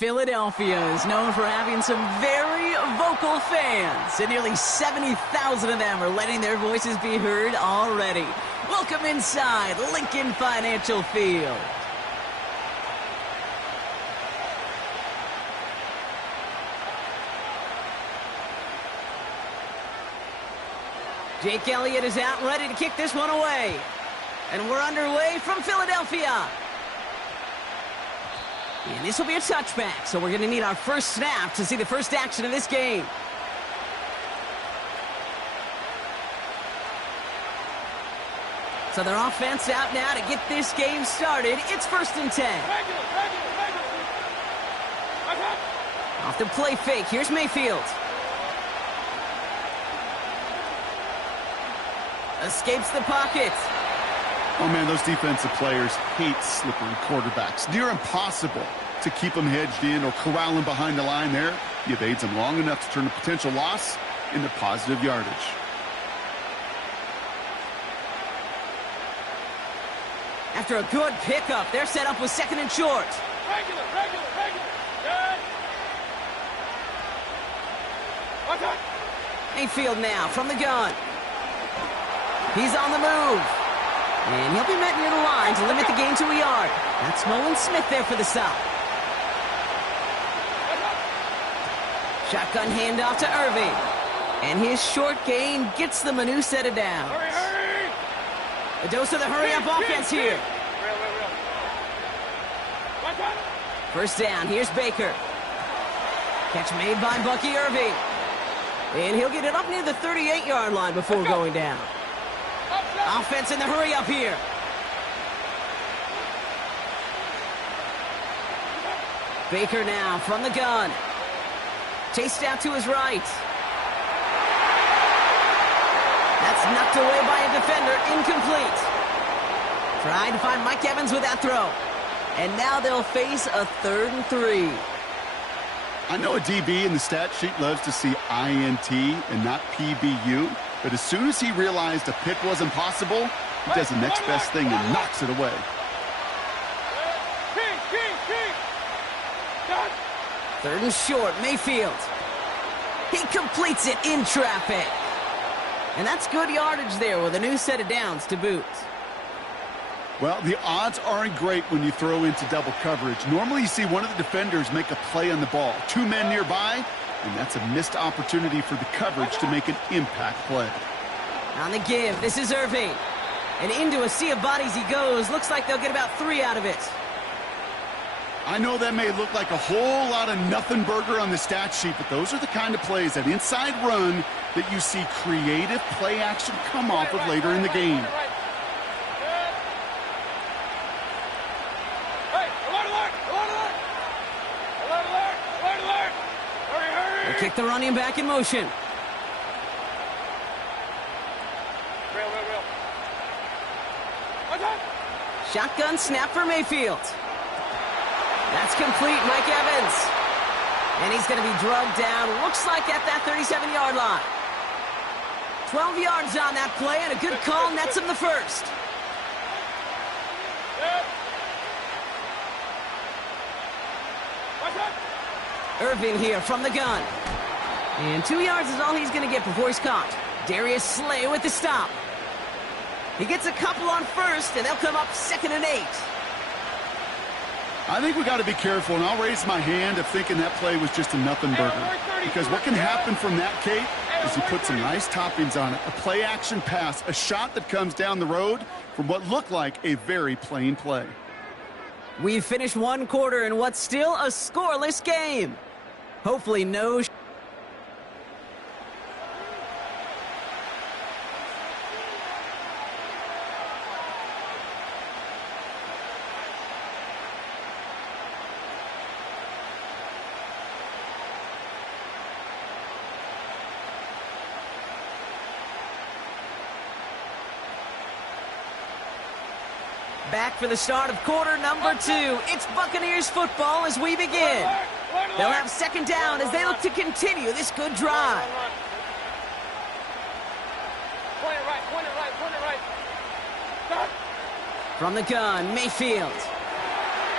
Philadelphia is known for having some very vocal fans, and nearly 70,000 of them are letting their voices be heard already. Welcome inside Lincoln Financial Field. Jake Elliott is out ready to kick this one away. And we're underway from Philadelphia. And this will be a touchback, so we're going to need our first snap to see the first action of this game. So their offense out now to get this game started. It's 1st and 10. Off the play fake, here's Mayfield. Escapes the pocket. Oh, man, those defensive players hate slippery quarterbacks. Near impossible to keep them hedged in or corral them behind the line there. He evades them long enough to turn a potential loss into positive yardage. After a good pickup, they're set up with 2nd and short. Regular. Good. Mayfield now from the gun. He's on the move. And he'll be met near the line to limit the gain to a yard. That's Nolan Smith there for the stop. Shotgun handoff to Irving. And his short gain gets them a new set of downs. Hurry! A dose of the hurry-up offense here. First down, here's Baker. Catch made by Bucky Irving. And he'll get it up near the 38-yard line before going down. Offense in the hurry-up here. Baker now from the gun. Chased out to his right. That's knocked away by a defender. Incomplete. Trying to find Mike Evans with that throw. And now they'll face a 3rd and 3. I know a DB in the stat sheet loves to see INT and not PBU, but as soon as he realized a pick wasn't possible, he does the next best thing and knocks it away. 3rd and short, Mayfield. He completes it in traffic. And that's good yardage there with a new set of downs to boot. Well, the odds aren't great when you throw into double coverage. Normally you see one of the defenders make a play on the ball. 2 men nearby, and that's a missed opportunity for the coverage to make an impact play. On the give, this is Irving. And into a sea of bodies he goes. Looks like they'll get about 3 out of it. I know that may look like a whole lot of nothing burger on the stat sheet, but those are the kind of plays, that inside run, that you see creative play action come off of later in the game. They kick the running back in motion. Shotgun snap for Mayfield. That's complete, Mike Evans. And he's going to be drugged down, looks like at that 37-yard line. 12 yards on that play, and a good call nets him the first. Irving here from the gun. And 2 yards is all he's going to get before he's caught. Darius Slay with the stop. He gets a couple on first, and they'll come up 2nd and 8. I think we got to be careful, and I'll raise my hand of thinking that play was just a nothing burger. Because what can happen from that, Kate, is you put some nice toppings on it. A play-action pass, a shot that comes down the road from what looked like a very plain play. We've finished 1 quarter in what's still a scoreless game. Hopefully no... Back for the start of quarter number 2. It's Buccaneers football as we begin. They'll have 2nd down as they look to continue this good drive. Point it right. From the gun, Mayfield.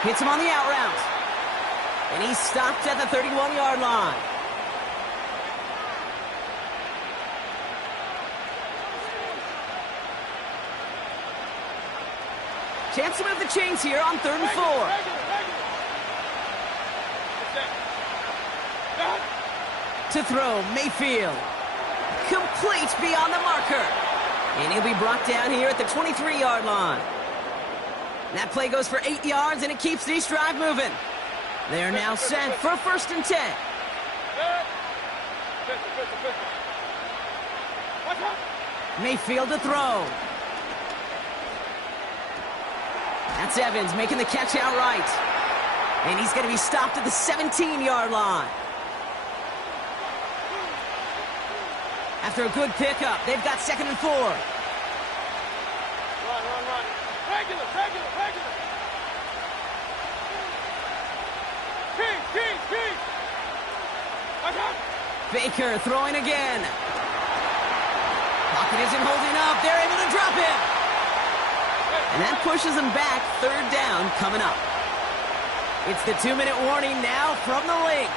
Hits him on the out route. And he's stopped at the 31-yard line. Chance to move the chains here on 3rd and 4. To throw, Mayfield. Complete beyond the marker. And he'll be brought down here at the 23-yard line. That play goes for 8 yards, and it keeps this drive moving. They're now set for 1st and 10. Mayfield to throw. That's Evans making the catch outright. And he's going to be stopped at the 17-yard line. After a good pickup, they've got 2nd and 4. Run. Regular. King. Baker throwing again. Pocket isn't holding up. They're able to drop him. And that pushes them back. 3rd down coming up. It's the 2-minute warning now from the link.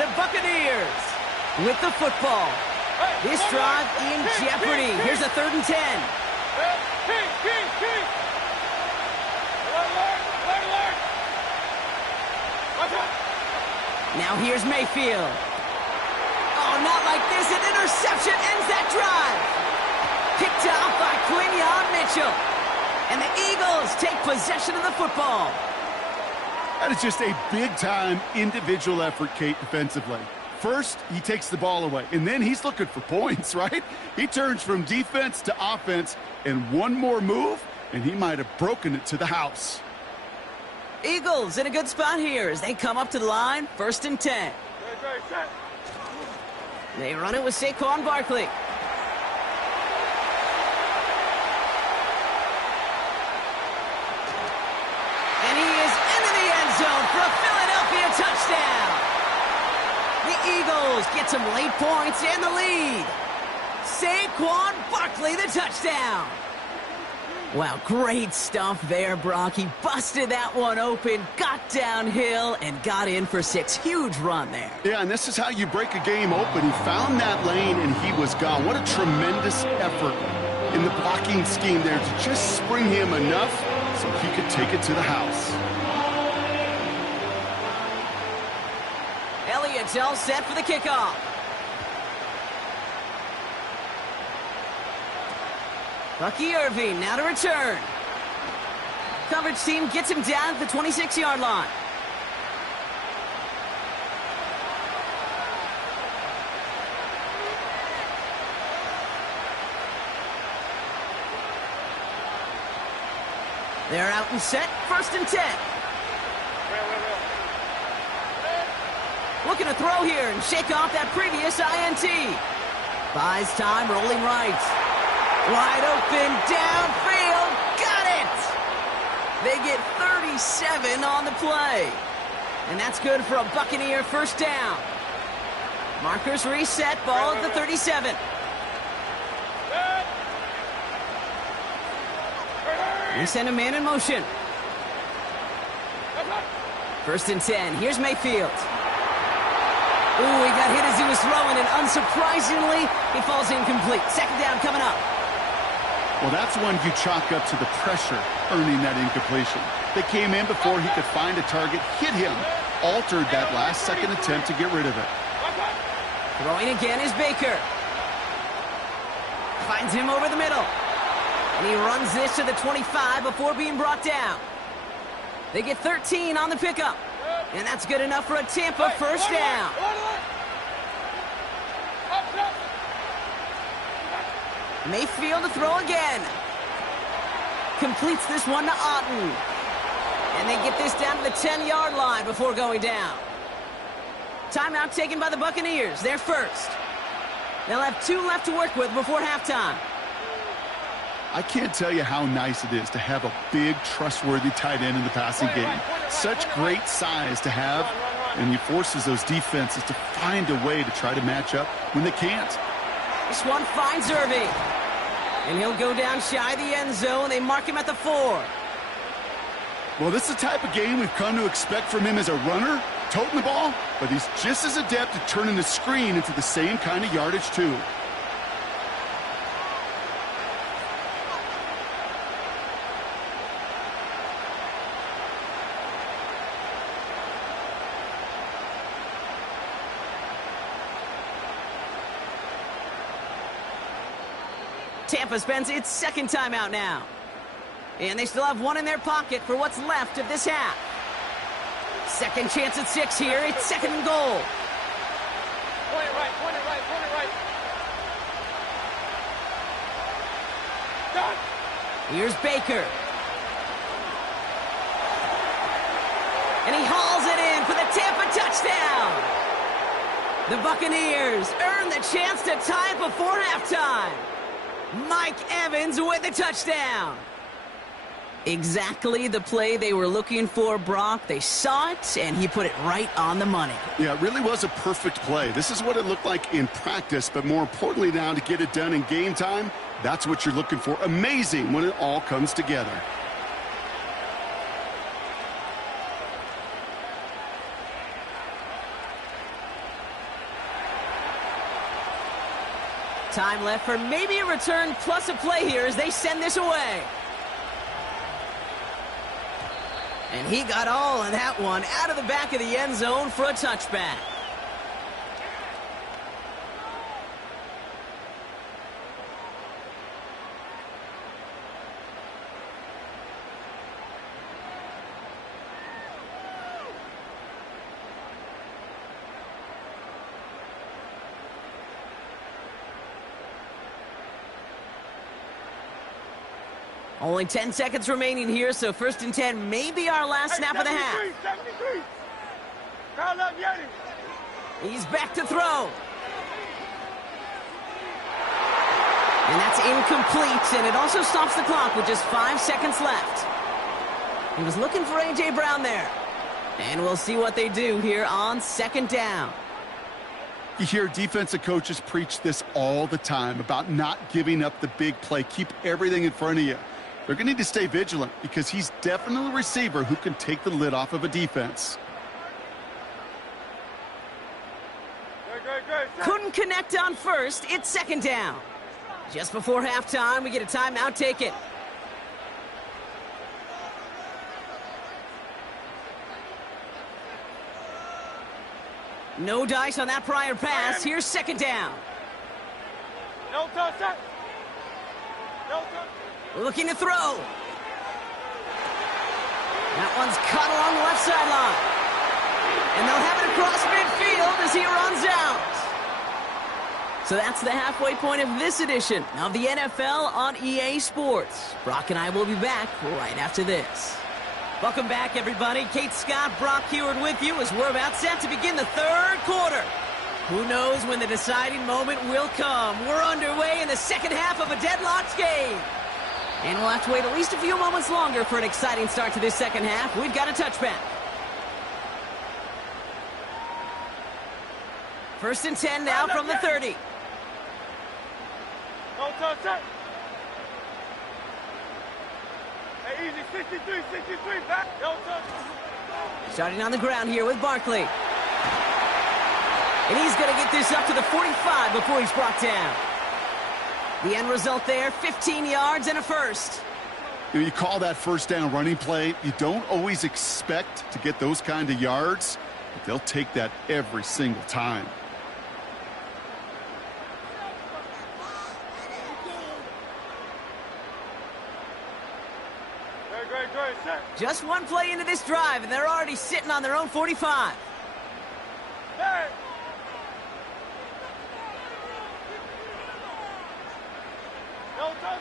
The Buccaneers with the football. This drive in jeopardy. Here's a 3rd and 10. King. Alert. Now here's Mayfield. Oh, not like this. An interception ends that drive. Picked off by Quinyon Mitchell. And the Eagles take possession of the football. That is just a big-time individual effort, Kate, defensively. First, he takes the ball away, and then he's looking for points, right? He turns from defense to offense, and one more move, and he might have broken it to the house. Eagles in a good spot here as they come up to the line, 1st and 10. They run it with Saquon Barkley. And he is into the end zone for a Philadelphia touchdown. The Eagles get some late points and the lead. Saquon Barkley, the touchdown. Wow, great stuff there, Brock. He busted that one open, got downhill, and got in for 6. Huge run there. Yeah, and this is how you break a game open. He found that lane, and he was gone. What a tremendous effort in the blocking scheme there to just spring him enough so he could take it to the house. Elliott's all set for the kickoff. Bucky Irving now to return. Coverage team gets him down at the 26-yard line. They're out and set, 1st and 10. Looking to throw here and shake off that previous INT. Buys time, rolling right. Wide open, downfield, got it! They get 37 on the play. And that's good for a Buccaneer 1st down. Markers reset, ball at the 37. They send a man in motion. 1st and 10, here's Mayfield. Ooh, he got hit as he was throwing, and unsurprisingly, he falls incomplete. 2nd down coming up. Well, that's one you chalk up to the pressure earning that incompletion. They came in before he could find a target, hit him, altered that last second attempt to get rid of it. Throwing again is Baker. Finds him over the middle. And he runs this to the 25 before being brought down. They get 13 on the pickup. And that's good enough for a Tampa 1st down. Mayfield to throw again. Completes this one to Otten. And they get this down to the 10-yard line before going down. Timeout taken by the Buccaneers. They're first. They'll have 2 left to work with before halftime. I can't tell you how nice it is to have a big, trustworthy tight end in the passing game. Such great size to have, and he forces those defenses to find a way to try to match up when they can't. This one finds Irving. And he'll go down shy of the end zone. They mark him at the 4. Well, this is the type of game we've come to expect from him as a runner, toting the ball, but he's just as adept at turning the screen into the same kind of yardage, too. Tampa spends its second timeout now. And they still have one in their pocket for what's left of this half. Second chance at 6 here. It's second and goal. Point it right, point it right, point it right. Done. Here's Baker. And he hauls it in for the Tampa touchdown. The Buccaneers earn the chance to tie it before halftime. Mike Evans with the touchdown. Exactly the play they were looking for, Brock. They saw it, and he put it right on the money. Yeah, it really was a perfect play. This is what it looked like in practice, but more importantly now to get it done in game time, that's what you're looking for. Amazing when it all comes together. Time left for maybe a return plus a play here as they send this away. And he got all of that one out of the back of the end zone for a touchback. Only 10 seconds remaining here, so 1st and 10 may be our last snap of the half. 73. Call up Yeti. He's back to throw. And that's incomplete, and it also stops the clock with just 5 seconds left. He was looking for A.J. Brown there. And we'll see what they do here on 2nd down. You hear defensive coaches preach this all the time about not giving up the big play. Keep everything in front of you. They're going to need to stay vigilant because he's definitely a receiver who can take the lid off of a defense. Couldn't connect on first. It's 2nd down. Just before halftime, we get a timeout taken. No dice on that prior pass. Here's 2nd down. No touch. No touch. Looking to throw. That one's caught along the left sideline. And they'll have it across midfield as he runs out. So that's the halfway point of this edition of the NFL on EA Sports. Brock and I will be back right after this. Welcome back, everybody. Kate Scott, Brock Heward with you as we're about set to begin the 3rd quarter. Who knows when the deciding moment will come? We're underway in the 2nd half of a deadlocked game. And we'll have to wait at least a few moments longer for an exciting start to this 2nd half. We've got a touchback. 1st and 10 now from the 30. No touch. Hey, easy. 63, back. No touch. Starting on the ground here with Barkley. And he's going to get this up to the 45 before he's brought down. The end result there, 15 yards and a first. You call that 1st down running play. You don't always expect to get those kind of yards, but they'll take that every single time. Great. Just one play into this drive, and they're already sitting on their own 45. Hey. No touch.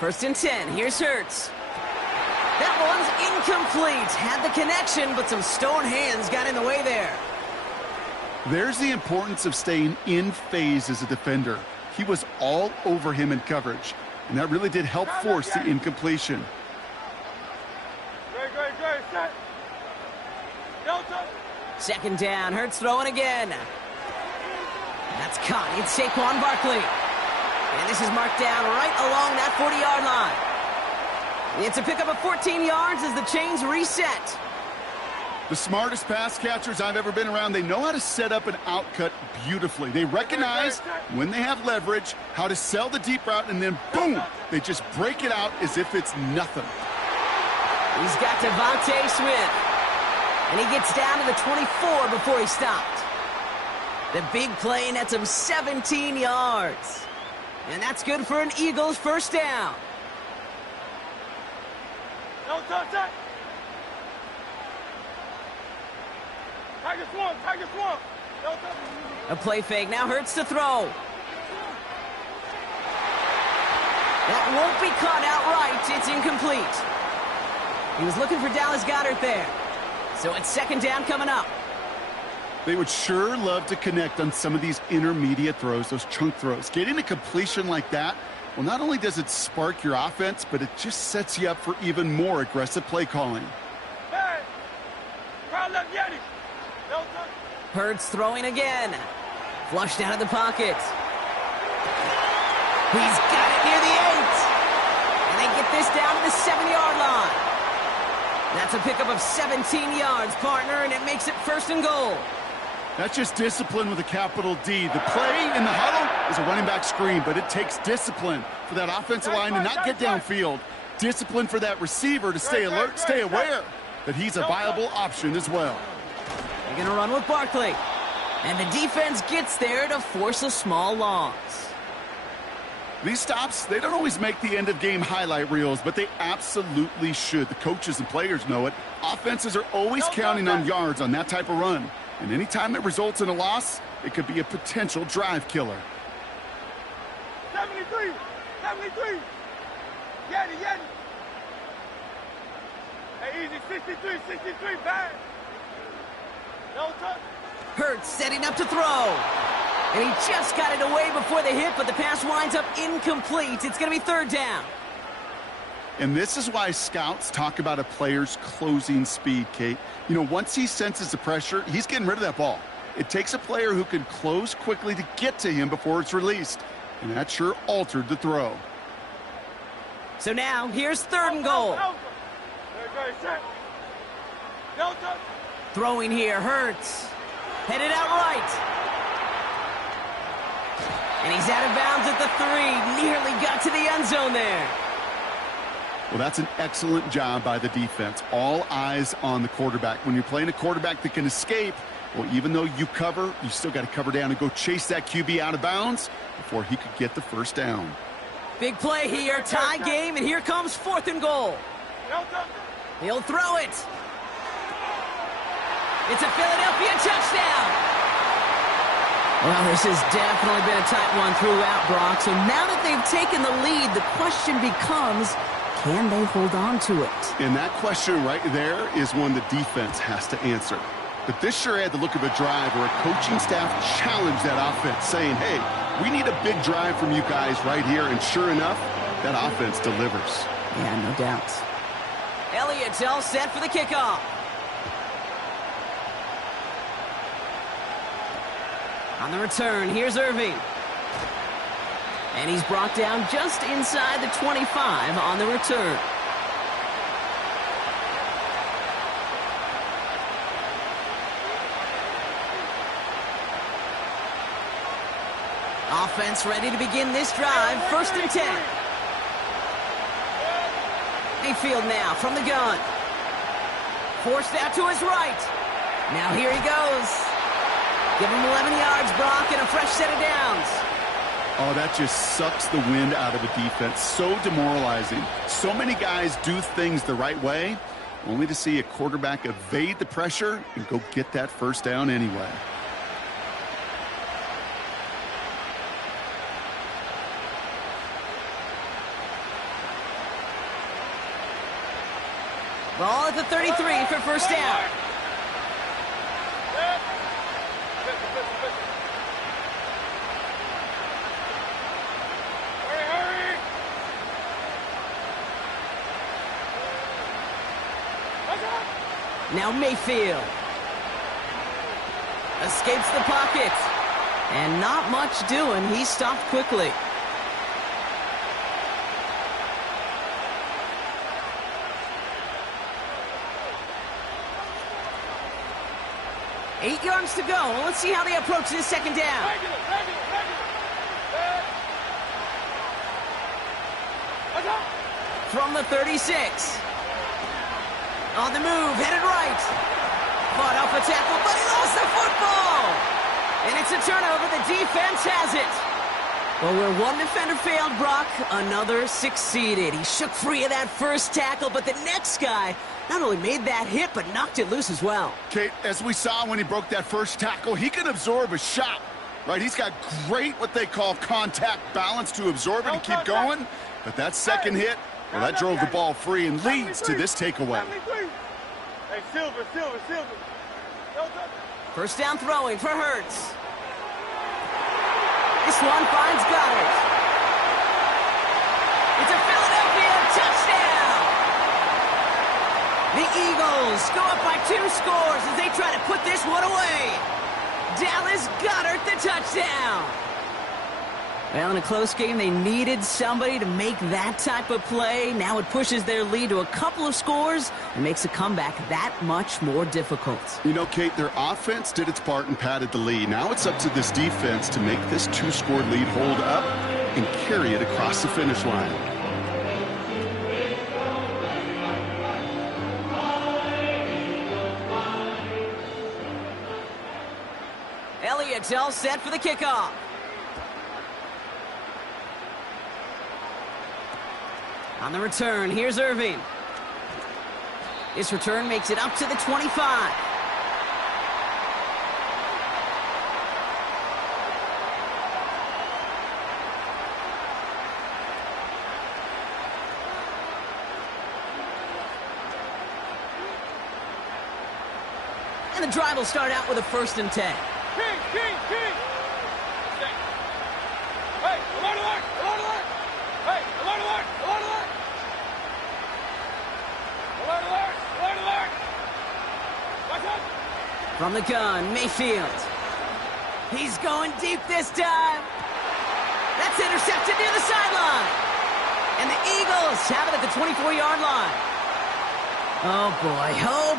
1st and 10, here's Hurts. That one's incomplete. Had the connection, but some stone hands got in the way there. There's the importance of staying in phase as a defender. He was all over him in coverage, and that really did help force the incompletion. Great. Set. No touch. 2nd down, Hurts throwing again. That's caught. It's Saquon Barkley. And this is marked down right along that 40-yard line. It's a pickup of 14 yards as the chains reset. The smartest pass catchers I've ever been around, they know how to set up an outcut beautifully. They recognize when they have leverage, how to sell the deep route, and then boom, they just break it out as if it's nothing. He's got Devontae Smith. And he gets down to the 24 before he stopped. The big play nets him 17 yards. And that's good for an Eagles first down. No touch. Tiger swamp. No touch. A play fake. Now Hurts to throw. That won't be caught outright. It's incomplete. He was looking for Dallas Goedert there. So it's second down coming up. They would sure love to connect on some of these intermediate throws, those chunk throws. Getting a completion like that, well, not only does it spark your offense, but it just sets you up for even more aggressive play calling. Hey! Crowd left Yeti. No touch. Hurts throwing again. Flushed out of the pocket. He's got it near the 8. And they get this down to the 7-yard line. That's a pickup of 17 yards, partner, and it makes it first and goal. That's just discipline with a capital D. The play in the huddle is a running back screen, but it takes discipline for that offensive line to not get downfield. Discipline for that receiver to stay alert, stay aware that he's a viable option as well. They're going to run with Barkley. And the defense gets there to force a small loss. These stops, they don't always make the end-of-game highlight reels, but they absolutely should. The coaches and players know it. Offenses are always counting on yards on that type of run. And anytime it results in a loss, it could be a potential drive killer. 73. Yeti. Hey, easy. 63, bad. No touch. Hurts setting up to throw. And he just got it away before the hit, but the pass winds up incomplete. It's going to be third down. And this is why scouts talk about a player's closing speed, Kate. You know, once he senses the pressure, he's getting rid of that ball. It takes a player who can close quickly to get to him before it's released. And that sure altered the throw. So now, here's third and goal. No touch. Throwing here, Hurts. Headed out right. And he's out of bounds at the 3. Nearly got to the end zone there. Well, that's an excellent job by the defense. All eyes on the quarterback. When you're playing a quarterback that can escape, well, even though you cover, you still got to cover down and go chase that QB out of bounds before he could get the first down. Big play here, tie game, and here comes fourth and goal. He'll throw it. It's a Philadelphia touchdown. Well, this has definitely been a tight one throughout, Brock. So now that they've taken the lead, the question becomes, can they hold on to it? And that question right there is one the defense has to answer. But this sure had the look of a drive where a coaching staff challenged that offense, saying, hey, we need a big drive from you guys right here. And sure enough, that offense delivers. Yeah, no doubt. Elliott's all set for the kickoff. On the return, here's Irving. And he's brought down just inside the 25 on the return. Offense ready to begin this drive. First and 10. Mayfield now from the gun. Forced out to his right. Now here he goes. Give him 11 yards, Brock, and a fresh set of downs. Oh, that just sucks the wind out of a defense. So demoralizing. So many guys do things the right way, only to see a quarterback evade the pressure and go get that first down anyway. Ball at the 33 for first down. Now Mayfield escapes the pocket. And not much doing. He stopped quickly. 8 yards to go. Let's see how they approach this second down. From the 36. On the move, headed right. Fought off a tackle, but he lost the football. And it's a turnover. The defense has it. Well, where one defender failed, Brock, another succeeded. He shook free of that first tackle, but the next guy not only made that hit, but knocked it loose as well. Kate, as we saw when he broke that first tackle, he can absorb a shot, right? He's got great, what they call contact balance to absorb it and keep going. But that second hit, well, that drove the ball free and leads to this takeaway. Hey, Silver. First down throwing for Hurts. This one finds Goddard. It's a Philadelphia touchdown! The Eagles go up by 2 scores as they try to put this one away. Dallas Goddard the touchdown. Well, in a close game, they needed somebody to make that type of play. Now it pushes their lead to a couple of scores and makes a comeback that much more difficult. You know, Kate, their offense did its part and padded the lead. Now it's up to this defense to make this 2-score lead hold up and carry it across the finish line. Elliott's all set for the kickoff. On the return, here's Irving. This return makes it up to the 25. And the drive will start out with a 1st and 10. King! Hey, along the line! Hey, along the line! Watch out! From the gun, Mayfield. He's going deep this time. That's intercepted near the sideline. And the Eagles have it at the 24-yard line. Oh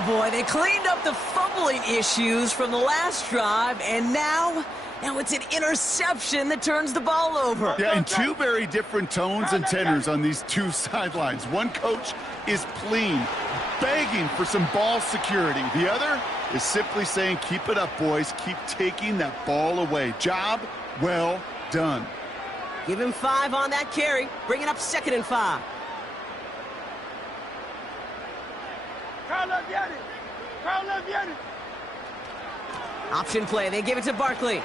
boy, they cleaned up the fumbling issues from the last drive, and now it's an interception that turns the ball over. Yeah, and 2 very different tones and tenors on these 2 sidelines. One coach is pleading, begging for some ball security. The other is simply saying, keep it up, boys. Keep taking that ball away. Job well done. Give him 5 on that carry. Bring it up 2nd and 5. Option play. They give it to Barkley.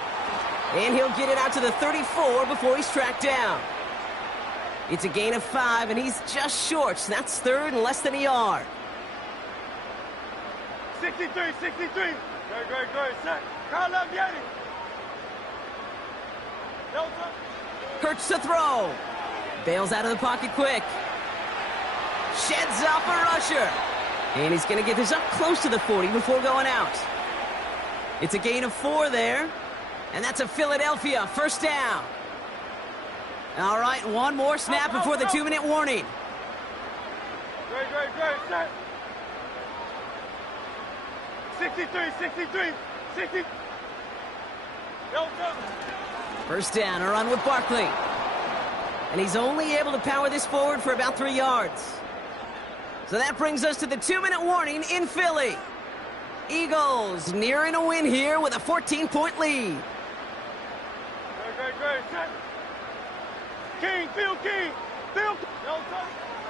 And he'll get it out to the 34 before he's tracked down. It's a gain of 5, and he's just short. So that's 3rd and less than a yard. 63. Great. Set. Hurts to throw. Bails out of the pocket quick. Sheds off a rusher. And he's going to get this up close to the 40 before going out. It's a gain of 4 there. And that's a Philadelphia 1st down. All right, one more snap before the 2-minute warning. Great. Set. 63. 60. 1st down, a run with Barkley. And he's only able to power this forward for about 3 yards. So that brings us to the 2-minute warning in Philly. Eagles nearing a win here with a 14-point lead. Great. Set. King.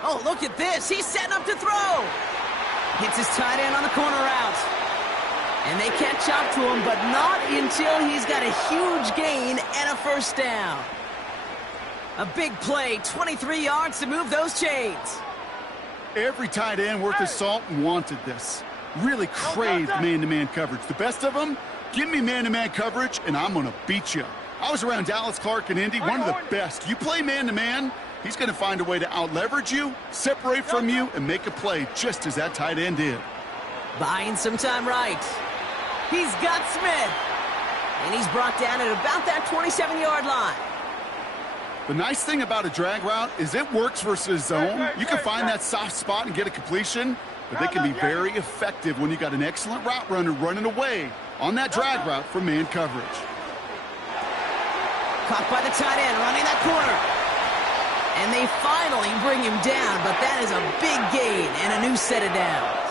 Oh, look at this. He's setting up to throw. Hits his tight end on the corner route. And they catch up to him, but not until he's got a huge gain and a 1st down. A big play, 23 yards to move those chains. Every tight end worth his salt wanted this. Really craved man-to-man coverage. The best of them, give me man-to-man coverage, and I'm going to beat you. I was around Dallas Clark and Indy, one of the best. You play man-to-man, he's going to find a way to out-leverage you, separate from you, and make a play just as that tight end did. Buying some time right. He's got Smith. And he's brought down at about that 27-yard line. The nice thing about a drag route is it works versus zone. You can find that soft spot and get a completion. but they can be very effective when you got an excellent route runner running away on that drag route from man coverage. Caught by the tight end, running that corner. And they finally bring him down, but that is a big gain and a new set of downs.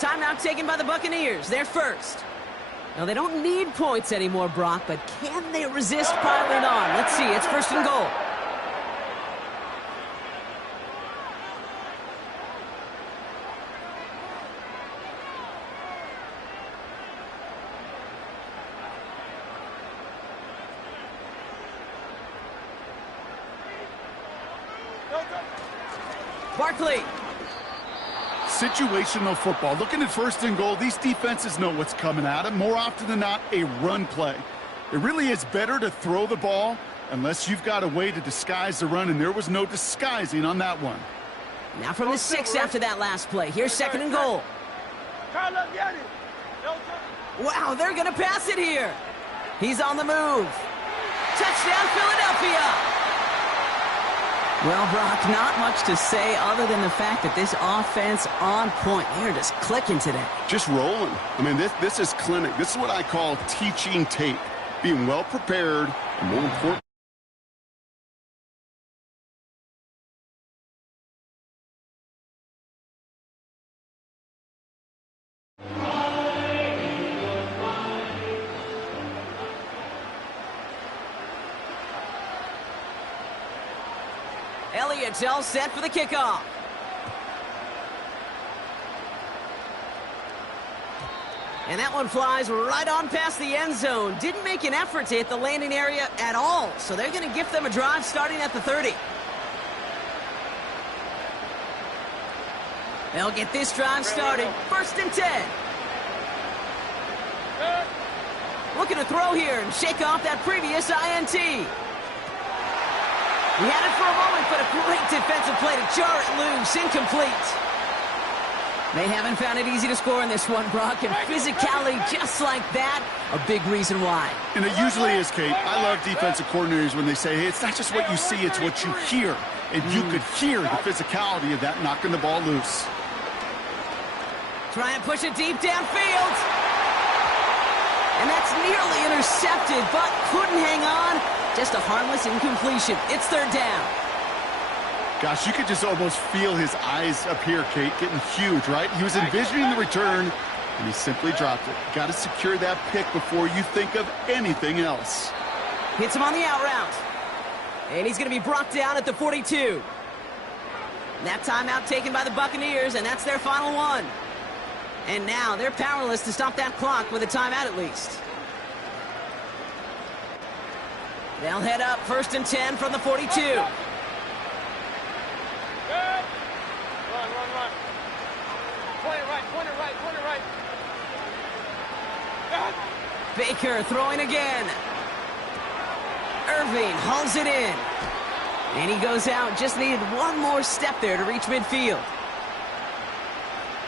Timeout taken by the Buccaneers. They're first. Now, they don't need points anymore, Brock, but can they resist piling on? Let's see. It's first and goal. Barkley. Situational football. Looking at first and goal, these defenses know what's coming at them. More often than not, a run play. It really is better to throw the ball unless you've got a way to disguise the run, and there was no disguising on that one. Now from the 6 after that last play. Here's second and goal. Wow, they're going to pass it here. He's on the move. Touchdown, Philadelphia. Well, Brock, not much to say other than the fact that this offense on point. They're just clicking today. Just rolling. I mean, this is clinic. This is what I call teaching tape. Being well prepared, and more important. Elliott's all set for the kickoff. And that one flies right on past the end zone. Didn't make an effort to hit the landing area at all. So they're going to give them a drive starting at the 30. They'll get this drive started. First and 10. Looking to throw here and shake off that previous INT. He had it for a moment, but a great defensive play to jar it loose. Incomplete. They haven't found it easy to score in this one, Brock, and physicality just like that, a big reason why. And it usually is, Kate. I love defensive coordinators when they say, hey, it's not just what you see, it's what you hear. And you could hear the physicality of that knocking the ball loose. Trying to push it deep downfield. And that's nearly intercepted, but couldn't hang on. Just a harmless incompletion. It's third down. Gosh, you could just almost feel his eyes up here, Kate, getting huge, right? He was envisioning the return, and he simply dropped it. Got to secure that pick before you think of anything else. Hits him on the out route. And he's going to be brought down at the 42. That timeout taken by the Buccaneers, and that's their final one. And now they're powerless to stop that clock with a timeout at least. They'll head up first and 10 from the 42. Run. Point it right. Baker throwing again. Irving hauls it in. And he goes out. Just needed one more step there to reach midfield.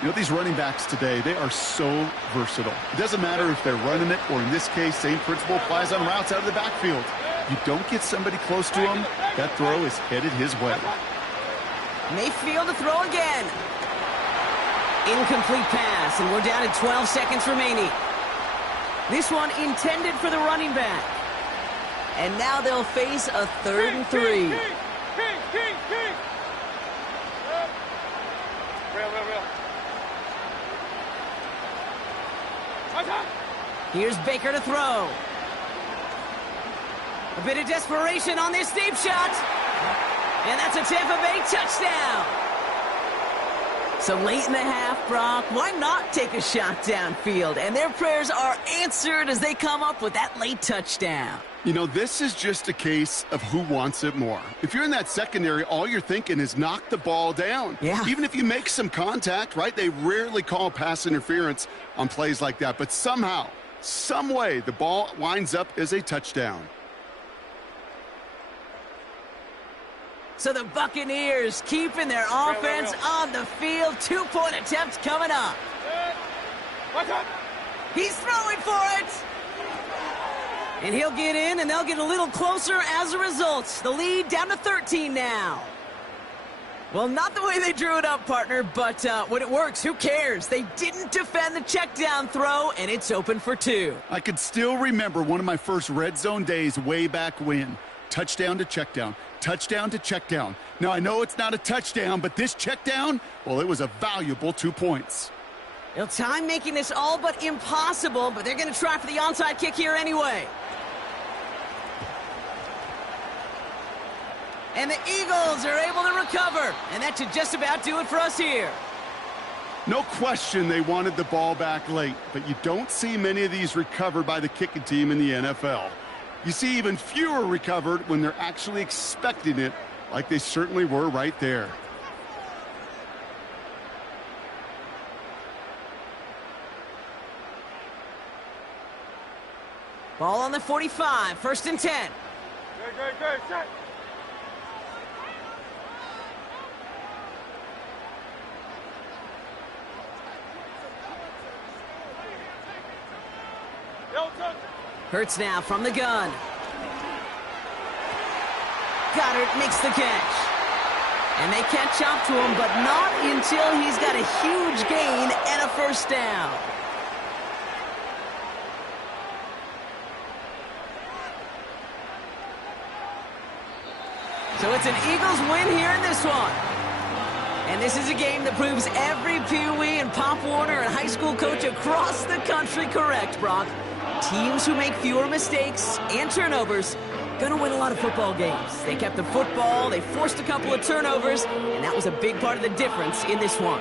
You know, these running backs today, they are so versatile. It doesn't matter if they're running it, or in this case, same principle applies on routes out of the backfield. You don't get somebody close to him, that throw is headed his way. Mayfield to throw again. Incomplete pass, and we're down to 12 seconds remaining. This one intended for the running back. And now they'll face a third and 3. Real. Here's Baker to throw. A bit of desperation on this deep shot. And that's a Tampa Bay touchdown. So late in the half, Brock, why not take a shot downfield? And their prayers are answered as they come up with that late touchdown. You know, this is just a case of who wants it more. If you're in that secondary, all you're thinking is knock the ball down. Yeah. Even if you make some contact, right? They rarely call pass interference on plays like that. But somehow, some way, the ball winds up as a touchdown. So the Buccaneers keeping their offense on the field. 2-point attempts coming up. He's throwing for it. And he'll get in, and they'll get a little closer as a result. The lead down to 13 now. Well, not the way they drew it up, partner, but when it works, who cares? They didn't defend the check down throw, and it's open for 2. I could still remember one of my first red zone days way back when. Touchdown to check down, touchdown to check down. Now, I know it's not a touchdown, but this check down, well, it was a valuable 2 points. Time making this all but impossible, but they're going to try for the onside kick here anyway. And the Eagles are able to recover, and that should just about do it for us here. No question they wanted the ball back late, but you don't see many of these recovered by the kicking team in the NFL. You see even fewer recovered when they're actually expecting it, like they certainly were right there. Ball on the 45, 1st and 10. Good, set. Hurts now from the gun. Goddard makes the catch. And they catch up to him, but not until he's got a huge gain and a 1st down. So it's an Eagles win here in this one. And this is a game that proves every Pee Wee and Pop Warner and high school coach across the country correct, Brock. Teams who make fewer mistakes and turnovers gonna win a lot of football games. They kept the football, they forced a couple of turnovers, and that was a big part of the difference in this one.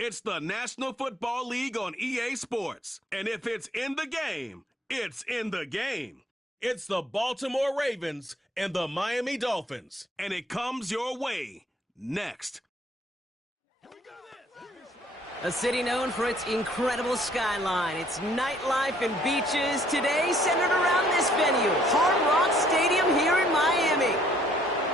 It's the National Football League on EA Sports. And if it's in the game, it's in the game. It's the Baltimore Ravens and the Miami Dolphins. And it comes your way next. A city known for its incredible skyline, its nightlife and beaches, today centered around this venue, Hard Rock Stadium here in Miami.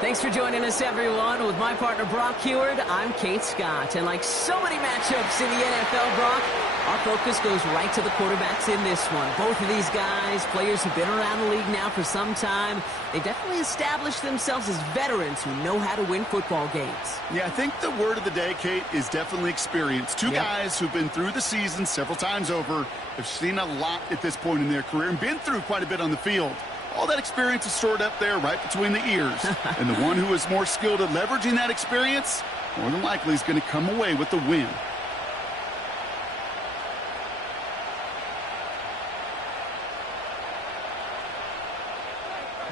Thanks for joining us, everyone. With my partner, Brock Heward, I'm Kate Scott. And like so many matchups in the NFL, Brock, our focus goes right to the quarterbacks in this one. Both of these guys, players who've been around the league now for some time, they definitely established themselves as veterans who know how to win football games. Yeah, I think the word of the day, Kate, is definitely experience. Two guys who've been through the season several times over, have seen a lot at this point in their career, and been through quite a bit on the field. All that experience is stored up there right between the ears. And the one who is more skilled at leveraging that experience, more than likely is going to come away with the win.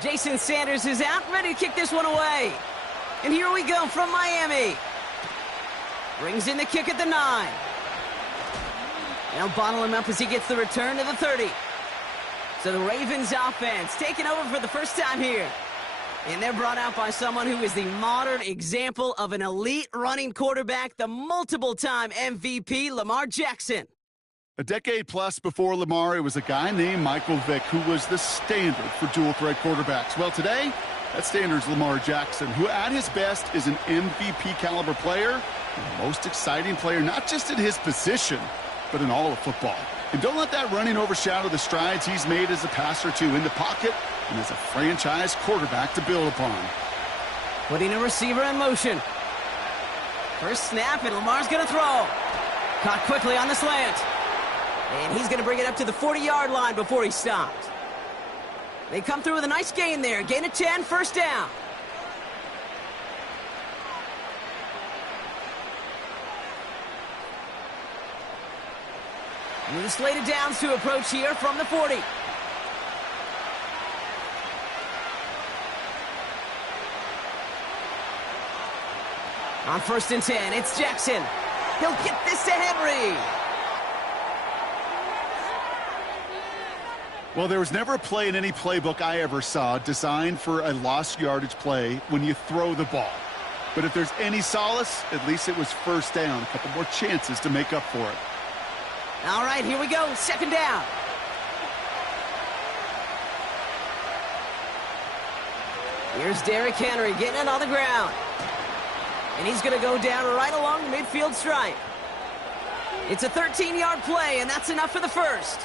Jason Sanders is out, ready to kick this one away. And here we go from Miami. Brings in the kick at the 9. They'll bottle him up as he gets the return to the 30. So the Ravens offense taking over for the first time here. And they're brought out by someone who is the modern example of an elite running quarterback, the multiple-time MVP, Lamar Jackson. A decade plus before Lamar, it was a guy named Michael Vick who was the standard for dual-threat quarterbacks. Well, today, that standard is Lamar Jackson, who at his best is an MVP-caliber player, the most exciting player, not just at his position, but in all of football. And don't let that running overshadow the strides he's made as a passer, too, in the pocket and as a franchise quarterback to build upon. Putting a receiver in motion. First snap, and Lamar's going to throw. Caught quickly on the slant. And he's going to bring it up to the 40-yard line before he stops. They come through with a nice gain there. Gain of 10, first down. With a slate of downs to approach here from the 40. On 1st and 10, it's Jackson. He'll get this to Henry. Well, there was never a play in any playbook I ever saw designed for a lost yardage play when you throw the ball. But if there's any solace, at least it was first down. A couple more chances to make up for it. All right, here we go. 2nd down. Here's Derrick Henry getting it on the ground. And he's going to go down right along the midfield stripe. It's a 13-yard play, and that's enough for the first.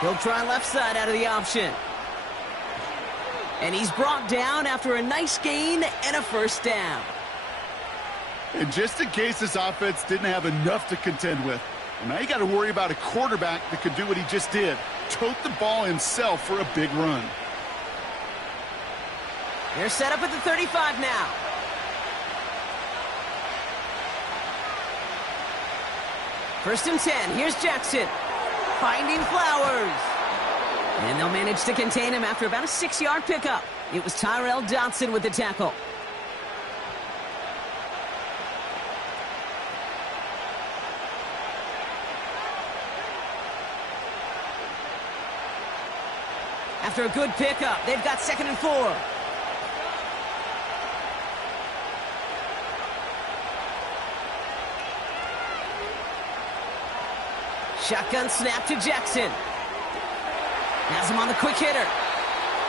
He'll try left side out of the option. And he's brought down after a nice gain and a first down. And just in case this offense didn't have enough to contend with, well, now you got to worry about a quarterback that could do what he just did. Tote the ball himself for a big run. They're set up at the 35 now. First and 10. Here's Jackson. Finding Flowers. And they'll manage to contain him after about a 6-yard pickup. It was Tyrell Dodson with the tackle. After a good pickup, they've got 2nd and 4. Shotgun snap to Jackson. Has him on the quick hitter.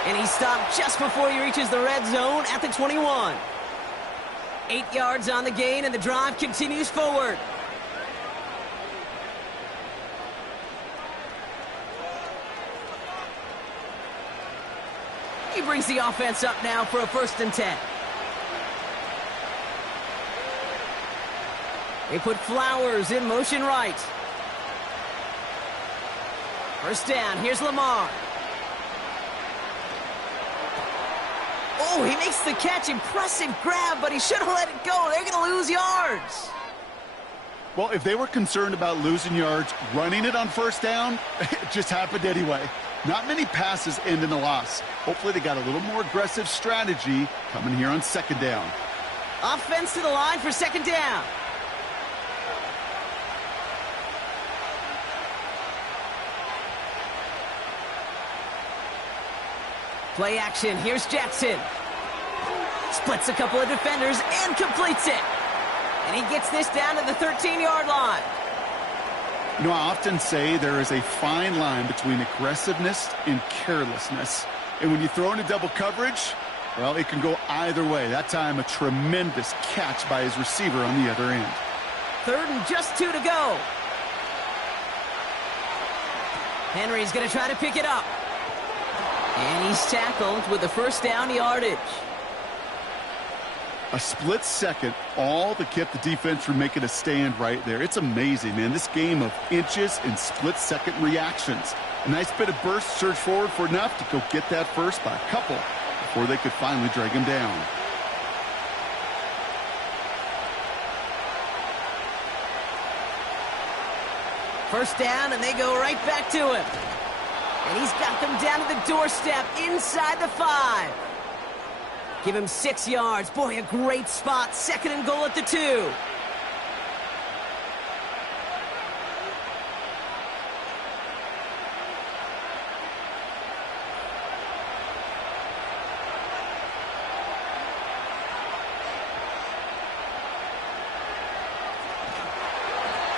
And he stopped just before he reaches the red zone at the 21. 8 yards on the gain, and the drive continues forward. He brings the offense up now for a 1st and 10. They put Flowers in motion right. First down, here's Lamar. Oh, he makes the catch. Impressive grab, but he should have let it go. They're going to lose yards. Well, if they were concerned about losing yards, running it on first down, it just happened anyway. Not many passes end in a loss. Hopefully they got a little more aggressive strategy coming here on second down. Offense to the line for second down. Play action. Here's Jackson. Splits a couple of defenders and completes it. And he gets this down to the 13-yard line. You know, I often say there is a fine line between aggressiveness and carelessness. And when you throw into double coverage, well, it can go either way. That time, a tremendous catch by his receiver on the other end. 3rd and just 2 to go. Henry's going to try to pick it up. And he's tackled with the first down yardage. A split second, all that kept the defense from making a stand right there. It's amazing, man. This game of inches and split-second reactions. A nice bit of burst, surge forward for enough to go get that first by a couple before they could finally drag him down. First down, and they go right back to him. And he's got them down to the doorstep inside the 5. Give him 6 yards. Boy, a great spot. 2nd and goal at the 2.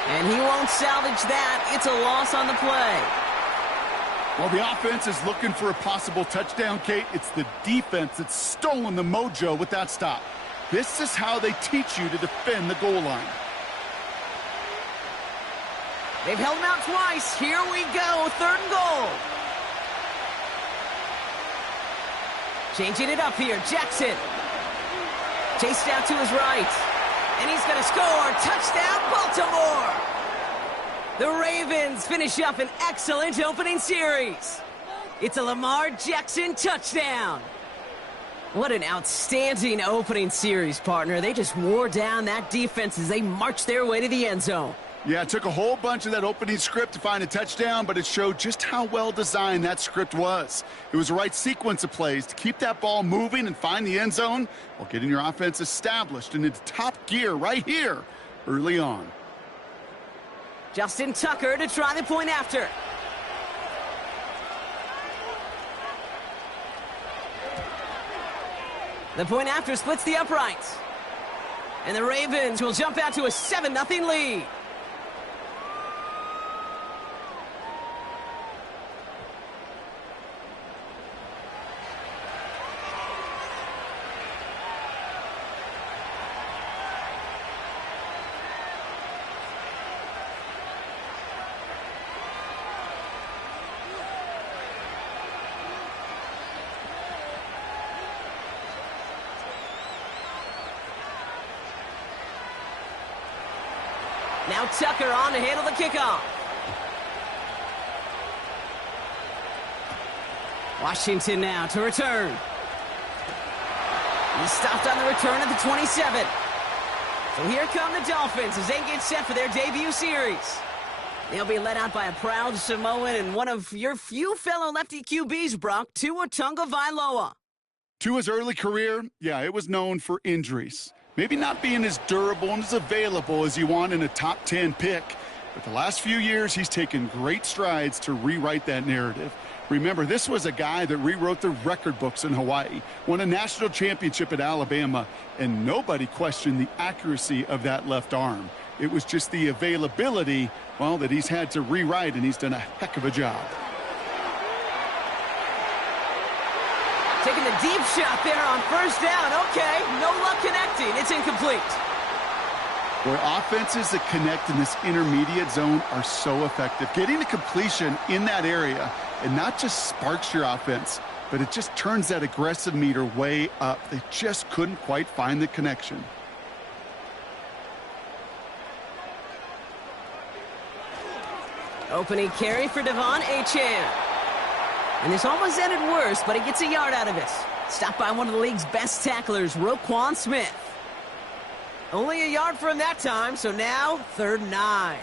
And he won't salvage that. It's a loss on the play. Well, the offense is looking for a possible touchdown, Kate. It's the defense that's stolen the mojo with that stop. This is how they teach you to defend the goal line. They've held him out twice. Here we go. 3rd and goal. Changing it up here. Jackson. Chased out to his right. And he's going to score. Touchdown, Baltimore. The Ravens finish up an excellent opening series. It's a Lamar Jackson touchdown. What an outstanding opening series, partner. They just wore down that defense as they marched their way to the end zone. Yeah, it took a whole bunch of that opening script to find a touchdown, but it showed just how well designed that script was. It was the right sequence of plays to keep that ball moving and find the end zone while getting your offense established and into top gear right here early on. Justin Tucker to try the point after. The point after splits the uprights. And the Ravens will jump out to a 7-0 lead. Now Tucker on to handle the kickoff. Washington now to return. He stopped on the return at the 27. So here come the Dolphins as they get set for their debut series. They'll be led out by a proud Samoan and one of your few fellow lefty QBs, Brock, Tua Tagovailoa. Tua's early career, yeah, it was known for injuries. Maybe not being as durable and as available as you want in a top 10 pick. But the last few years, he's taken great strides to rewrite that narrative. Remember, this was a guy that rewrote the record books in Hawaii, won a national championship at Alabama, and nobody questioned the accuracy of that left arm. It was just the availability, well, that he's had to rewrite, and he's done a heck of a job. Taking the deep shot there on first down. Okay, no luck connecting. It's incomplete. Boy, offenses that connect in this intermediate zone are so effective. Getting a completion in that area, and not just sparks your offense, but it just turns that aggressive meter way up. They just couldn't quite find the connection. Opening carry for Devon Achane. And this almost ended worse, but he gets a yard out of it. Stopped by one of the league's best tacklers, Roquan Smith. Only a yard for him that time, so now 3rd and 9.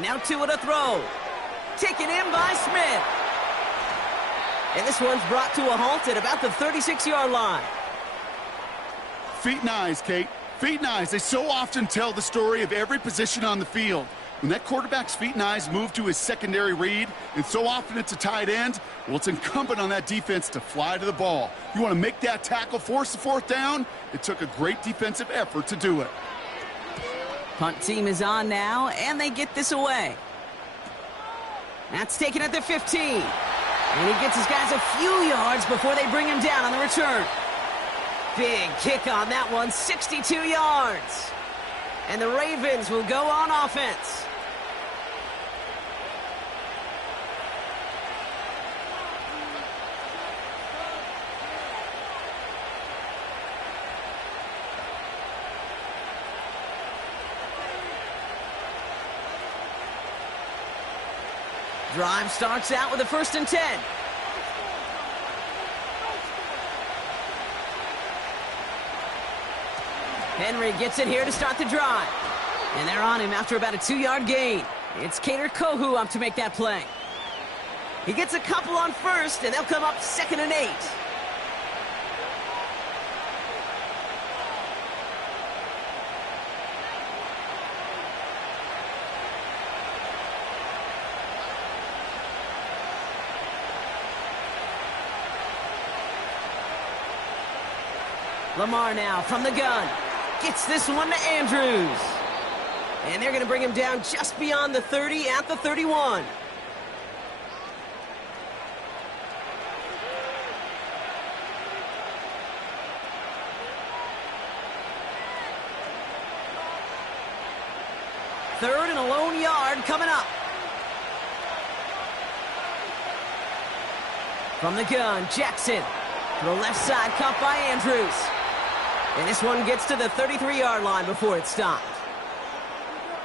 Now Tua to throw. Taken in by Smith. And this one's brought to a halt at about the 36-yard line. Feet and eyes, Kate. Feet and eyes. They so often tell the story of every position on the field. When that quarterback's feet and eyes move to his secondary read, and so often it's a tight end, well, it's incumbent on that defense to fly to the ball. You want to make that tackle, force the 4th down? It took a great defensive effort to do it. Punt team is on now, and they get this away. That's taken at the 15. And he gets his guys a few yards before they bring him down on the return. Big kick on that one, 62 yards. And the Ravens will go on offense. Drive starts out with a 1st and 10. Henry gets it here to start the drive. And they're on him after about a 2-yard gain. It's Kader Kohu up to make that play. He gets a couple on 1st, and they'll come up 2nd and 8. Lamar now from the gun. Gets this one to Andrews. And they're going to bring him down just beyond the 30 at the 31. Third and a lone yard coming up. From the gun, Jackson. To the left side, caught by Andrews. And this one gets to the 33-yard line before it's stopped.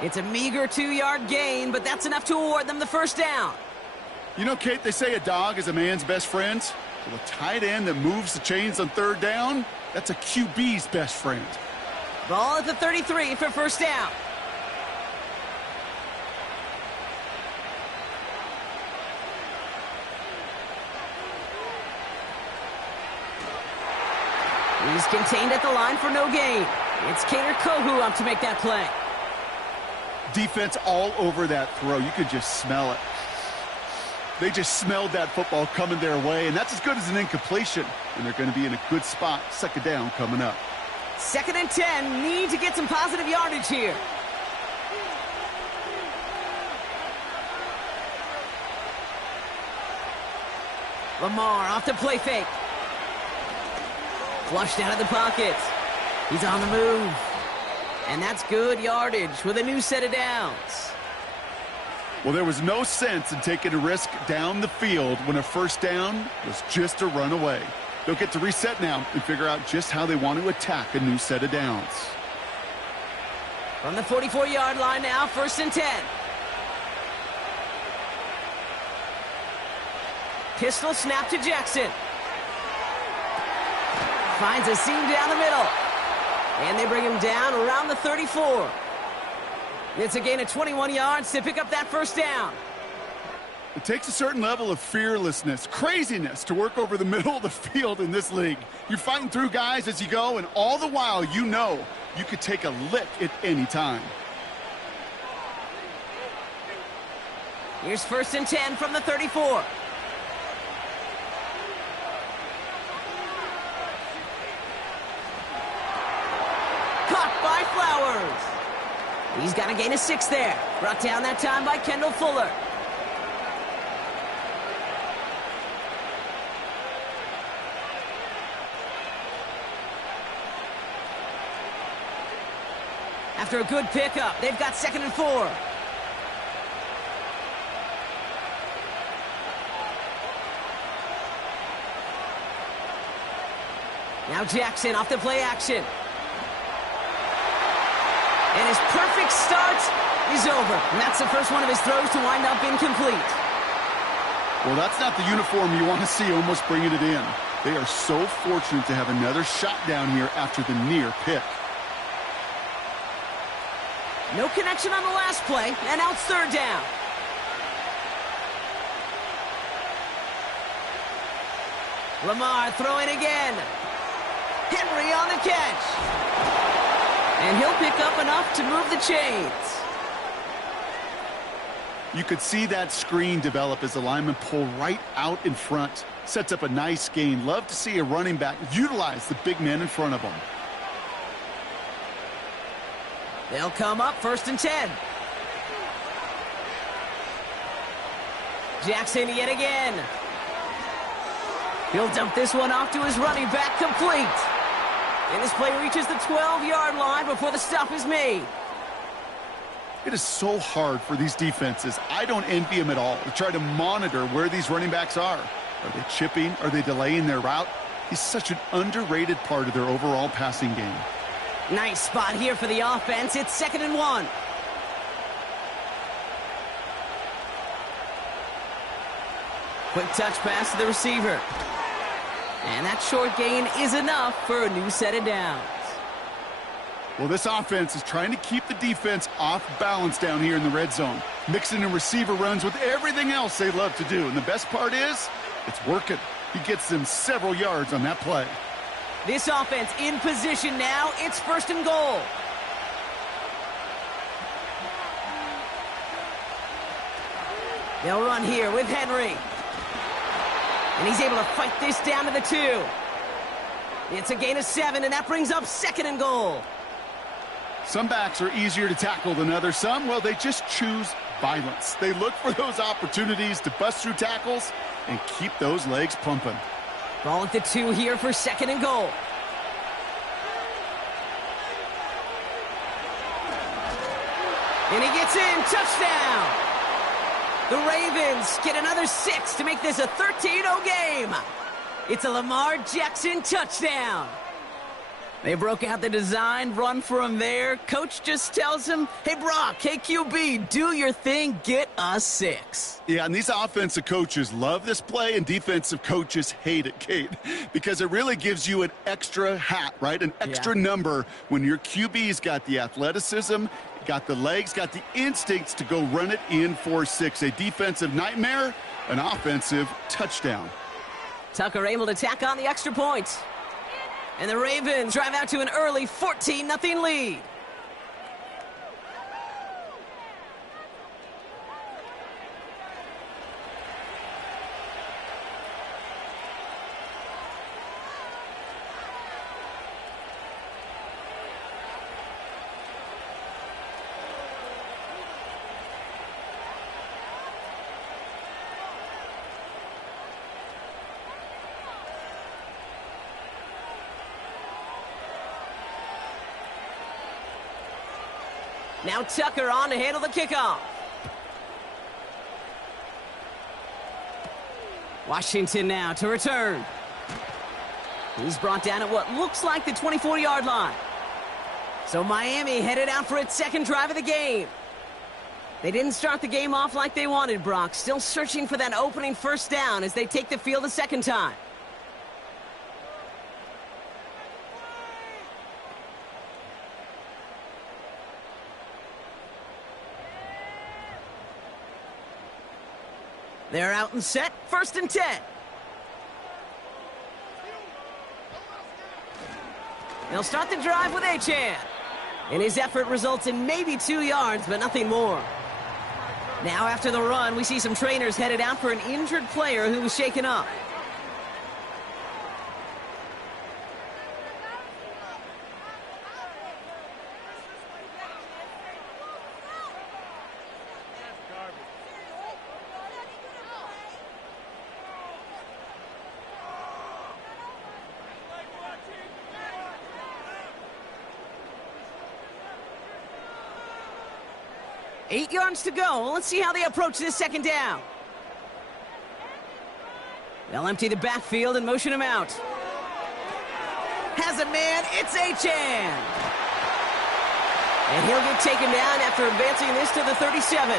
It's a meager 2-yard gain, but that's enough to award them the 1st down. You know, Kate, they say a dog is a man's best friend. Well, a tight end that moves the chains on 3rd down, that's a QB's best friend. Ball at the 33 for 1st down. He's contained at the line for no gain. It's Kader Kohu up to make that play. Defense all over that throw. You could just smell it. They just smelled that football coming their way, and that's as good as an incompletion. And they're going to be in a good spot. 2nd down coming up. 2nd and 10. Need to get some positive yardage here. Lamar off the play fake. Flushed out of the pocket. He's on the move. And that's good yardage with a new set of downs. Well, there was no sense in taking a risk down the field when a 1st down was just a run away. They'll get to reset now and figure out just how they want to attack a new set of downs. From the 44-yard line now, 1st and 10. Pistol snap to Jackson. Finds a seam down the middle. And they bring him down around the 34. It's a gain of 21 yards to pick up that 1st down. It takes a certain level of fearlessness, craziness to work over the middle of the field in this league. You're fighting through guys as you go, and all the while you know you could take a lick at any time. Here's 1st and 10 from the 34. Flowers. He's got a gain of 6 there. Brought down that time by Kendall Fuller. After a good pickup, they've got 2nd and 4. Now Jackson off the play action. his perfect start is over. And that's the first one of his throws to wind up incomplete. Well, that's not the uniform you want to see almost bringing it in. They are so fortunate to have another shot down here after the near pick. No connection on the last play, and out third down. Lamar throwing again. Henry on the catch. And he'll pick up enough to move the chains. You could see that screen develop as the linemen pull right out in front. Sets up a nice gain. Love to see a running back utilize the big men in front of him. They'll come up 1st and 10. Jackson yet again. He'll dump this one off to his running back, complete. And this play reaches the 12-yard line before the stop is made. It is so hard for these defenses. I don't envy them at all to try to monitor where these running backs are. Are they chipping? Are they delaying their route? He's such an underrated part of their overall passing game. Nice spot here for the offense. It's 2nd and 1. Quick touch pass to the receiver. And that short gain is enough for a new set of downs. Well, this offense is trying to keep the defense off balance down here in the red zone. Mixing in receiver runs with everything else they love to do. And the best part is, it's working. He gets them several yards on that play. This offense in position now. It's 1st and goal. They'll run here with Henry. And he's able to fight this down to the 2. It's a gain of 7, and that brings up 2nd and goal. Some backs are easier to tackle than others. Some, well, they just choose violence. They look for those opportunities to bust through tackles and keep those legs pumping. Ball at the 2 here for 2nd and goal. And he gets in. Touchdown. The Ravens get another 6 to make this a 13-0 game. It's a Lamar Jackson touchdown. They broke out the design, run for him there. Coach just tells him, hey, Brock, hey, QB, do your thing, get a 6. Yeah, and these offensive coaches love this play, and defensive coaches hate it, Kate, because it really gives you an extra hat, right? An extra number when your QB's got the athleticism, got the legs, got the instincts to go run it in for 6. A defensive nightmare, an offensive touchdown. Tucker able to tack on the extra point. And the Ravens drive out to an early 14-0 lead. Now Tucker on to handle the kickoff. Washington now to return. He's brought down at what looks like the 24-yard line. So Miami headed out for its 2nd drive of the game. They didn't start the game off like they wanted, Brock. Still searching for that opening 1st down as they take the field a 2nd time. They're out and set, 1st and 10. They'll start the drive with Achane. And his effort results in maybe 2 yards, but nothing more. Now after the run, we see some trainers headed out for an injured player who was shaken up. Eight yards to go. Let's see how they approach this 2nd down. They'll empty the backfield and motion him out. Has a man. It's Achane. And he'll get taken down after advancing this to the 37.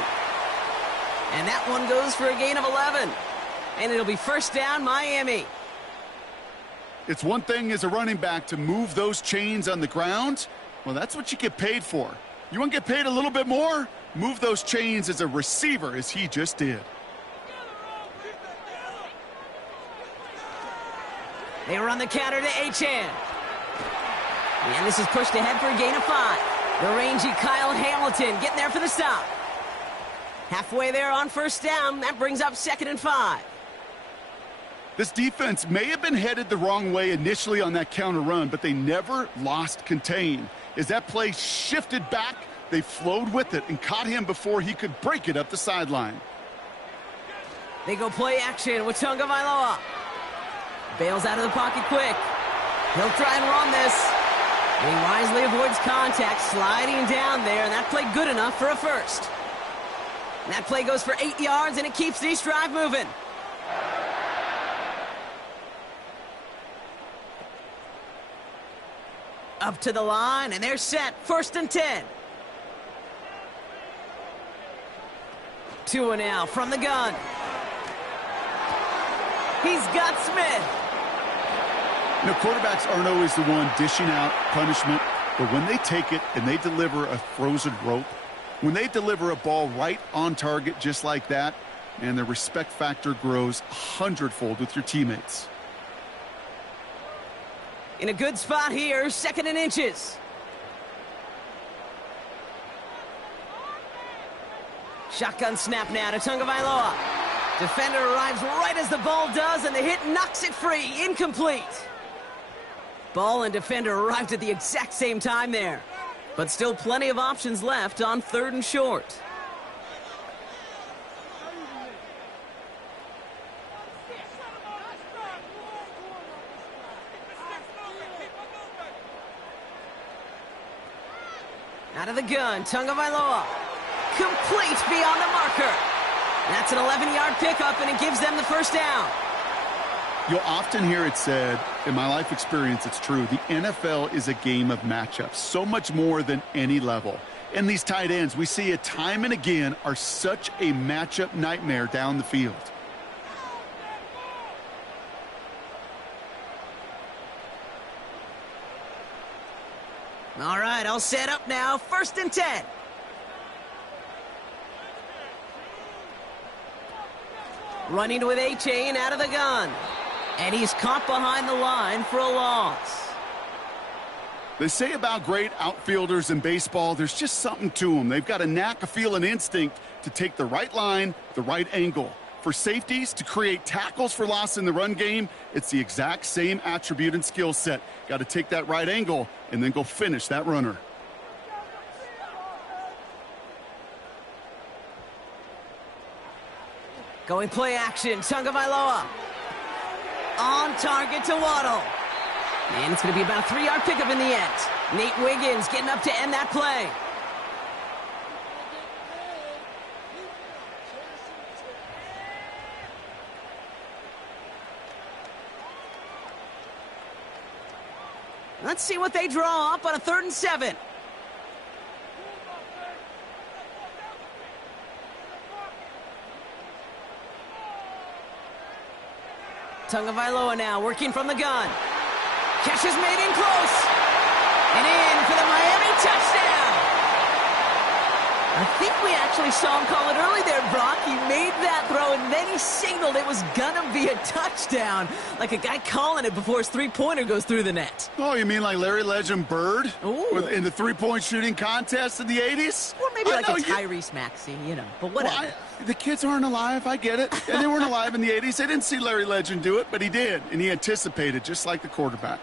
And that one goes for a gain of 11. And it'll be first down, Miami. It's one thing as a running back to move those chains on the ground. Well, that's what you get paid for. You want to get paid a little bit more? Move those chains as a receiver, as he just did. They run the counter to Achane. And this is pushed ahead for a gain of 5. The rangy Kyle Hamilton getting there for the stop. Halfway there on first down. That brings up 2nd and 5. This defense may have been headed the wrong way initially on that counter run, but they never lost contain. As that play shifted back, they flowed with it and caught him before he could break it up the sideline. They go play action with Tagovailoa. Bails out of the pocket quick. He'll try and run this. And he wisely avoids contact, sliding down there, and that play good enough for a first. And that play goes for 8 yards, and it keeps this drive moving. Up to the line, and they're set. 1st and 10. Tua now from the gun. He's got Smith. You know, quarterbacks aren't always the one dishing out punishment, but when they take it and they deliver a frozen rope, when they deliver a ball right on target just like that, and the respect factor grows 100-fold with your teammates. In a good spot here, 2nd and inches. Shotgun snap now to Tagovailoa. Defender arrives right as the ball does, and the hit knocks it free. Incomplete. Ball and defender arrived at the exact same time there. But still plenty of options left on 3rd and short. Out of the gun, Tagovailoa. Complete beyond the marker. That's an 11-yard pickup, and it gives them the first down. You'll often hear it said, in my life experience, it's true, the NFL is a game of matchups, so much more than any level. And these tight ends, we see it time and again, are such a matchup nightmare down the field. All right, all set up now. 1st and 10. Running with Achane out of the gun. And he's caught behind the line for a loss. They say about great outfielders in baseball, there's just something to them. They've got a knack, a feel, an instinct to take the right line, the right angle. For safeties, to create tackles for loss in the run game, it's the exact same attribute and skill set. Got to take that right angle and then go finish that runner. Going play action, Tagovailoa. On target to Waddle. And it's going to be about a 3-yard pickup in the end. Nate Wiggins getting up to end that play. Let's see what they draw up on a 3rd and 7. Tagovailoa now working from the gun. Catch is made in close. And in for the Miami touchdown. I think we actually saw him call it early there, Brock. He made that throw, and then he signaled it was going to be a touchdown. Like a guy calling it before his three-pointer goes through the net. Oh, you mean like Larry Legend Bird in the three-point shooting contest in the 80s? Or maybe like a Tyrese Maxey, you know, but whatever. Well, the kids aren't alive, I get it. And they weren't alive in the 80s. They didn't see Larry Legend do it, but he did. And he anticipated, just like the quarterback.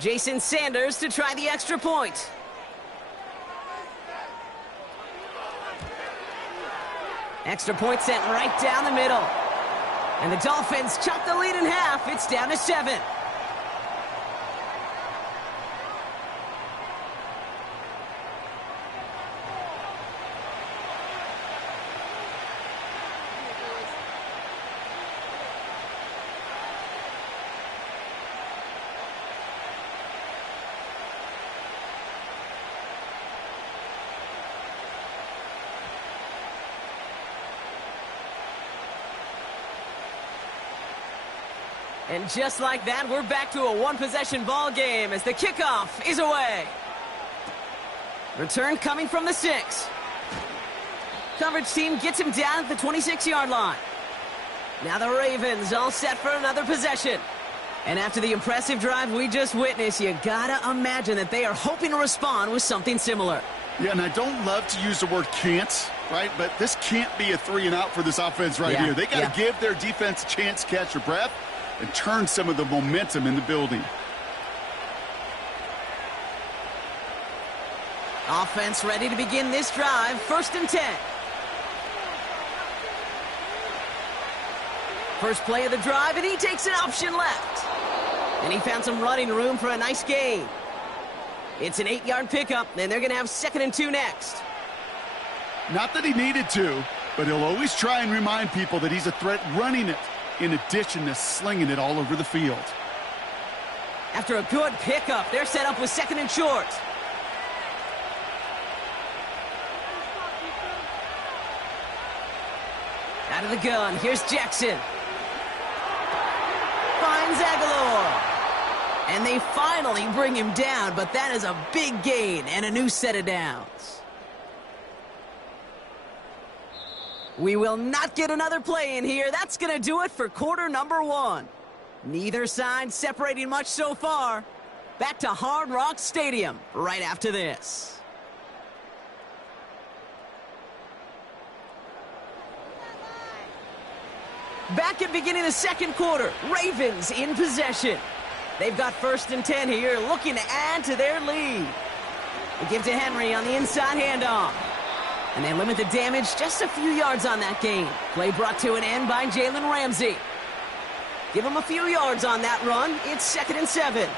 Jason Sanders to try the extra point. Extra point sent right down the middle. And the Dolphins chop the lead in half. It's down to 7. And just like that, we're back to a one-possession ball game as the kickoff is away. Return coming from the 6. Coverage team gets him down at the 26-yard line. Now the Ravens all set for another possession. And after the impressive drive we just witnessed, you gotta imagine that they are hoping to respond with something similar. Yeah, and I don't love to use the word can't, right? But this can't be a 3-and-out for this offense right here. They got to give their defense a chance to catch their breath and turn some of the momentum in the building. Offense ready to begin this drive. 1st and 10. First play of the drive, and he takes an option left. And he found some running room for a nice gain. It's an 8-yard pickup, and they're going to have 2nd and 2 next. Not that he needed to, but he'll always try and remind people that he's a threat running it, in addition to slinging it all over the field. After a good pickup, they're set up with 2nd and short. Out of the gun, here's Jackson. Finds Aguilar. And they finally bring him down, but that is a big gain and a new set of downs. We will not get another play in here. That's going to do it for quarter number 1. Neither side separating much so far. Back to Hard Rock Stadium right after this. Back at beginning of the 2nd quarter, Ravens in possession. They've got 1st and 10 here, looking to add to their lead. They give to Henry on the inside handoff. And they limit the damage just a few yards on that gain. Play brought to an end by Jalen Ramsey. Give him a few yards on that run. It's 2nd and 7.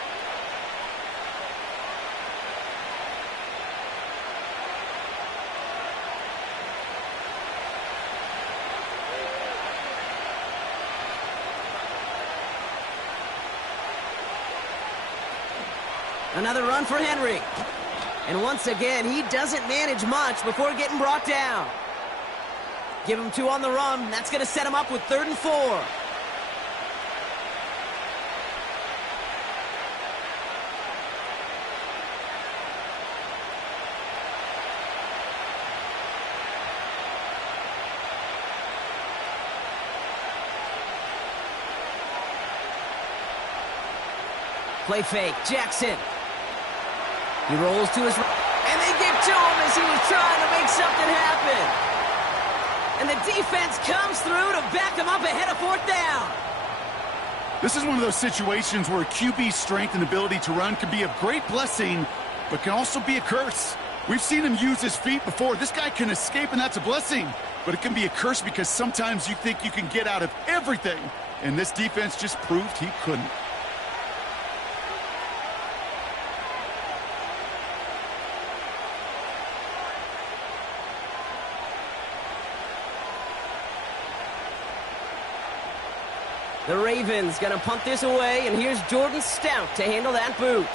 Another run for Henry. And once again, he doesn't manage much before getting brought down. Give him 2 on the run. That's going to set him up with 3rd and 4. Play fake, Jackson. He rolls to his right, and they get to him as he was trying to make something happen. And the defense comes through to back him up ahead of 4th down. This is one of those situations where QB's strength and ability to run can be a great blessing, but can also be a curse. We've seen him use his feet before. This guy can escape, and that's a blessing. But it can be a curse because sometimes you think you can get out of everything, and this defense just proved he couldn't. The Ravens going to punt this away, and here's Jordan Stout to handle that boot.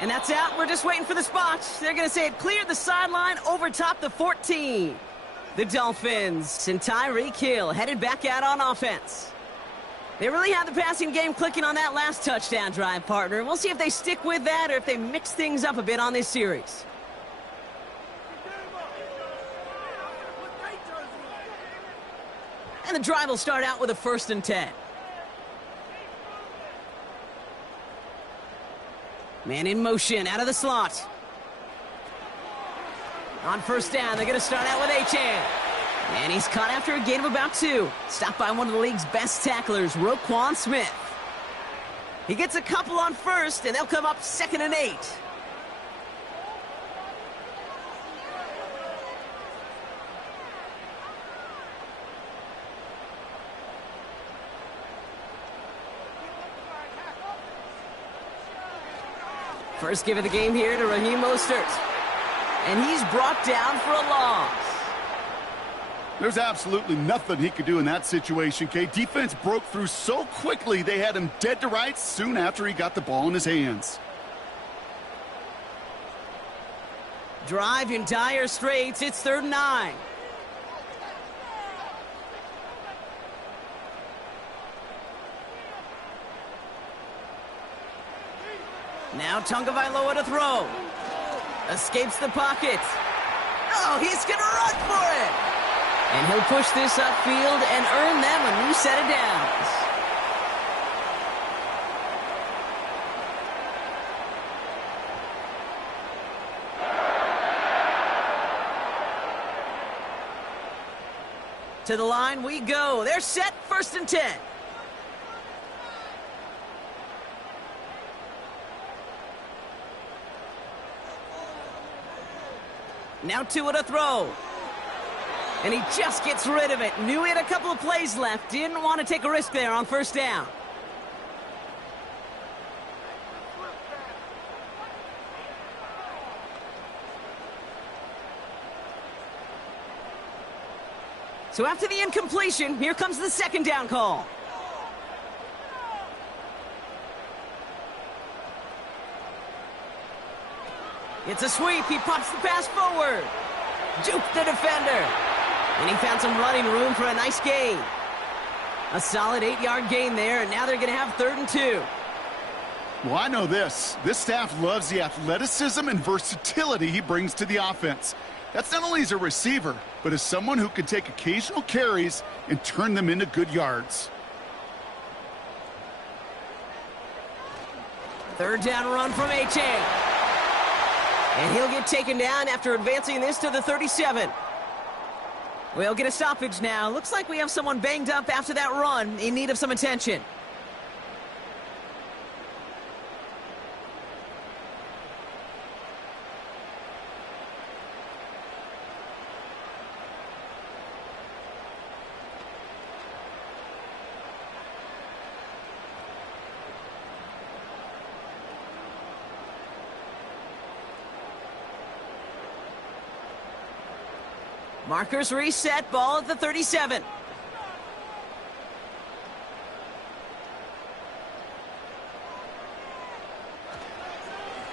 And that's out. We're just waiting for the spot. They're going to say it cleared the sideline over top the 14. The Dolphins and Tyreek Hill headed back out on offense. They really had the passing game clicking on that last touchdown drive, partner. We'll see if they stick with that or if they mix things up a bit on this series. And the drive will start out with a 1st and 10. Man in motion out of the slot. On 1st down, they're going to start out with Achane. And he's caught after a gain of about 2. Stopped by one of the league's best tacklers, Roquan Smith. He gets a couple on 1st, and they'll come up 2nd and 8. First give of the game here to Raheem Mostert. And he's brought down for a loss. There's absolutely nothing he could do in that situation, Kate. Defense broke through so quickly they had him dead to rights soon after he got the ball in his hands. Drive in dire straits. It's 3rd and 9. Now Tagovailoa to throw. Escapes the pocket. Oh, he's going to run for it. And he'll push this upfield and earn them a new set of downs. To the line we go. They're set, 1st and 10. Now Tua to throw. And he just gets rid of it. Knew he had a couple of plays left. Didn't want to take a risk there on 1st down. So after the incompletion, here comes the 2nd down call. It's a sweep. He pops the pass forward. Juke the defender. And he found some running room for a nice gain. A solid 8-yard gain there, and now they're going to have 3rd and 2. Well, I know this. This staff loves the athleticism and versatility he brings to the offense. That's not only as a receiver, but as someone who can take occasional carries and turn them into good yards. 3rd down run from Achane. And he'll get taken down after advancing this to the 37. We'll get a stoppage now. Looks like we have someone banged up after that run in need of some attention. Markers reset, ball at the 37.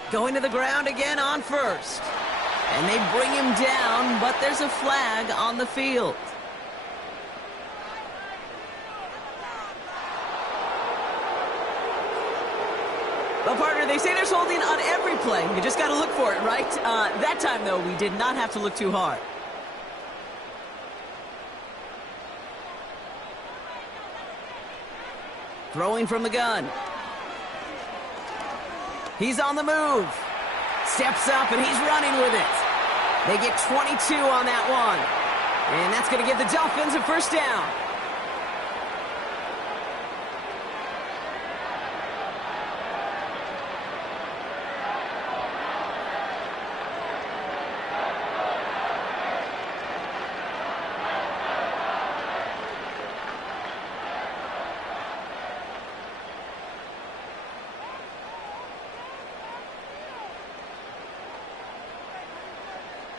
Going to the ground again on 1st. And they bring him down, but there's a flag on the field. Well, partner, they say there's holding on every play. You just got to look for it, right? That time, though, we did not have to look too hard. Throwing from the gun. He's on the move. Steps up, and he's running with it. They get 22 on that one. And that's going to give the Dolphins a 1st down.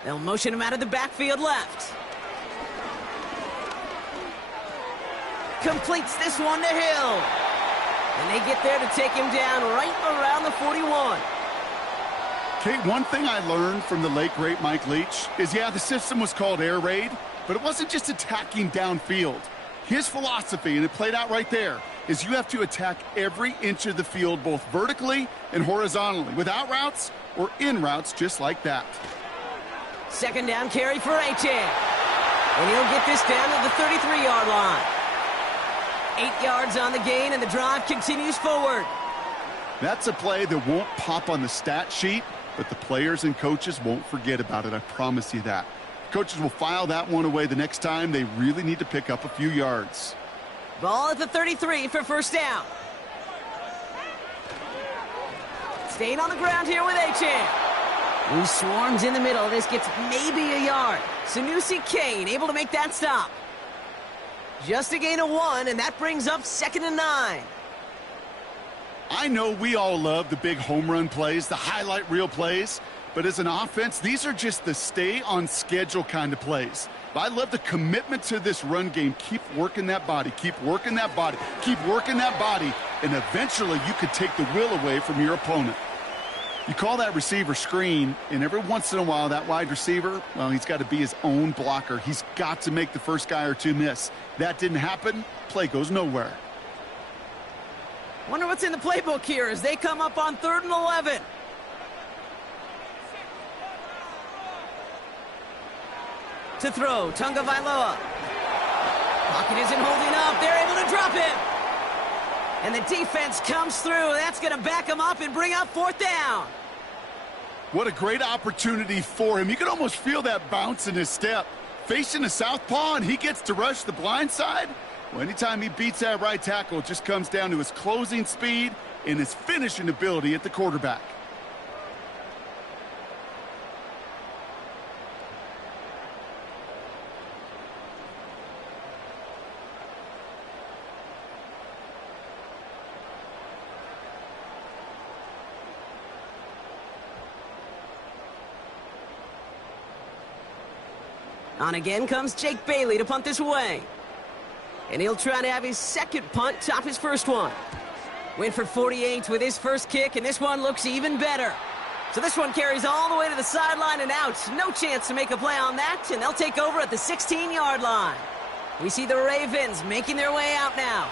They'll motion him out of the backfield left. Completes this one to Hill. And they get there to take him down right around the 41. Kate, one thing I learned from the late, great Mike Leach is, yeah, the system was called air raid, but it wasn't just attacking downfield. His philosophy, and it played out right there, is you have to attack every inch of the field, both vertically and horizontally, with out routes or in routes just like that. 2nd down carry for Achane. And he'll get this down to the 33-yard line. 8 yards on the gain, and the drive continues forward. That's a play that won't pop on the stat sheet, but the players and coaches won't forget about it, I promise you that. Coaches will file that one away the next time they really need to pick up a few yards. Ball at the 33 for 1st down. Staying on the ground here with Achane. Who swarms in the middle. This gets maybe a yard. Sanusi Kane able to make that stop. Just a gain of 1, and that brings up 2nd and 9. I know we all love the big home run plays, the highlight reel plays, but as an offense, these are just the stay-on-schedule kind of plays. I love the commitment to this run game. Keep working that body, keep working that body, keep working that body, and eventually you could take the will away from your opponent. You call that receiver screen, and every once in a while, that wide receiver, well, he's got to be his own blocker. He's got to make the first guy or two miss. That didn't happen. Play goes nowhere. Wonder what's in the playbook here as they come up on 3rd and 11. To throw, Tunga Vailoa. Pocket isn't holding up. They're able to drop him. And the defense comes through. That's going to back him up and bring up 4th down. What a great opportunity for him. You can almost feel that bounce in his step. Facing the southpaw, and he gets to rush the blind side. Well, anytime he beats that right tackle, it just comes down to his closing speed and his finishing ability at the quarterback. On again comes Jake Bailey to punt this away. And he'll try to have his second punt top his first one. Went for 48 with his first kick, and this one looks even better. So this one carries all the way to the sideline and out. No chance to make a play on that, and they'll take over at the 16-yard line. We see the Ravens making their way out now.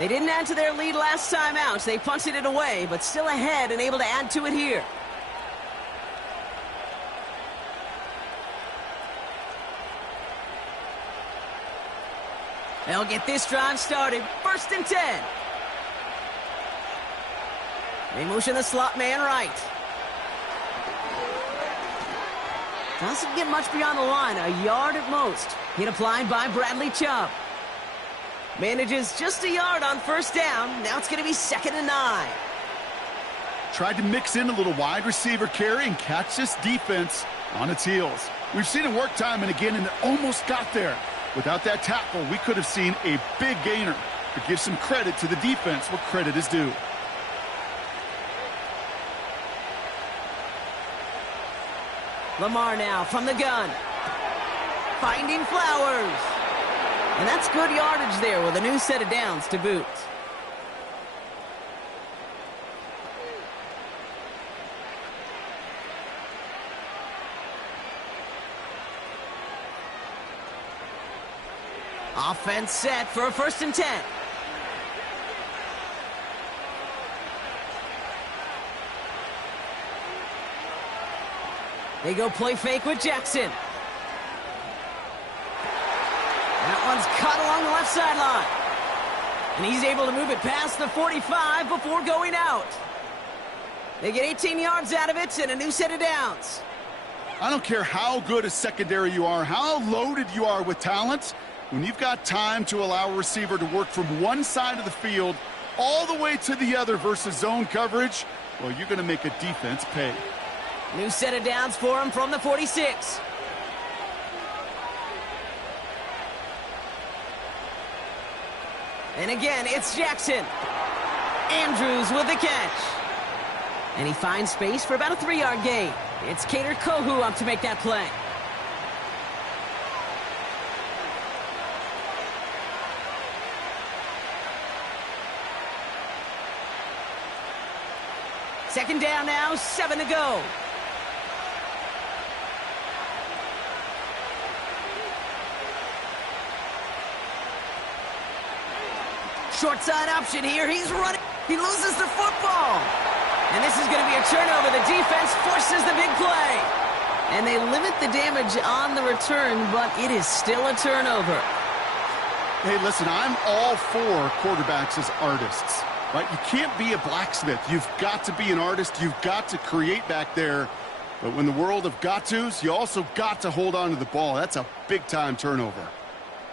They didn't add to their lead last time out. They punted it away, but still ahead and able to add to it here. They'll get this drive started. 1st and 10. They motion the slot man right. Doesn't get much beyond the line. A yard at most. Hit applied by Bradley Chubb. Manages just a yard on 1st down. Now it's going to be 2nd and 9. Tried to mix in a little wide receiver carry and catch this defense on its heels. We've seen it work time and again, and it almost got there. Without that tackle, we could have seen a big gainer. But give some credit to the defense where credit is due. Lamar now from the gun. Finding Flowers. And that's good yardage there with a new set of downs to boot. Offense set for a 1st and 10. They go play fake with Jackson. That one's cut along the left sideline. And he's able to move it past the 45 before going out. They get 18 yards out of it and a new set of downs. I don't care how good a secondary you are, how loaded you are with talent. When you've got time to allow a receiver to work from one side of the field all the way to the other versus zone coverage, well, you're going to make a defense pay. New set of downs for him from the 46. And again, it's Jackson. Andrews with the catch. And he finds space for about a 3-yard gain. It's Kader Kohu up to make that play. Second down now, 7 to go. Short side option here. He's running. He loses the football. And this is going to be a turnover. The defense forces the big play. And they limit the damage on the return, but it is still a turnover. Hey, listen, I'm all for quarterbacks as artists. Right? You can't be a blacksmith. You've got to be an artist. You've got to create back there. But when the world of got-tos, you also got to hold on to the ball. That's a big-time turnover.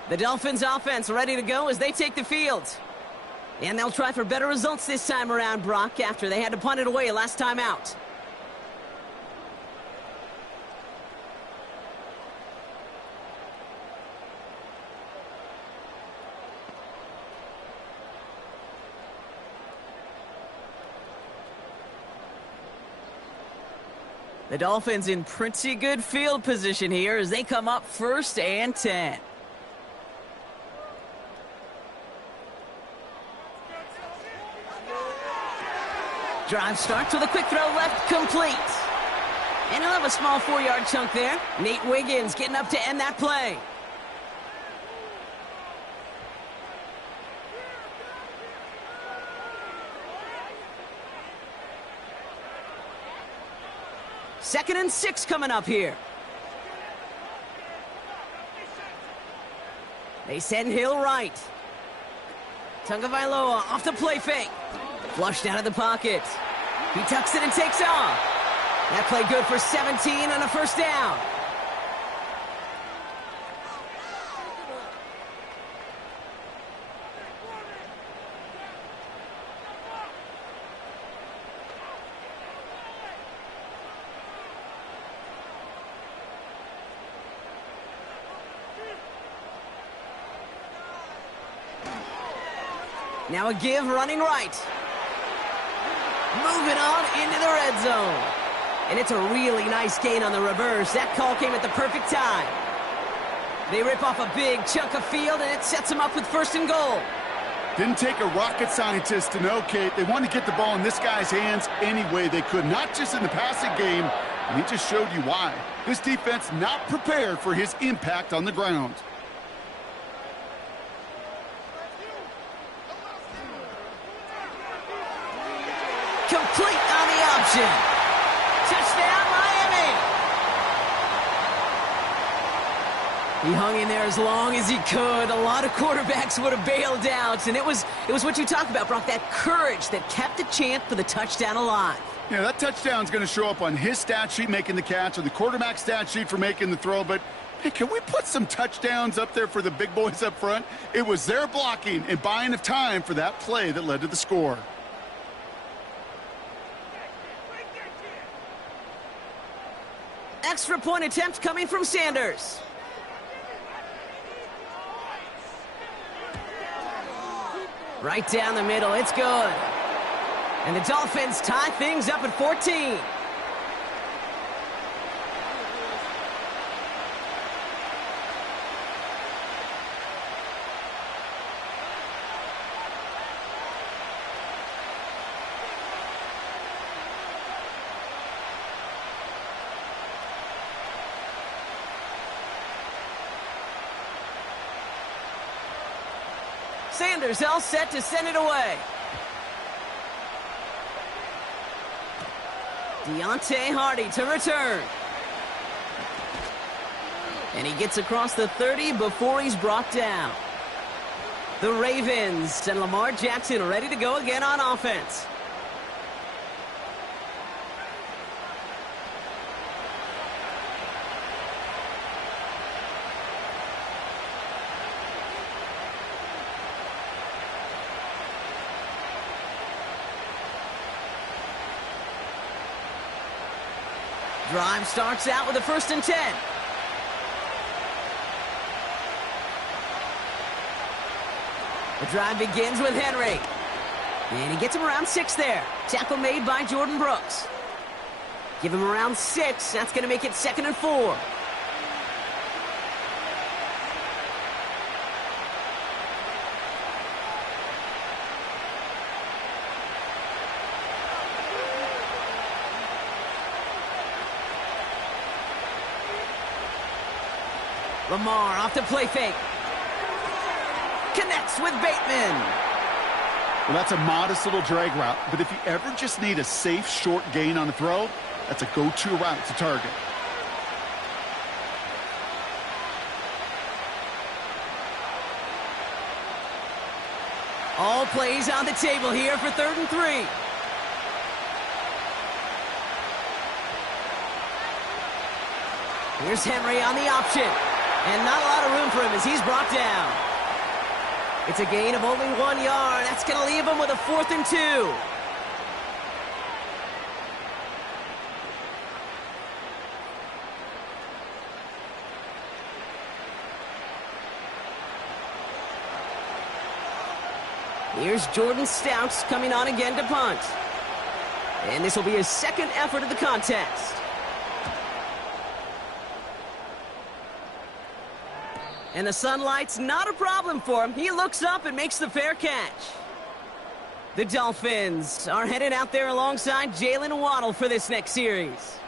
The Dolphins offense ready to go as they take the field. And they'll try for better results this time around, Brock, after they had to punt it away last time out. The Dolphins in pretty good field position here as they come up 1st and 10. Drive starts with a quick throw left, complete. And he'll have a small 4-yard chunk there. Nate Wiggins getting up to end that play. 2nd and 6 coming up here. They send Hill right. Tagovailoa off the play fake. Flushed out of the pocket. He tucks it and takes off. That play good for 17 and a first down. Now a give running right. Moving on into the red zone. And it's a really nice gain on the reverse. That call came at the perfect time. They rip off a big chunk of field, and it sets them up with 1st and goal. Didn't take a rocket scientist to know, Kate. They wanted to get the ball in this guy's hands any way they could, not just in the passing game, and he just showed you why. This defense not prepared for his impact on the ground. Complete on the option. Touchdown, Miami. He hung in there as long as he could. A lot of quarterbacks would have bailed out, and it was what you talk about, Brock, that courage that kept the chant for the touchdown alive. Yeah, that touchdown's going to show up on his stat sheet making the catch or the quarterback stat sheet for making the throw, but hey, can we put some touchdowns up there for the big boys up front? It was their blocking and buying of time for that play that led to the score. Extra point attempt coming from Sanders. Right down the middle, it's good. And the Dolphins tie things up at 14. Sanders all set to send it away. Deontay Hardy to return. And he gets across the 30 before he's brought down. The Ravens and Lamar Jackson ready to go again on offense. Drive starts out with a 1st and 10. The drive begins with Henry. And he gets him around 6 there. Tackle made by Jordan Brooks. Give him around 6. That's going to make it 2nd and 4. Lamar off the play fake. Connects with Bateman. Well, that's a modest little drag route, but if you ever just need a safe, short gain on a throw, that's a go-to route to target. All plays on the table here for 3rd and 3. Here's Henry on the option. And not a lot of room for him as he's brought down. It's a gain of only 1 yard. That's going to leave him with a 4th and 2. Here's Jordan Stouts coming on again to punt. And this will be his 2nd effort of the contest. And the sunlight's not a problem for him. He looks up and makes the fair catch. The Dolphins are headed out there alongside Jalen Waddle for this next series.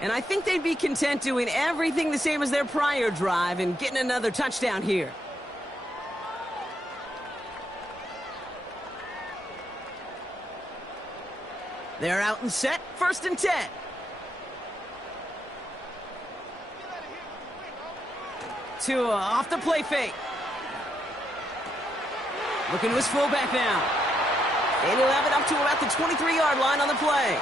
And I think they'd be content doing everything the same as their prior drive and getting another touchdown here. They're out and set, 1st and 10. Tua off the play fake. Looking to his fullback now. And he'll have it up to about the 23-yard line on the play.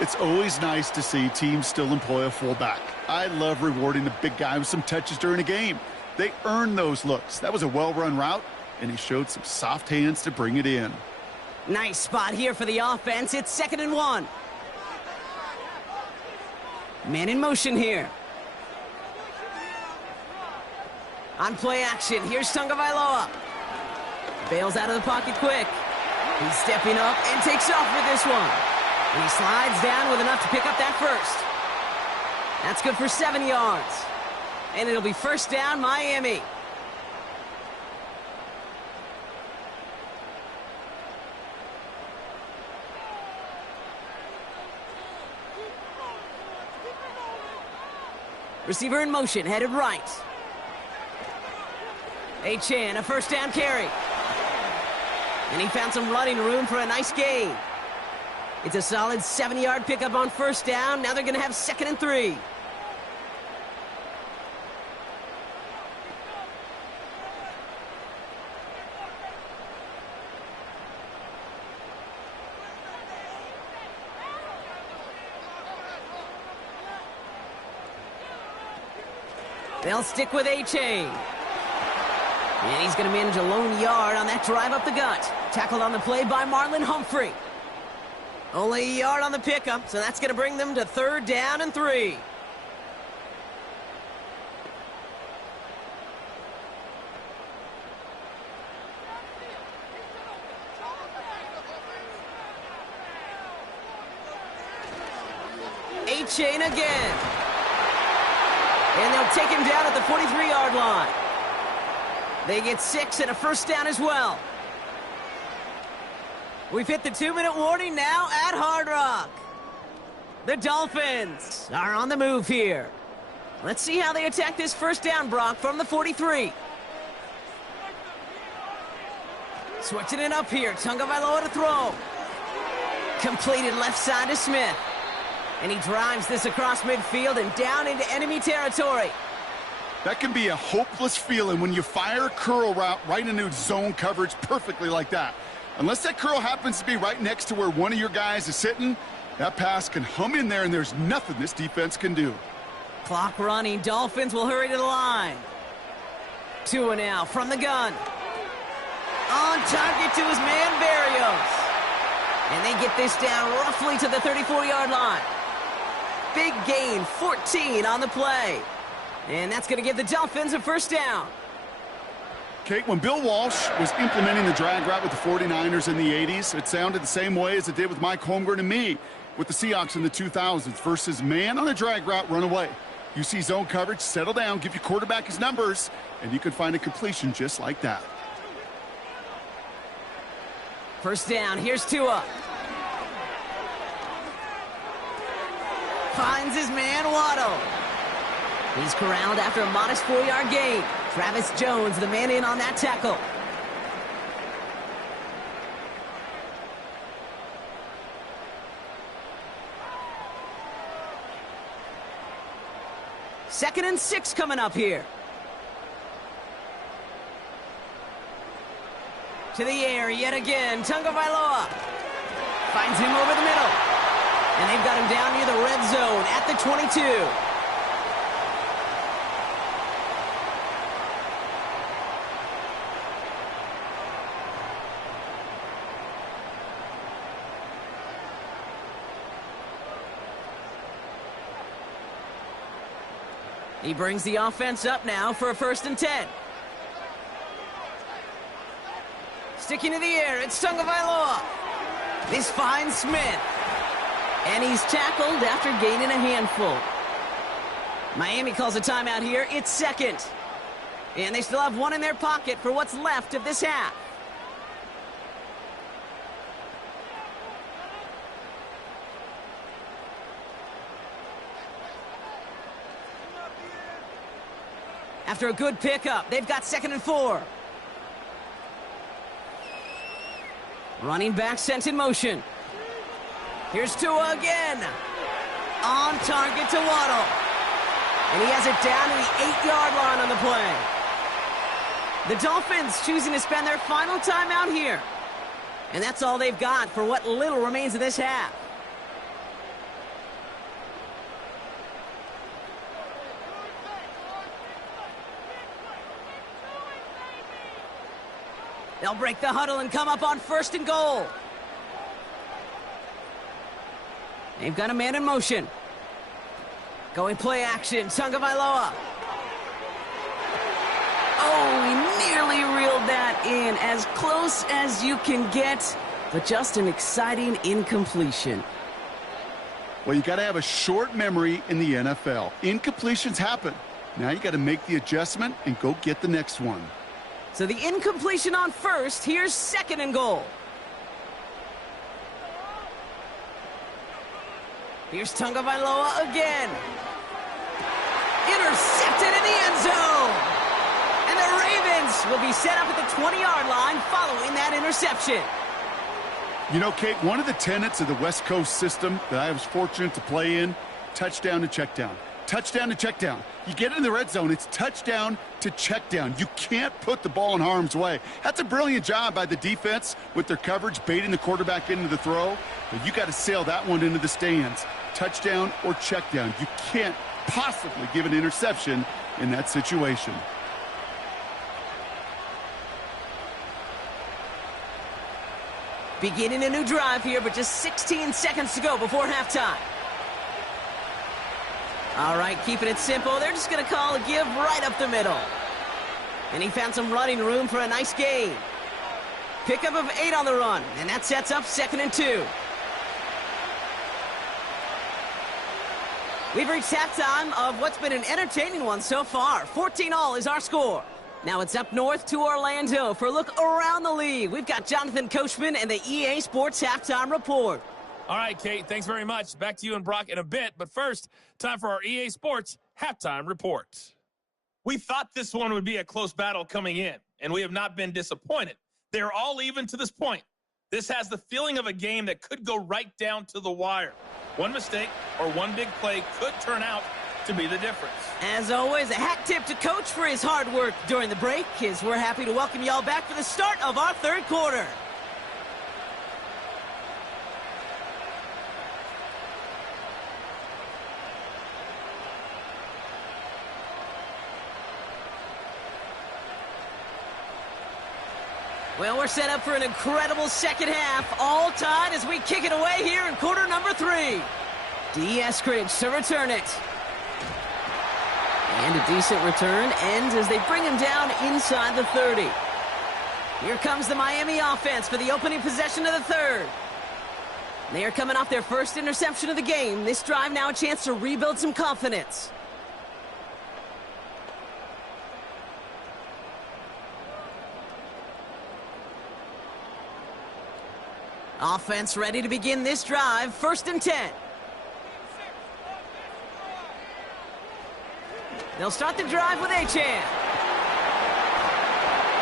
It's always nice to see teams still employ a fullback. I love rewarding the big guy with some touches during a game. They earn those looks. That was a well-run route, and he showed some soft hands to bring it in. Nice spot here for the offense. It's 2nd and 1. Man in motion here. On play action, here's Tagovailoa. Bails out of the pocket quick. He's stepping up and takes off with this one. And he slides down with enough to pick up that first. That's good for 7 yards. And it'll be first down, Miami. Receiver in motion, headed right. Achane, a first down carry. And he found some running room for a nice gain. It's a solid 7-yard pickup on first down. Now they're going to have 2nd and 3. They'll stick with Achane. And he's going to manage a lone yard on that drive up the gut. Tackled on the play by Marlon Humphrey. Only a yard on the pickup, so that's going to bring them to 3rd down and 3. Achane again. And they'll take him down at the 43-yard line. They get 6 and a first down as well. We've hit the 2-minute warning now at Hard Rock. The Dolphins are on the move here. Let's see how they attack this first down, Brock, from the 43. Switching it up here. Tagovailoa to throw. Completed left side to Smith. And he drives this across midfield and down into enemy territory. That can be a hopeless feeling when you fire a curl route right into zone coverage perfectly like that. Unless that curl happens to be right next to where one of your guys is sitting, that pass can hum in there and there's nothing this defense can do. Clock running. Dolphins will hurry to the line. Tua now from the gun. On target to his man, Berrios. And they get this down roughly to the 34-yard line. Big gain, 14 on the play. And that's going to give the Dolphins a first down. Kate, when Bill Walsh was implementing the drag route with the 49ers in the 80s, it sounded the same way as it did with Mike Holmgren and me with the Seahawks in the 2000s versus man on a drag route, run away. You see zone coverage, settle down, give your quarterback his numbers, and you can find a completion just like that. First down, here's Tua. Finds his man, Waddle. He's corralled after a modest 4-yard gain. Travis Jones, the man in on that tackle. Second and 6 coming up here. To the air yet again. Tagovailoa finds him over the middle. And they've got him down near the red zone at the 22. He brings the offense up now for a 1st and 10. Sticking to the air, it's Tagovailoa. This finds Smith. And he's tackled after gaining a handful. Miami calls a timeout here. It's 2nd. And they still have one in their pocket for what's left of this half. After a good pickup, they've got 2nd and 4. Running back sent in motion. Here's Tua again. On target to Waddle. And he has it down to the 8-yard line on the play. The Dolphins choosing to spend their final timeout here. And that's all they've got for what little remains of this half. They'll break the huddle and come up on 1st and goal. They've got a man in motion. Going play action, Tagovailoa. Oh, he nearly reeled that in, as close as you can get, but just an exciting incompletion. Well, you got to have a short memory in the NFL. Incompletions happen. Now you got to make the adjustment and go get the next one. So the incompletion on 1st, here's 2nd and goal. Here's Tagovailoa again. Intercepted in the end zone. And the Ravens will be set up at the 20-yard line following that interception. You know, Kate, one of the tenets of the West Coast system that I was fortunate to play in, touchdown to check down. Touchdown to check down. You get in the red zone, it's touchdown to check down. You can't put the ball in harm's way. That's a brilliant job by the defense with their coverage, baiting the quarterback into the throw. But you got to sail that one into the stands. Touchdown or check down. You can't possibly give an interception in that situation. Beginning a new drive here, but just 16 seconds to go before halftime. All right, keeping it simple. They're just going to call a give right up the middle. And he found some running room for a nice gain. Pickup of 8 on the run, and that sets up 2nd and 2. We've reached halftime of what's been an entertaining one so far. 14-all is our score. Now it's up north to Orlando for a look around the league. We've got Jonathan Coachman and the EA Sports Halftime Report. All right, Kate, thanks very much. Back to you and Brock in a bit. But first, time for our EA Sports Halftime Report. We thought this one would be a close battle coming in, and we have not been disappointed. They're all even to this point. This has the feeling of a game that could go right down to the wire. One mistake or one big play could turn out to be the difference. As always, a hat tip to Coach for his hard work during the break, as we're happy to welcome y'all back for the start of our 3rd quarter. Well, we're set up for an incredible second half, all tied as we kick it away here in quarter number 3. D. Eskridge to return it. And a decent return ends as they bring him down inside the 30. Here comes the Miami offense for the opening possession of the 3rd. They are coming off their first interception of the game. This drive now a chance to rebuild some confidence. Offense ready to begin this drive. 1st and 10. They'll start the drive with Achane.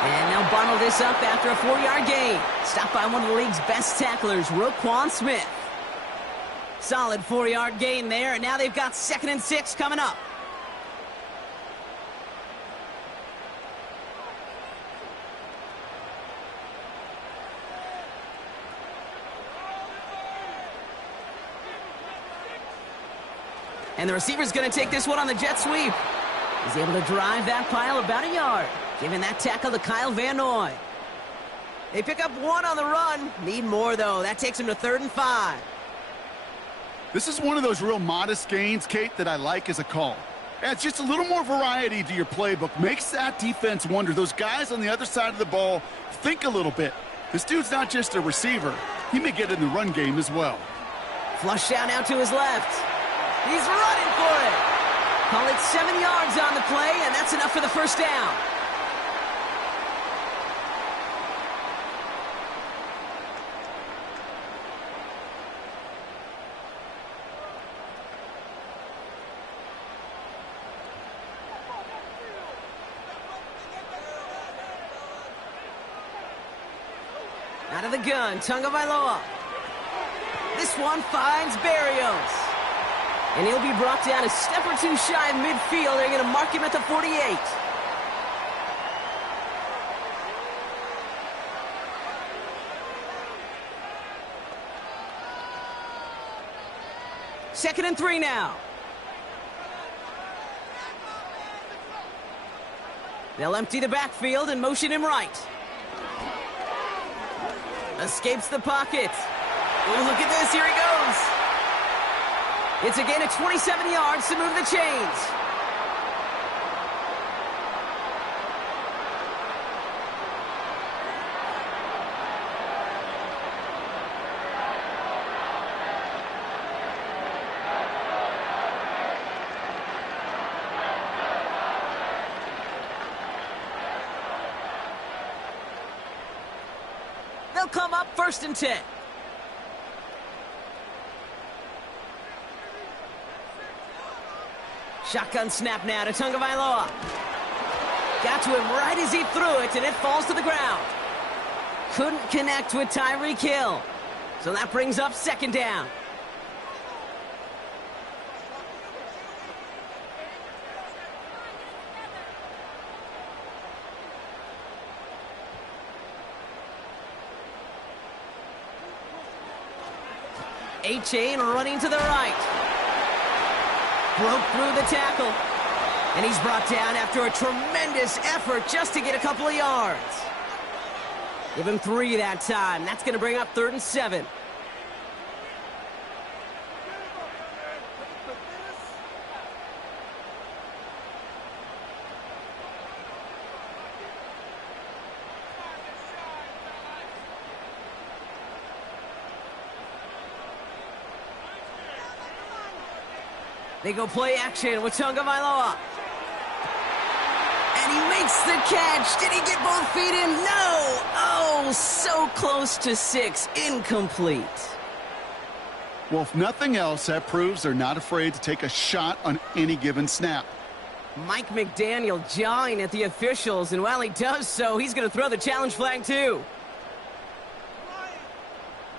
And they'll bundle this up after a 4-yard gain. Stopped by one of the league's best tacklers, Roquan Smith. Solid 4-yard gain there, and now they've got 2nd and 6 coming up. And the receiver's going to take this one on the jet sweep. He's able to drive that pile about a yard, giving that tackle to Kyle Van Noy. They pick up 1 on the run. Need more, though. That takes him to 3rd and 5. This is one of those real modest gains, Kate, that I like as a call. Adds just a little more variety to your playbook. Makes that defense wonder. Those guys on the other side of the ball think a little bit. This dude's not just a receiver. He may get in the run game as well. Flush down out to his left. He's running for it. Call it 7 yards on the play, and that's enough for the 1st down. Out of the gun, Tagovailoa. This one finds Berrios. And he'll be brought down a step or two shy of midfield. They're going to mark him at the 48. Second and 3 now. They'll empty the backfield and motion him right. Escapes the pocket. Ooh, look at this. Here he goes. It's a gain of 27 yards to move the chains. They'll come up 1st and 10. Shotgun snap now to Tagovailoa. Got to him right as he threw it, and it falls to the ground. Couldn't connect with Tyreek Hill. So that brings up 2nd down. A-Chain running to the right. Broke through the tackle. And he's brought down after a tremendous effort just to get a couple of yards. Give him 3 that time. That's going to bring up 3rd and 7. They go play action with Tagovailoa. And he makes the catch. Did he get both feet in? No! Oh, so close to 6. Incomplete. Well, if nothing else, that proves they're not afraid to take a shot on any given snap. Mike McDaniel jawing at the officials, and while he does so, he's going to throw the challenge flag too.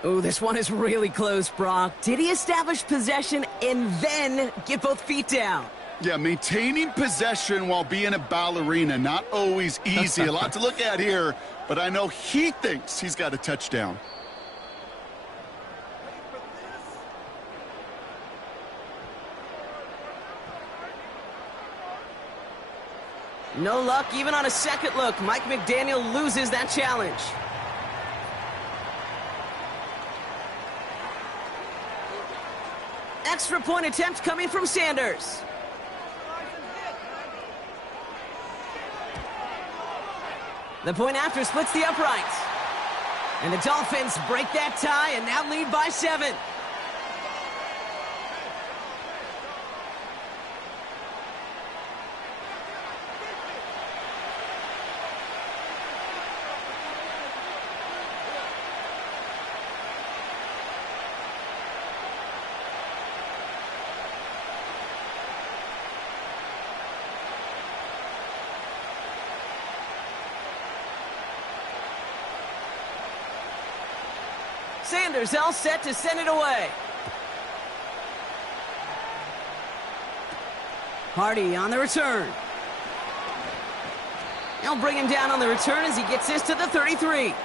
Oh, this one is really close, Brock. Did he establish possession and then get both feet down? Yeah, maintaining possession while being a ballerina, not always easy. A lot to look at here, but I know he thinks he's got a touchdown. No luck even on a second look. Mike McDaniel loses that challenge. Extra point attempt coming from Sanders. The point after splits the uprights. And the Dolphins break that tie and now lead by 7. Sanders all set to send it away. Hardy on the return. They'll bring him down on the return as he gets this to the 33.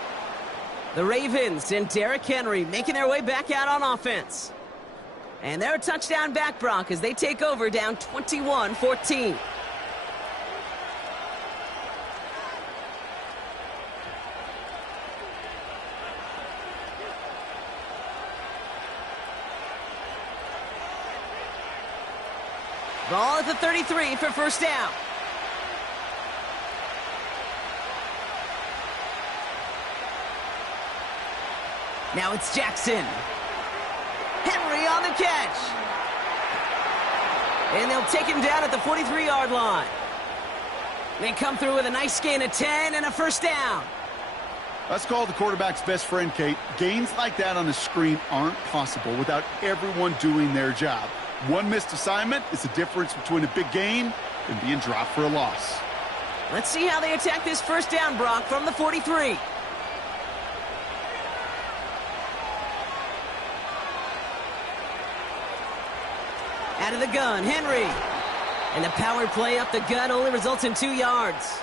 The Ravens and Derrick Henry making their way back out on offense. And they're a touchdown back, Brock, as they take over down 21-14. Ball at the 33 for first down. Now it's Jackson. Henry on the catch. And they'll take him down at the 43-yard line. They come through with a nice gain of 10 and a first down. That's called the quarterback's best friend, Kate. Gains like that on the screen aren't possible without everyone doing their job. One missed assignment is the difference between a big gain and being dropped for a loss. Let's see how they attack this first down, Brock, from the 43. Out of the gun, Henry. And the power play up the gut only results in 2 yards.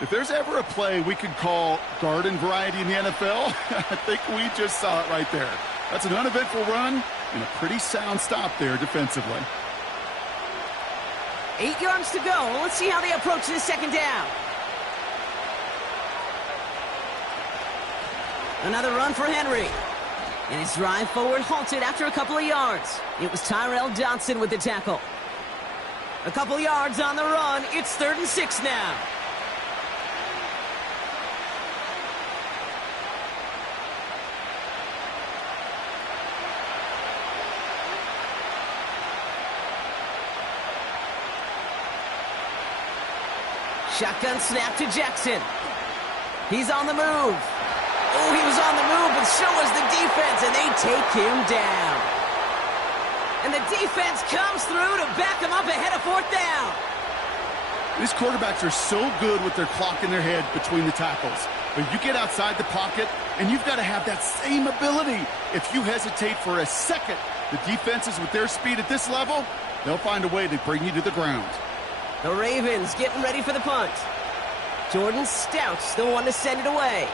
If there's ever a play we could call garden variety in the NFL, I think we just saw it right there. That's an uneventful run and a pretty sound stop there defensively. 8 yards to go. Let's see how they approach this second down. Another run for Henry. And his drive forward halted after a couple of yards. It was Tyrell Johnson with the tackle. A couple yards on the run. It's 3rd and 6 now. Shotgun snap to Jackson. He's on the move. Oh, he was on the move, but so was the defense, and they take him down. And the defense comes through to back him up ahead of 4th down. These quarterbacks are so good with their clock in their head between the tackles. But you get outside the pocket, and you've got to have that same ability. If you hesitate for a second, the defenses with their speed at this level, they'll find a way to bring you to the ground. The Ravens getting ready for the punt. Jordan Stout's the one to send it away.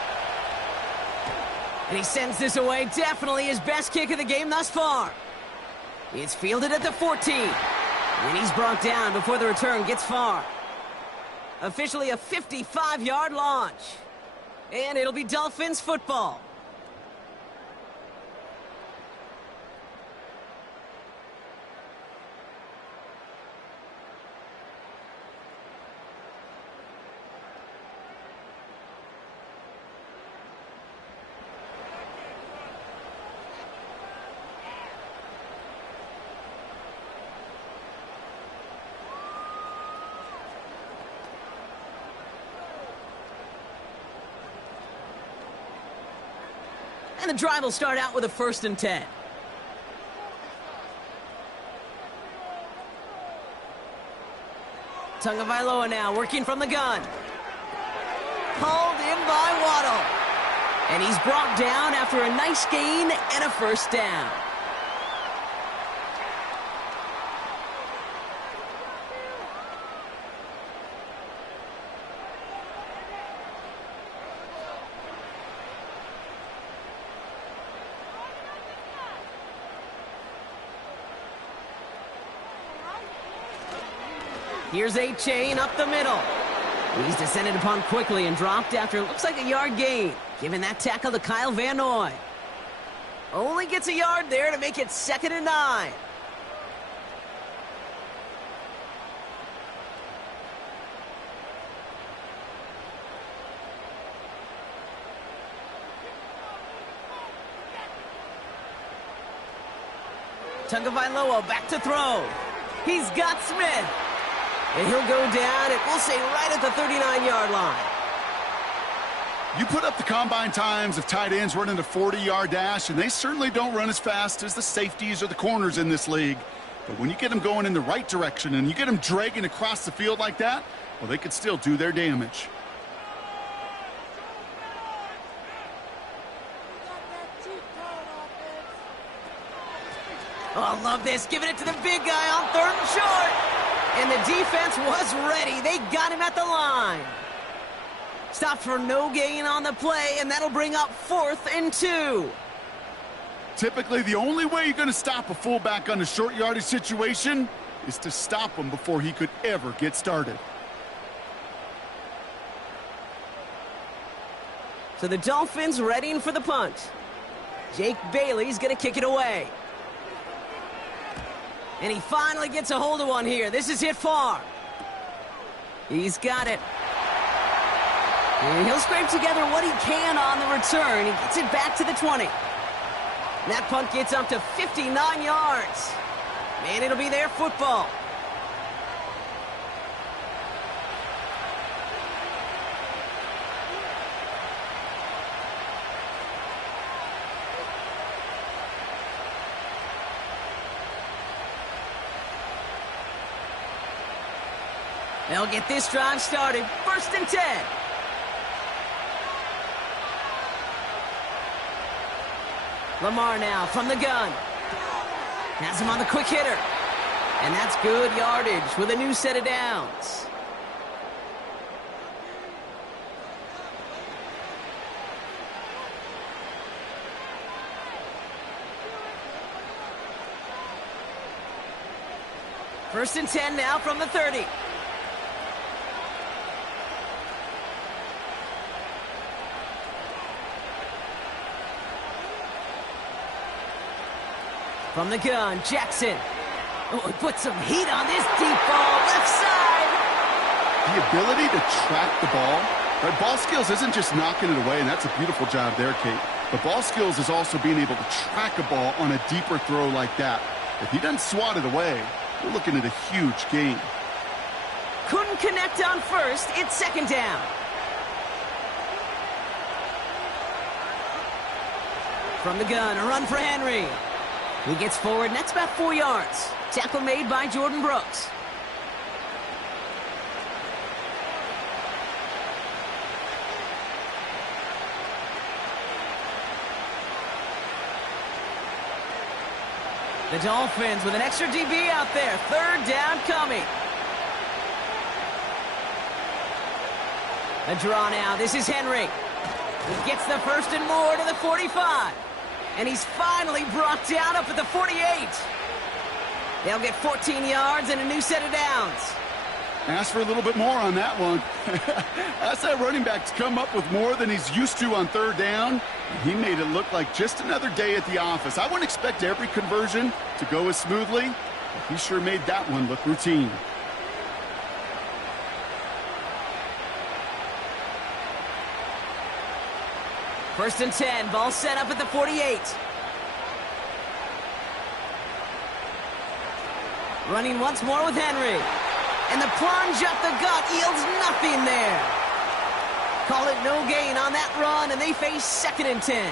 And he sends this away. Definitely his best kick of the game thus far. It's fielded at the 14. And he's brought down before the return gets far. Officially a 55-yard launch. And it'll be Dolphins football. And the drive will start out with a 1st and 10. Tagovailoa now working from the gun. Pulled in by Waddle. And he's brought down after a nice gain and a 1st down. Here's a chain up the middle. He's descended upon quickly and dropped after it looks like a yard gain. Giving that tackle to Kyle Van Noy. Only gets a yard there to make it 2nd and 9. Tagovailoa back to throw. He's got Smith. And he'll go down, and we'll say right at the 39-yard line. You put up the combine times of tight ends running a 40-yard dash, and they certainly don't run as fast as the safeties or the corners in this league. But when you get them going in the right direction and you get them dragging across the field like that, well, they could still do their damage. Oh, I love this. Giving it to the big guy on 3rd and short. And the defense was ready. They got him at the line. Stopped for no gain on the play, and that'll bring up 4th and 2. Typically, the only way you're going to stop a fullback on a short yardage situation is to stop him before he could ever get started. So the Dolphins readying for the punt. Jake Bailey's going to kick it away. And he finally gets a hold of one here. This is hit far. He's got it. And he'll scrape together what he can on the return. He gets it back to the 20. That punt gets up to 59 yards. And it'll be their football. They'll get this drive started. 1st and 10. Lamar now from the gun. Has him on the quick hitter. And that's good yardage with a new set of downs. First and 10 now from the 30. From the gun, Jackson. Oh, he put some heat on this deep ball, left side. The ability to track the ball. Right? Ball skills isn't just knocking it away, and that's a beautiful job there, Kate. But ball skills is also being able to track a ball on a deeper throw like that. If he doesn't swat it away, we're looking at a huge gain. Couldn't connect on first. It's second down. From the gun, a run for Henry. He gets forward, and that's about 4 yards. Tackle made by Jordan Brooks. The Dolphins with an extra DB out there. Third down coming. A draw now. This is Henry. He gets the first and more to the 45. And he's finally brought down up at the 48. They'll get 14 yards and a new set of downs. Ask for a little bit more on that one. Ask that running back to come up with more than he's used to on third down. He made it look like just another day at the office. I wouldn't expect every conversion to go as smoothly, but he sure made that one look routine. First and 10, ball set up at the 48. Running once more with Henry. And the plunge up the gut yields nothing there. Call it no gain on that run, and they face second and 10.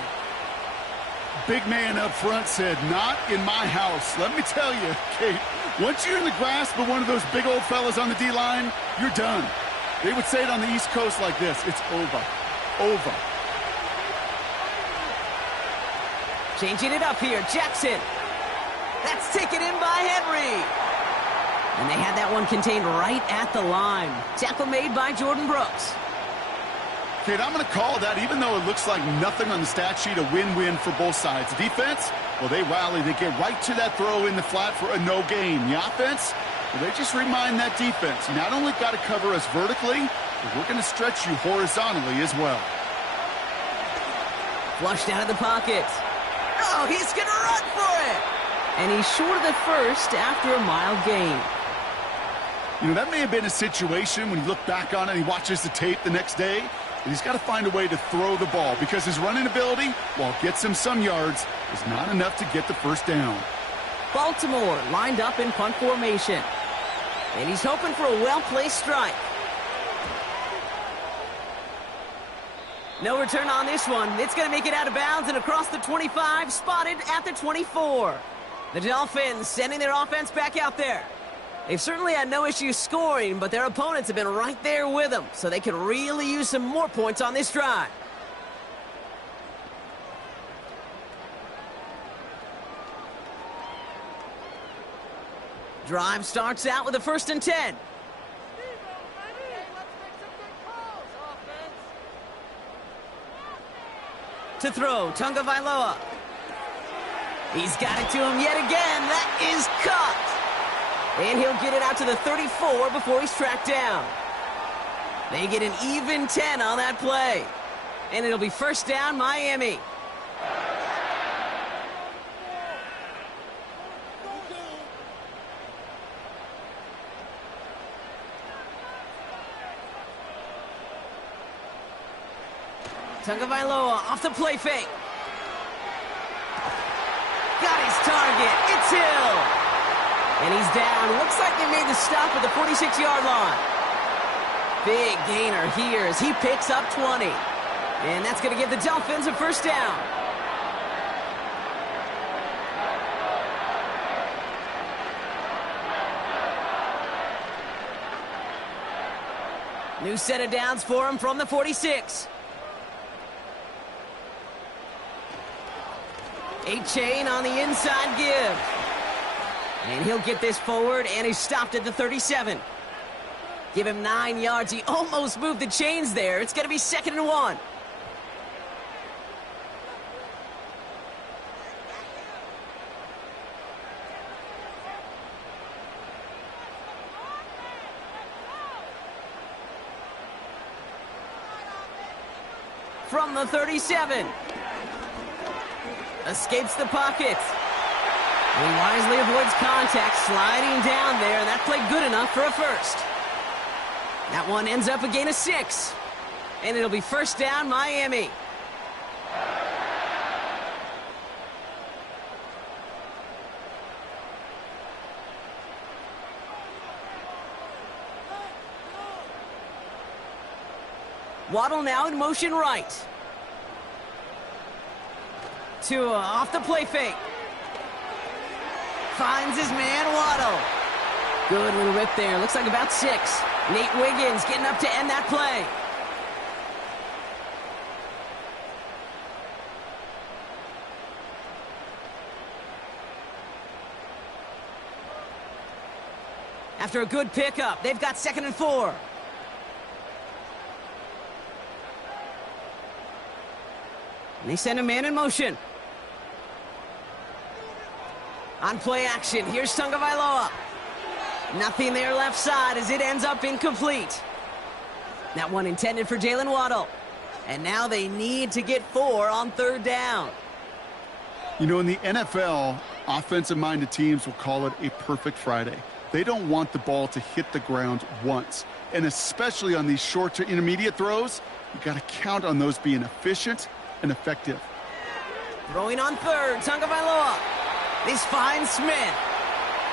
Big man up front said, not in my house. Let me tell you, Kate, once you're in the grasp of one of those big old fellas on the D-line, you're done. They would say it on the East Coast like this, it's over. Over. Changing it up here, Jackson. That's taken in by Henry. And they had that one contained right at the line. Tackle made by Jordan Brooks. Kate, I'm going to call that, even though it looks like nothing on the stat sheet, a win-win for both sides. Defense, well, they rally. They get right to that throw in the flat for a no gain. The offense, well, they just remind that defense, you not only got to cover us vertically, but we're going to stretch you horizontally as well. Flushed out of the pocket. Oh, he's going to run for it. And he's short of the first after a mile gain. You know, that may have been a situation when you look back on it and he watches the tape the next day, and he's got to find a way to throw the ball because his running ability, while it gets him some yards, is not enough to get the first down. Baltimore lined up in punt formation. And he's hoping for a well-placed strike. No return on this one. It's going to make it out of bounds and across the 25, spotted at the 24. The Dolphins sending their offense back out there. They've certainly had no issues scoring, but their opponents have been right there with them, so they can really use some more points on this drive. Drive starts out with a first and 10. To throw, Tunga Vailoa. He's got it to him yet again. That is caught. And he'll get it out to the 34 before he's tracked down. They get an even 10 on that play. And it'll be first down, Miami. Tunga Vailoa off the play fake. Got his target. It's Hill. And he's down. Looks like they made the stop at the 46-yard line. Big gainer here as he picks up 20. And that's going to give the Dolphins a first down. New set of downs for him from the 46. A chain on the inside give. And he'll get this forward, and he's stopped at the 37. Give him 9 yards. He almost moved the chains there. It's going to be 2nd and 1. From the 37. Escapes the pocket. He wisely avoids contact, sliding down there, and that played good enough for a first. That one ends up a gain of 6. And it'll be first down, Miami. Waddle now in motion right. Tua off the play fake. Finds his man, Waddle. Good little rip there. Looks like about 6. Nate Wiggins getting up to end that play. After a good pickup, they've got 2nd and 4. And they send a man in motion. On play action, here's Tagovailoa. Nothing there left side as it ends up incomplete. That one intended for Jalen Waddle. And now they need to get 4 on 3rd down. You know, in the NFL, offensive-minded teams will call it a perfect Friday. They don't want the ball to hit the ground once. And especially on these short to intermediate throws, you got to count on those being efficient and effective. Throwing on 3rd, Tagovailoa. This finds Smith.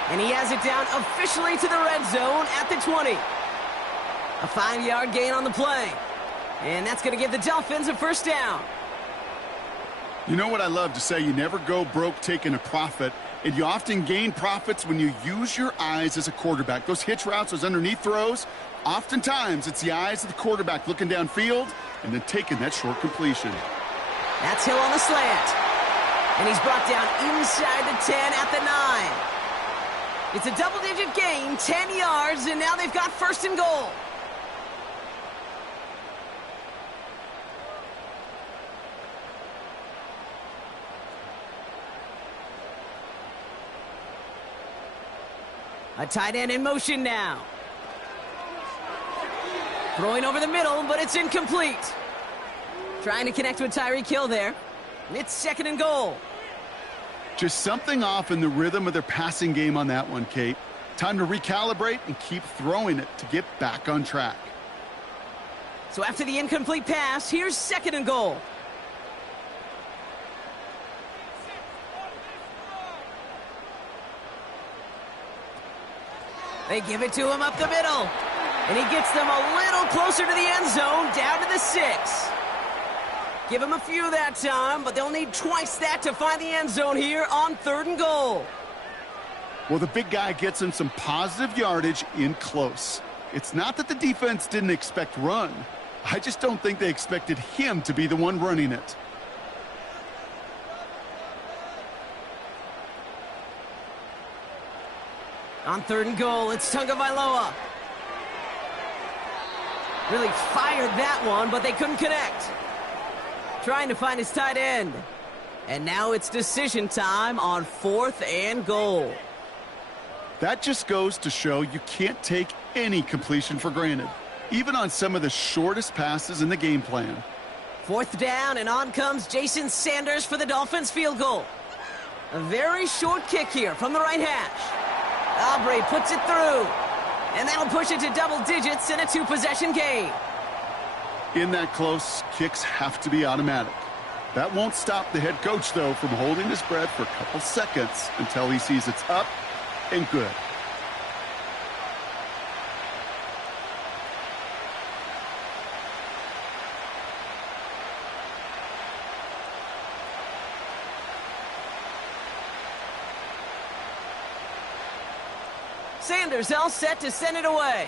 And he has it down officially to the red zone at the 20. A 5-yard gain on the play. And that's going to give the Dolphins a first down. You know what I love to say? You never go broke taking a profit. And you often gain profits when you use your eyes as a quarterback. Those hitch routes, those underneath throws, oftentimes it's the eyes of the quarterback looking downfield and then taking that short completion. That's Hill on the slant. And he's brought down inside the 10 at the 9. It's a double-digit gain, 10 yards, and now they've got 1st and goal. A tight end in motion now. Throwing over the middle, but it's incomplete. Trying to connect with Tyreek Hill there. It's 2nd and goal. Just something off in the rhythm of their passing game on that one, Kate. Time to recalibrate and keep throwing it to get back on track. So after the incomplete pass, here's 2nd and goal. They give it to him up the middle. And he gets them a little closer to the end zone, down to the 6. Give him a few that time, but they'll need twice that to find the end zone here on 3rd and goal. Well, the big guy gets him some positive yardage in close. It's not that the defense didn't expect run. I just don't think they expected him to be the one running it. On 3rd and goal, it's Tagovailoa. Really fired that one, but they couldn't connect. Trying to find his tight end. And now it's decision time on 4th and goal. That just goes to show you can't take any completion for granted, even on some of the shortest passes in the game plan. 4th down, and on comes Jason Sanders for the Dolphins field goal. A very short kick here from the right hash. Aubrey puts it through. And that'll push it to double digits in a 2-possession game. In that close, kicks have to be automatic. That won't stop the head coach, though, from holding his breath for a couple seconds until he sees it's up and good. Sanders all set to send it away.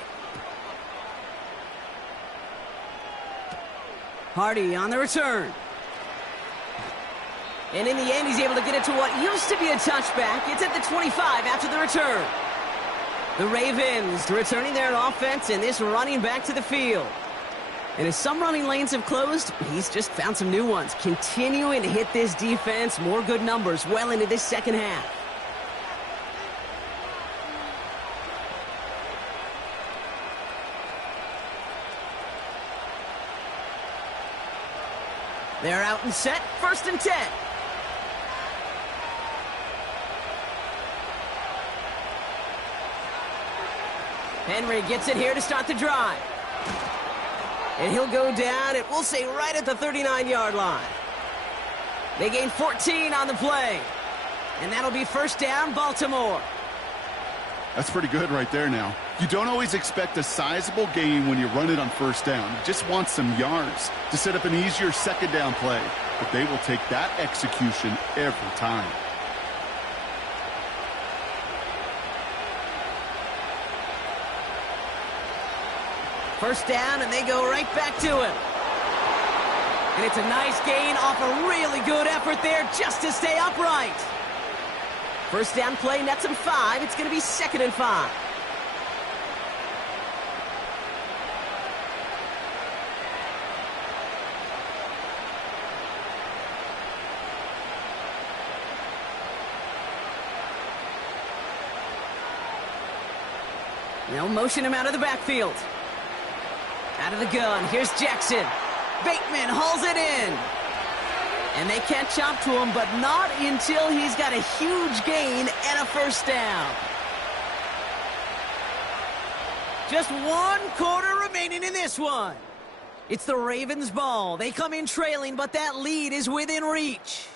Hardy on the return. And in the end, he's able to get it to what used to be a touchback. It's at the 25 after the return. The Ravens returning their offense and this running back to the field. And as some running lanes have closed, he's just found some new ones. Continuing to hit this defense, more good numbers well into this second half. They're out and set, 1st and 10. Henry gets it here to start the drive. And he'll go down, and we'll say right at the 39-yard line. They gain 14 on the play. And that'll be 1st down, Baltimore. That's pretty good right there now. You don't always expect a sizable gain when you run it on 1st down. You just want some yards to set up an easier 2nd down play. But they will take that execution every time. First down, and they go right back to him. And it's a nice gain off a really good effort there just to stay upright. First down play nets him 5. It's going to be 2nd and 5. They'll motion him out of the backfield. Out of the gun, here's Jackson. Bateman hauls it in. And they catch up to him, but not until he's got a huge gain and a 1st down. Just 1 quarter remaining in this one. It's the Ravens' ball. They come in trailing, but that lead is within reach.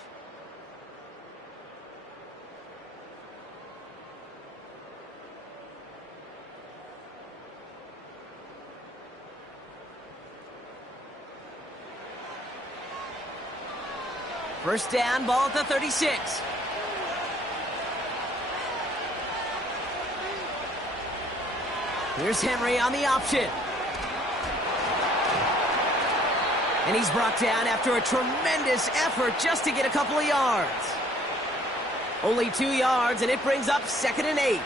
First down, ball at the 36. Here's Henry on the option. And he's brought down after a tremendous effort just to get a couple of yards. Only 2 yards, and it brings up 2nd and 8.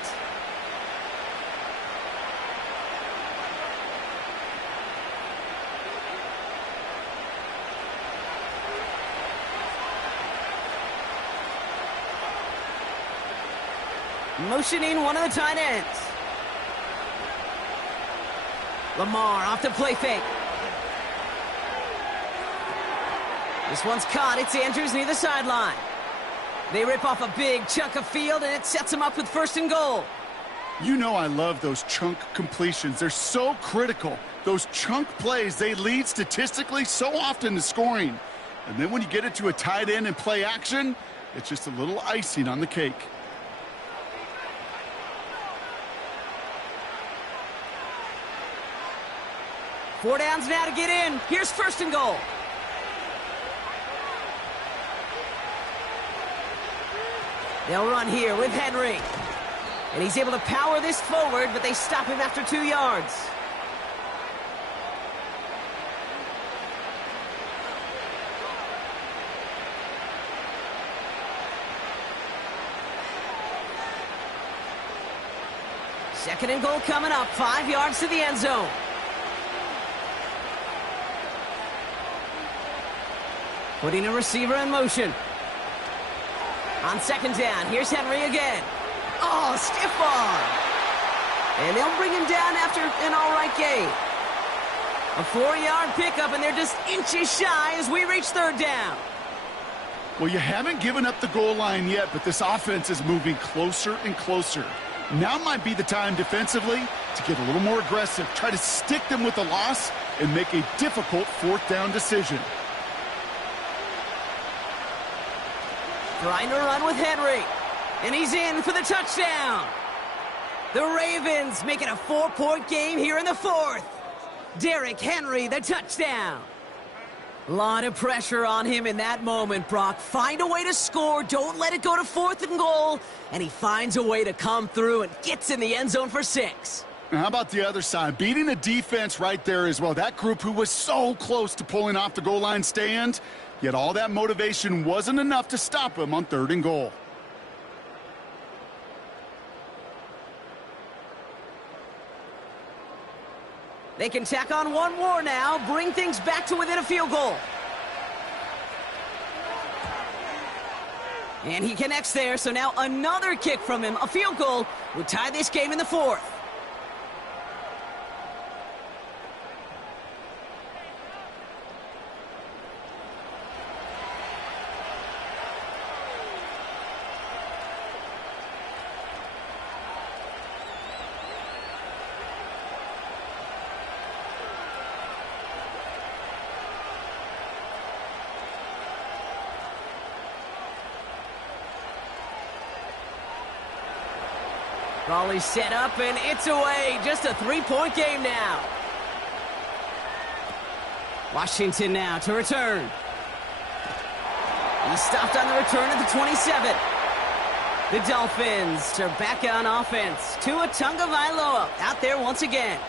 Motioning one of the tight ends. Lamar off the play fake. This one's caught. It's Andrews near the sideline. They rip off a big chunk of field, and it sets them up with 1st and goal. You know I love those chunk completions. They're so critical. Those chunk plays, they lead statistically so often to scoring. And then when you get it to a tight end and play action, it's just a little icing on the cake. Four downs now to get in. Here's 1st and goal. They'll run here with Henry. And he's able to power this forward, but they stop him after 2 yards. Second and goal coming up. 5 yards to the end zone. Putting a receiver in motion. On 2nd down, here's Henry again. Oh, stiff arm. And they'll bring him down after an all-right gain. A 4-yard pickup, and they're just inches shy as we reach 3rd down. Well, you haven't given up the goal line yet, but this offense is moving closer and closer. Now might be the time defensively to get a little more aggressive, try to stick them with the loss, and make a difficult 4th down decision. Trying to run with Henry. And he's in for the touchdown. The Ravens make it a 4-point game here in the 4th. Derrick Henry, the touchdown. A lot of pressure on him in that moment, Brock. Find a way to score. Don't let it go to 4th and goal. And he finds a way to come through and gets in the end zone for 6. Now, how about the other side? Beating the defense right there as well. That group who was so close to pulling off the goal line stand, Yet all that motivation wasn't enough to stop him on 3rd and goal. They can tack on one more now, bring things back to within a field goal. And he connects there, so now another kick from him. A field goal would tie this game in the 4th. Ball set up, and it's away. Just a 3-point game now. Washington now to return. He stopped on the return at the 27. The Dolphins are back on offense. Tua Tagovailoa out there once again.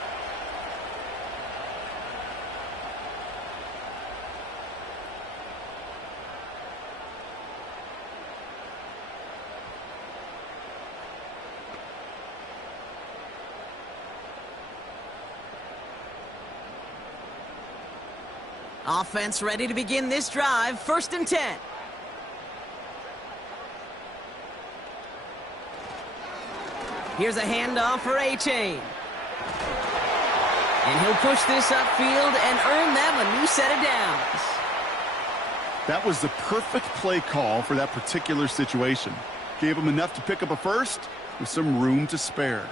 Offense ready to begin this drive. 1st and 10. Here's a handoff for A-Chain. And he'll push this upfield and earn them a new set of downs. That was the perfect play call for that particular situation. Gave him enough to pick up a first with some room to spare.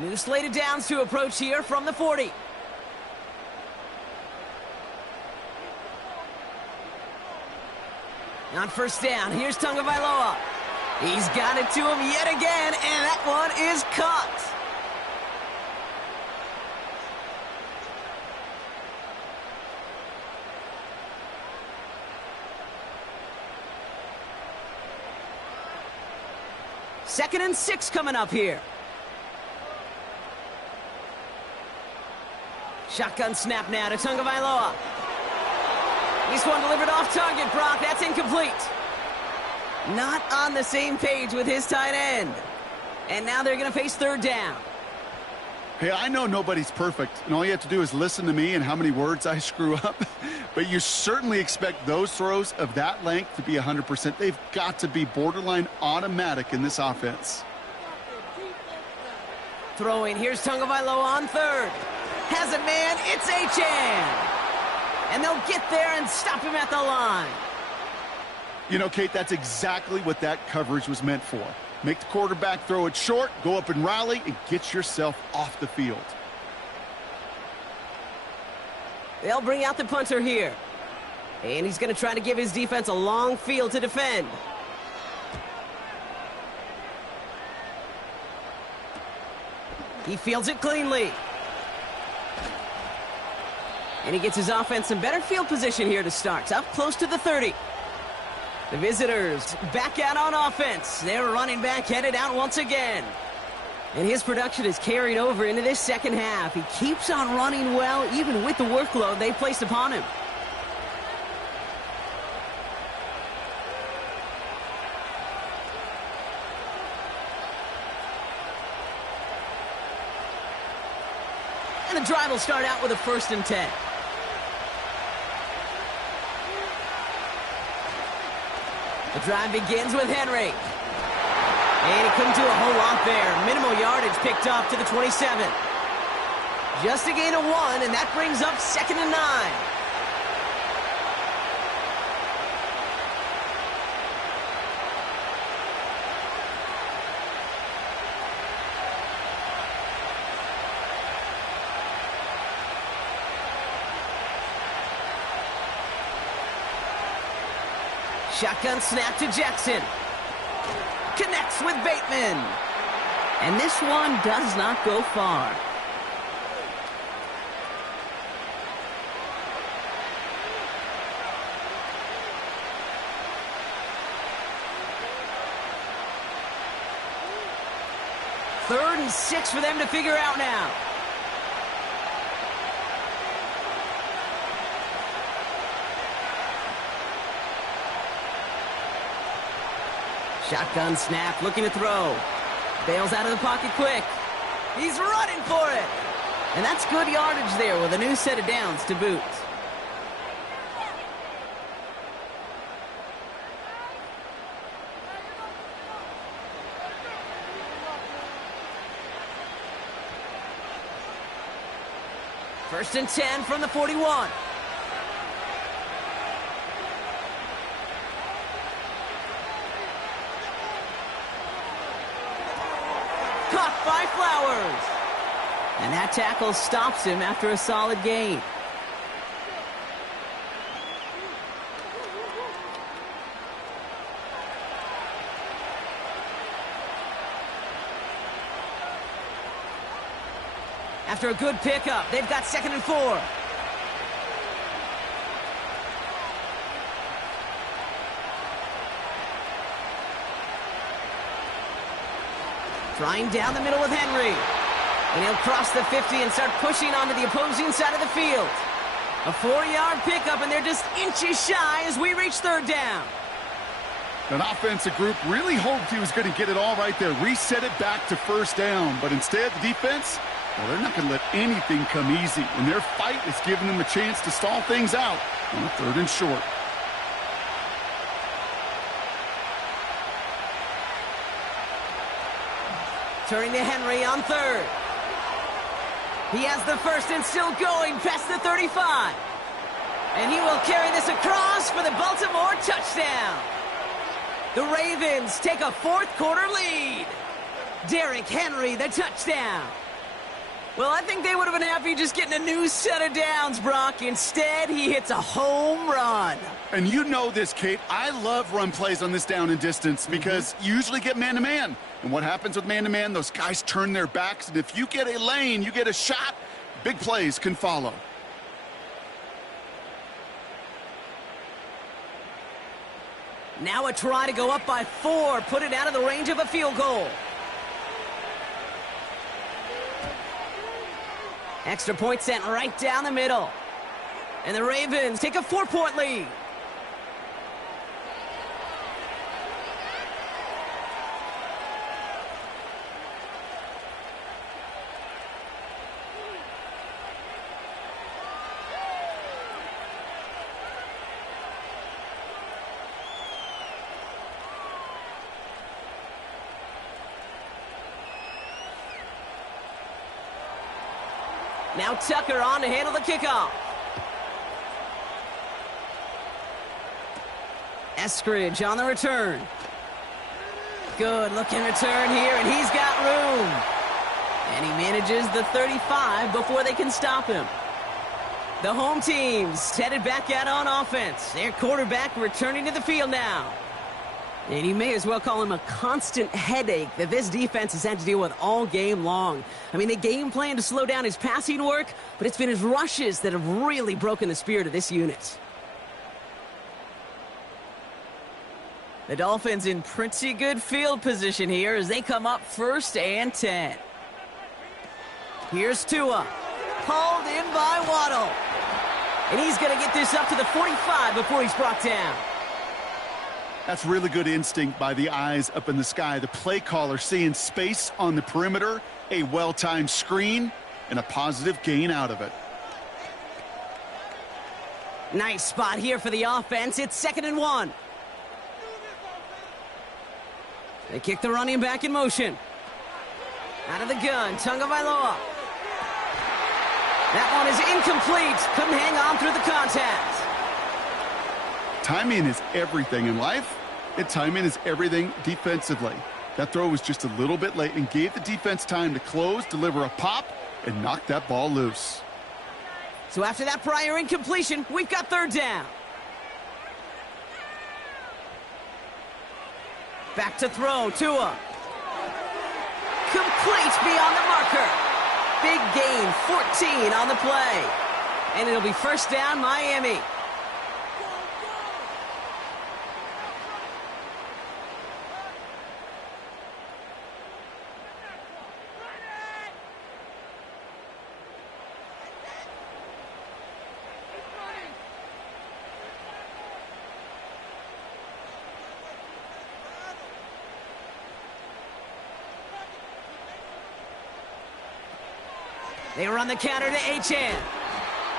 New slate of downs to approach here from the 40. On 1st down, here's Tagovailoa. He's got it to him yet again, and that one is caught. Second and 6 coming up here. Shotgun snap now to Tagovailoa. This one delivered off target, Brock. That's incomplete. Not on the same page with his tight end. And now they're going to face 3rd down. Hey, I know nobody's perfect, and all you have to do is listen to me and how many words I screw up. But you certainly expect those throws of that length to be 100%. They've got to be borderline automatic in this offense. Throwing, here's Tagovailoa on 3rd. Has it, man. It's A-Chan. And they'll get there and stop him at the line. You know, Kate, that's exactly what that coverage was meant for. Make the quarterback throw it short, go up and rally, and get yourself off the field. They'll bring out the punter here. And he's going to try to give his defense a long field to defend. He fields it cleanly. And he gets his offense in better field position here to start. Up close to the 30. The visitors back out on offense. Their running back headed out once again. And his production is carried over into this 2nd half. He keeps on running well, even with the workload they placed upon him. And the drive will start out with a 1st and 10. The drive begins with Henry. And he couldn't do a whole lot there. Minimal yardage picked up to the 27. Just a gain of 1, and that brings up 2nd and 9. Shotgun snap to Jackson. Connects with Bateman. And this one does not go far. Third and 6 for them to figure out now. Shotgun snap, looking to throw. Bails out of the pocket quick. He's running for it. And that's good yardage there with a new set of downs to boot. First and 10 from the 41. Caught by Flowers. And that tackle stops him after a solid gain. After a good pickup, they've got 2nd and 4. Trying down the middle with Henry. And he'll cross the 50 and start pushing onto the opposing side of the field. A 4-yard pickup, and they're just inches shy as we reach 3rd down. That offensive group really hoped he was going to get it all right there, reset it back to 1st down. But instead, the defense, well, they're not going to let anything come easy. And their fight is giving them a chance to stall things out on a 3rd and short. Turning to Henry on 3rd. He has the first and still going past the 35. And he will carry this across for the Baltimore touchdown. The Ravens take a 4th quarter lead. Derrick Henry, the touchdown. Well, I think they would have been happy just getting a new set of downs, Brock. Instead, he hits a home run. And you know this, Kate. I love run plays on this down and distance because you usually get man-to-man. And what happens with man-to-man, those guys turn their backs. And if you get a lane, you get a shot, big plays can follow. Now a try to go up by 4, put it out of the range of a field goal. Extra point sent right down the middle. And the Ravens take a 4-point lead. Now Tucker on to handle the kickoff. Eskridge on the return. Good looking return here, and he's got room. And he manages the 35 before they can stop him. The home team's headed back out on offense. Their quarterback returning to the field now. And you may as well call him a constant headache that this defense has had to deal with all game long. I mean, they game plan to slow down his passing work, but it's been his rushes that have really broken the spirit of this unit. The Dolphins in pretty good field position here as they come up 1st and 10. Here's Tua. Hauled in by Waddle. And he's going to get this up to the 45 before he's brought down. That's really good instinct by the eyes up in the sky. The play caller seeing space on the perimeter, a well-timed screen, and a positive gain out of it. Nice spot here for the offense. It's 2nd and 1. They kick the running back in motion. Out of the gun, Tagovailoa. That one is incomplete. Couldn't hang on through the contact. Timing is everything in life, and timing is everything defensively. That throw was just a little bit late and gave the defense time to close, deliver a pop, and knock that ball loose. So after that prior incompletion, we've got 3rd down. Back to throw, Tua. Complete beyond the marker. Big gain, 14 on the play. And it'll be 1st down, Miami. They run the counter to H.N.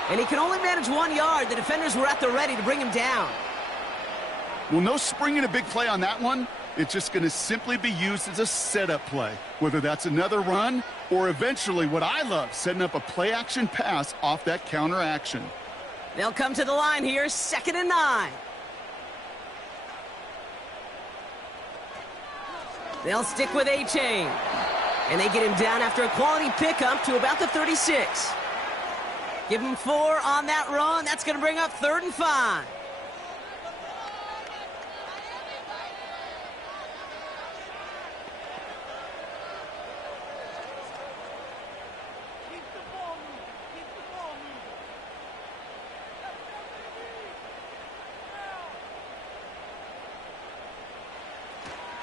And he can only manage 1 yard. The defenders were at the ready to bring him down. Well, no springing a big play on that one. It's just going to simply be used as a setup play, whether that's another run or eventually what I love, setting up a play-action pass off that counter action. They'll come to the line here, 2nd and 9. They'll stick with A-Chain. And they get him down after a quality pickup to about the 36. Give him 4 on that run. That's going to bring up 3rd and 5.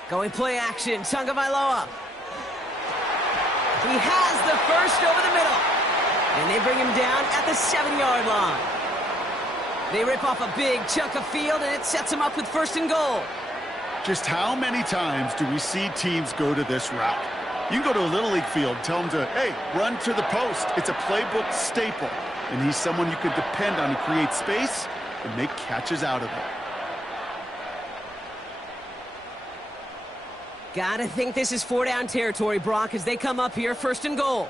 Going play action, Tagovailoa. He has the first over the middle. And they bring him down at the 7-yard line. They rip off a big chunk of field, and it sets him up with 1st and goal. Just how many times do we see teams go to this route? You can go to a Little League field, tell them to, hey, run to the post. It's a playbook staple. And he's someone you could depend on to create space and make catches out of it. Gotta think this is 4-down territory, Brock, as they come up here, 1st and goal.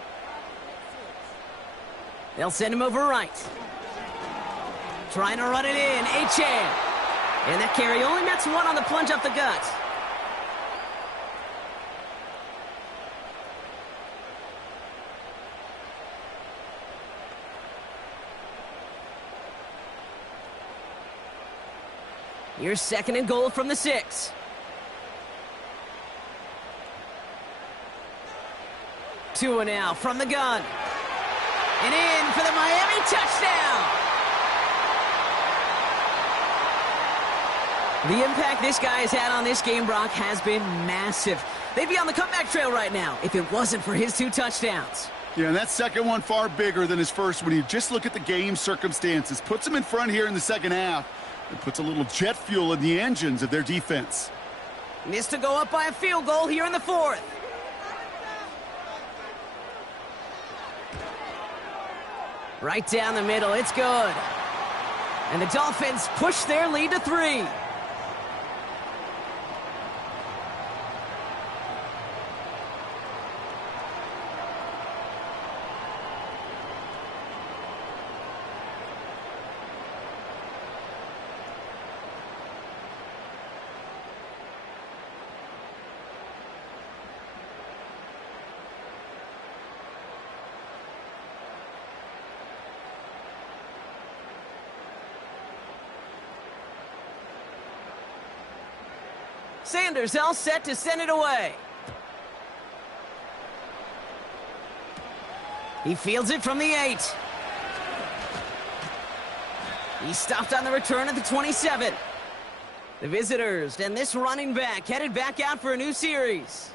They'll send him over right. Trying to run it in, H.N. And that carry only nets 1 on the plunge up the gut. Here's 2nd and goal from the 6. Tua now from the gun. And in for the Miami touchdown. The impact this guy has had on this game, Brock, has been massive. They'd be on the comeback trail right now if it wasn't for his 2 touchdowns. Yeah, and that second one far bigger than his first when you just look at the game circumstances. Puts him in front here in the second half. And puts a little jet fuel in the engines of their defense. Missed to go up by a field goal here in the 4th. Right down the middle, it's good. And the Dolphins push their lead to 3. Sanders all set to send it away. He fields it from the 8. He stopped on the return at the 27. The visitors and this running back headed back out for a new series.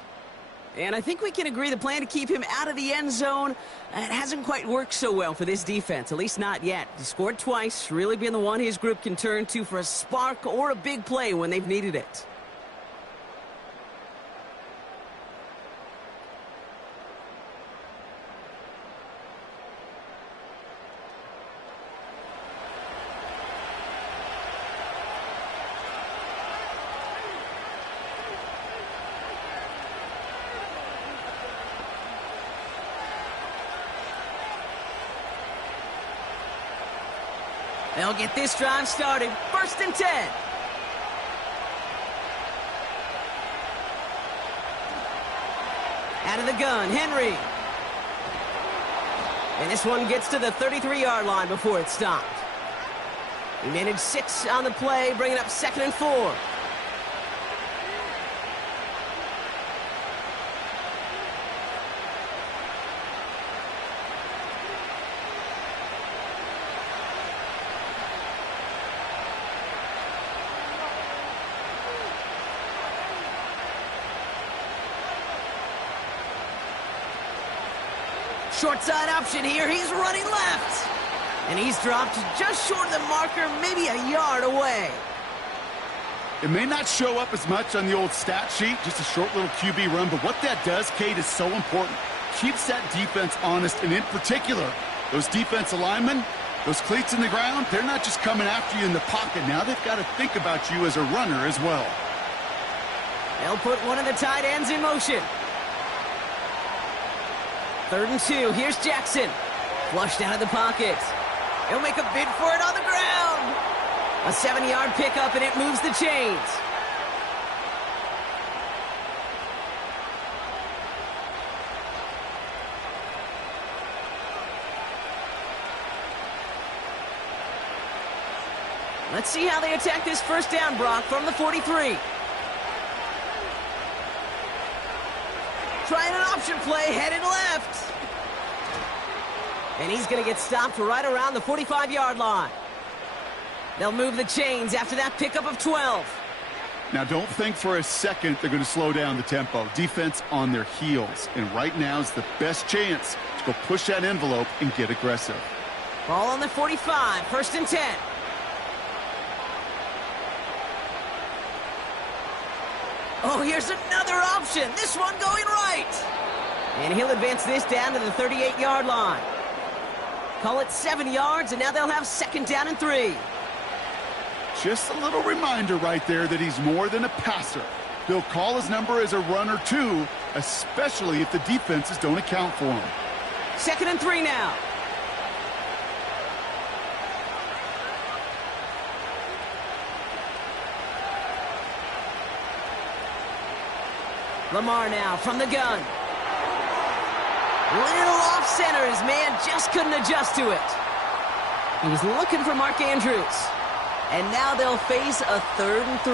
And I think we can agree the plan to keep him out of the end zone, it hasn't quite worked so well for this defense, at least not yet. He scored twice, really being the one his group can turn to for a spark or a big play when they've needed it. They'll get this drive started. 1st and 10. Out of the gun, Henry. And this one gets to the 33-yard line before it's stopped. He managed 6 on the play, bringing up 2nd and 4. Short side option here. He's running left. And he's dropped just short of the marker, maybe a yard away. It may not show up as much on the old stat sheet, just a short little QB run, but what that does, Kate, is so important. keeps that defense honest, and in particular, those defensive linemen, those cleats in the ground, they're not just coming after you in the pocket. Now they've got to think about you as a runner as well. They'll put one of the tight ends in motion. 3rd and 2. Here's Jackson. Flushed out of the pocket. He'll make a bid for it on the ground. A 7-yard pickup, and it moves the chains. Let's see how they attack this first down, Brock, from the 43. Trying an option play, headed left. And he's going to get stopped right around the 45-yard line. They'll move the chains after that pickup of 12. Now, don't think for a second they're going to slow down the tempo. Defense on their heels. And right now is the best chance to go push that envelope and get aggressive. Ball on the 45, 1st and 10. Oh, here's another option. This one going right. And he'll advance this down to the 38-yard line. Call it 7 yards, and now they'll have 2nd down and 3. Just a little reminder right there that he's more than a passer. He'll call his number as a runner, too, especially if the defenses don't account for him. 2nd and 3 now. Lamar now from the gun. Little off center. His man just couldn't adjust to it. He was looking for Mark Andrews. And now they'll face a 3rd and 3.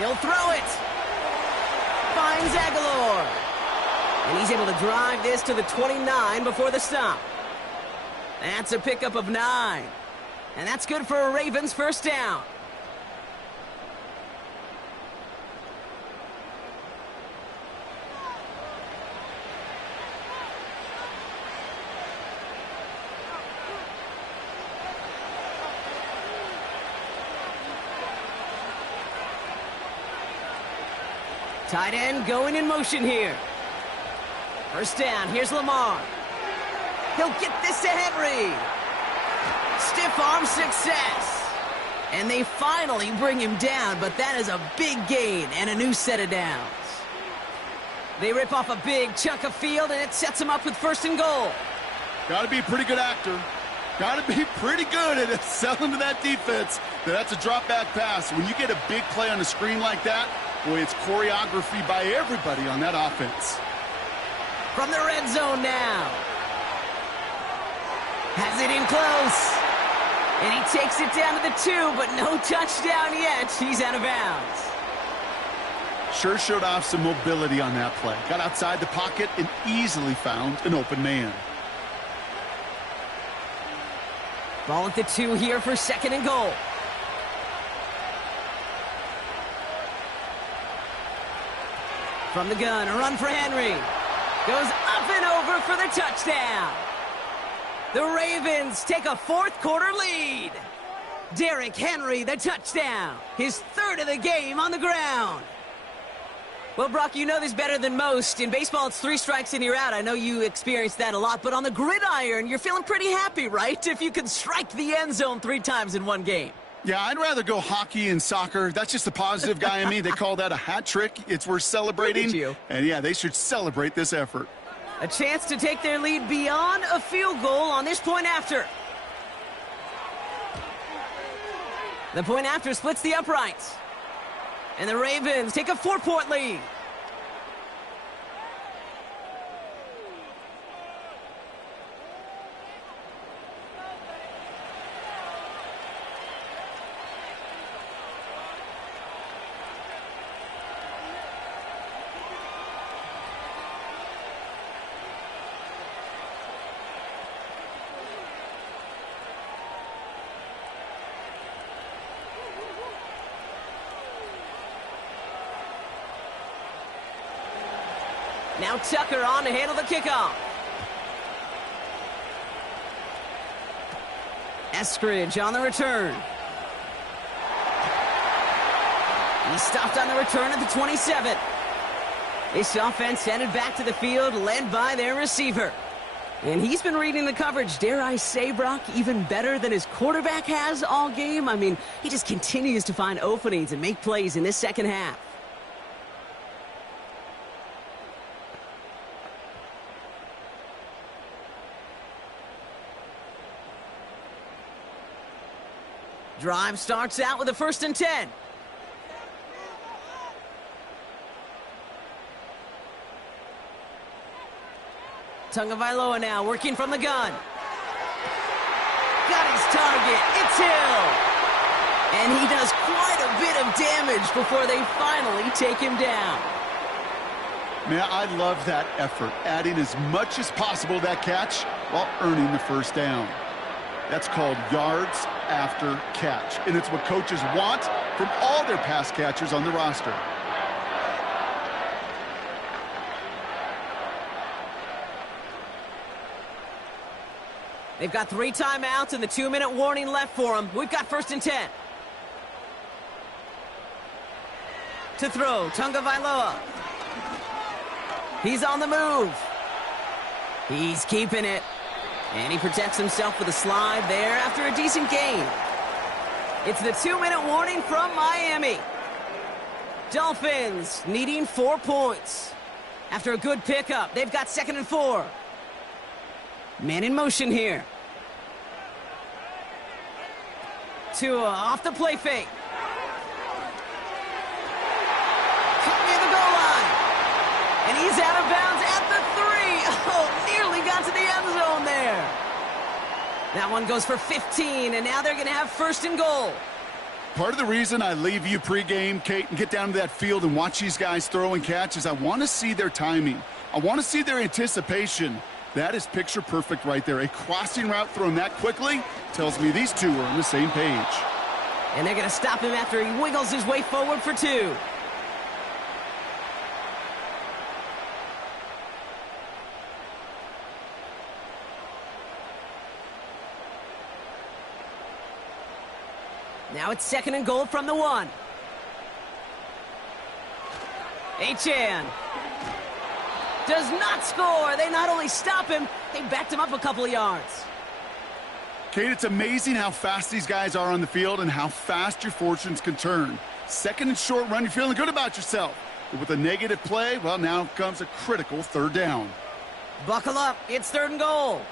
He'll throw it. Finds Aguilar. And he's able to drive this to the 29 before the stop. That's a pickup of 9. And that's good for a Ravens first down. Tight end going in motion here. First down, here's Lamar. He'll get this to Henry. Stiff arm success. And they finally bring him down, but that is a big gain and a new set of downs. They rip off a big chunk of field, and it sets them up with 1st and goal. Got to be a pretty good actor. Got to be pretty good at selling to that defense. That's a drop-back pass. When you get a big play on the screen like that, boy, it's choreography by everybody on that offense. From the red zone now. Has it in close. And he takes it down to the 2, but no touchdown yet. He's out of bounds. Sure showed off some mobility on that play. Got outside the pocket and easily found an open man. Ball at the 2 here for 2nd and goal. From the gun, a run for Henry. Goes up and over for the touchdown. The Ravens take a 4th quarter lead. Derrick Henry, the touchdown. His 3rd of the game on the ground. Well, Brock, you know this better than most. In baseball, it's 3 strikes and you're out. I know you experienced that a lot, but on the gridiron, you're feeling pretty happy, right? If you can strike the end zone 3 times in one game. Yeah, I'd rather go hockey and soccer. That's just the positive guy in me. They call that a hat trick. It's worth celebrating. And yeah, they should celebrate this effort. A chance to take their lead beyond a field goal on this point after. The point after splits the uprights. And the Ravens take a 4-point lead. Now Tucker on to handle the kickoff. Eskridge on the return. He stopped on the return at the 27. This offense headed back to the field, led by their receiver. And he's been reading the coverage, dare I say, Brock, even better than his quarterback has all game. I mean, he just continues to find openings and make plays in this second half. Drive starts out with a 1st and 10. Tagovailoa now working from the gun. Got his target. It's Hill. And he does quite a bit of damage before they finally take him down. Man, I love that effort, adding as much as possible to that catch while earning the 1st down. That's called yards after catch, and it's what coaches want from all their pass catchers on the roster. They've got 3 timeouts and the 2-minute warning left for them. We've got 1st and 10. To throw, Tagovailoa. He's on the move. He's keeping it. And he protects himself with a slide there after a decent gain. It's the 2-minute warning from Miami. Dolphins needing 4 points. After a good pickup, they've got 2nd and 4. Man in motion here. Tua off the play fake. Caught near the goal line. And he's out of bounds at the 3. Oh, nearly got to the end zone there. That one goes for 15, and now they're going to have 1st and goal. Part of the reason I leave you pregame, Kate, and get down to that field and watch these guys throw and catch is I want to see their timing. I want to see their anticipation. That is picture perfect right there. A crossing route thrown that quickly tells me these two are on the same page. And they're going to stop him after he wiggles his way forward for 2. Now it's 2nd and goal from the 1. Achane does not score. They not only stop him, they backed him up a couple of yards. Kate, it's amazing how fast these guys are on the field and how fast your fortunes can turn. 2nd and short run, you're feeling good about yourself. But with a negative play, well, now comes a critical 3rd down. Buckle up. It's 3rd and goal.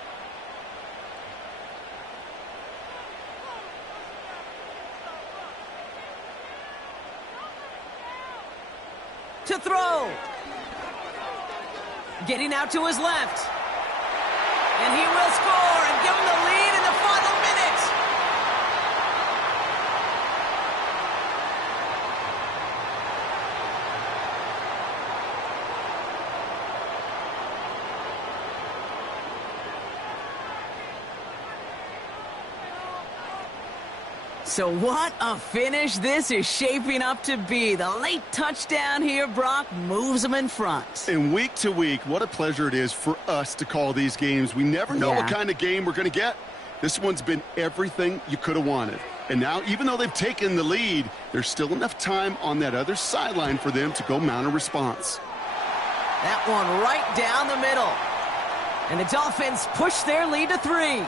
To throw. Getting out to his left. And he will score and give him the lead in the final minute. So what a finish this is shaping up to be. The late touchdown here, Brock, moves them in front. And week to week, what a pleasure it is for us to call these games. We never know what kind of game we're going to get. This one's been everything you could have wanted. And now, even though they've taken the lead, there's still enough time on that other sideline for them to go mount a response. That one right down the middle. And the Dolphins push their lead to 3.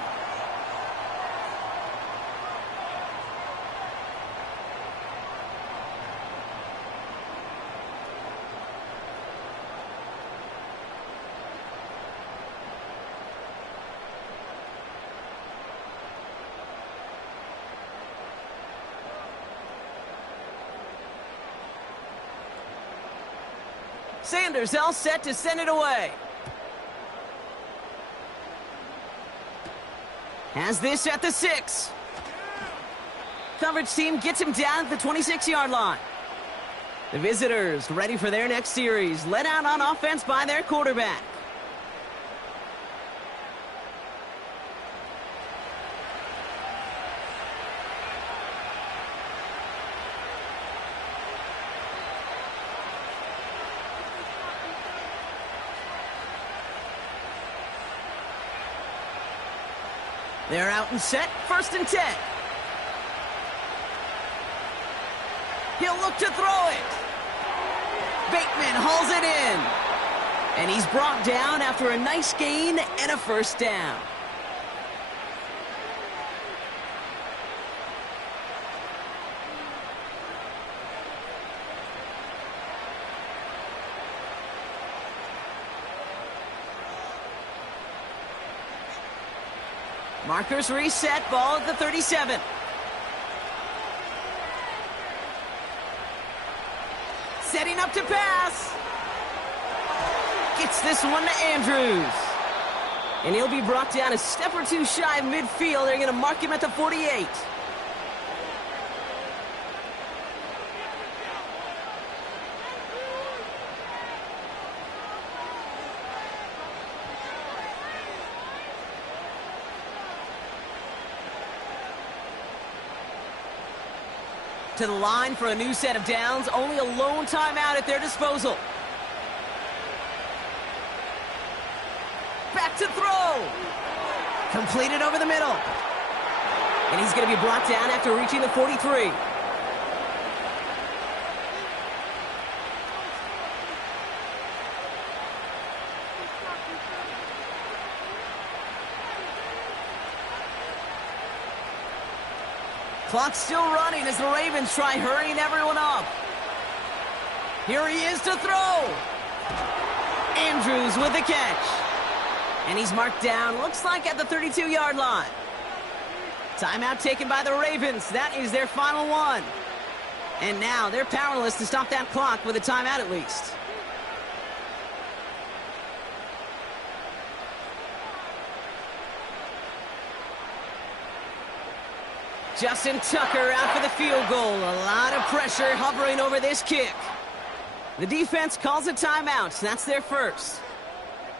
Sanders all set to send it away. Has this at the 6. Coverage team gets him down at the 26-yard line. The visitors ready for their next series, led out on offense by their quarterback. They're out and set, 1st and 10. He'll look to throw it. Bateman hauls it in. And he's brought down after a nice gain and a 1st down. Markers reset, ball at the 37. Setting up to pass. Gets this one to Andrews. And he'll be brought down a step or two shy of midfield. They're going to mark him at the 48. To the line for a new set of downs. Only a lone timeout at their disposal. Back to throw. Completed over the middle. And he's going to be brought down after reaching the 43. Clock's still running as the Ravens try hurrying everyone up. Here he is to throw. Andrews with the catch. And he's marked down, looks like at the 32-yard line. Timeout taken by the Ravens. That is their final one. And now they're powerless to stop that clock with a timeout at least. Justin Tucker out for the field goal. A lot of pressure hovering over this kick. The defense calls a timeout. That's their first.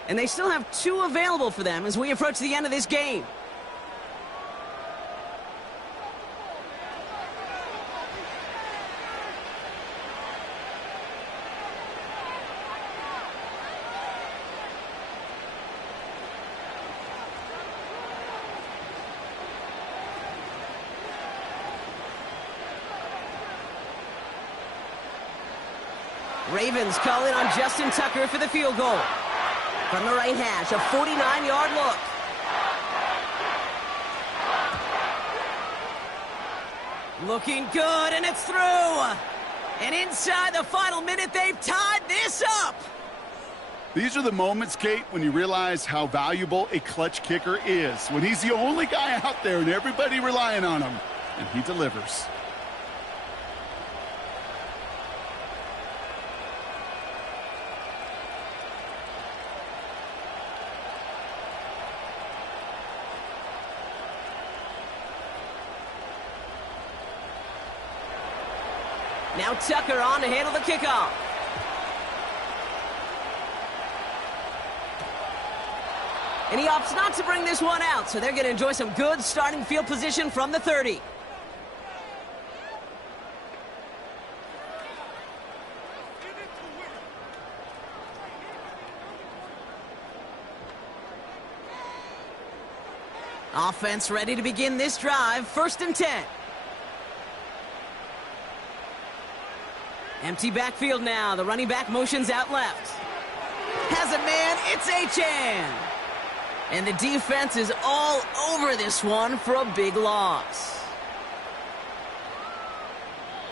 And they still have 2 available for them as we approach the end of this game. Ravens call it on Justin Tucker for the field goal. From the right hash, a 49-yard look. Looking good, and it's through. And inside the final minute, they've tied this up. These are the moments, Kate, when you realize how valuable a clutch kicker is. When he's the only guy out there and everybody relying on him, and he delivers. Now Tucker on to handle the kickoff. And he opts not to bring this one out, so they're going to enjoy some good starting field position from the 30. Offense ready to begin this drive, 1st and 10. Empty backfield now. The running back motions out left. Has it, man. It's Achane. And the defense is all over this one for a big loss.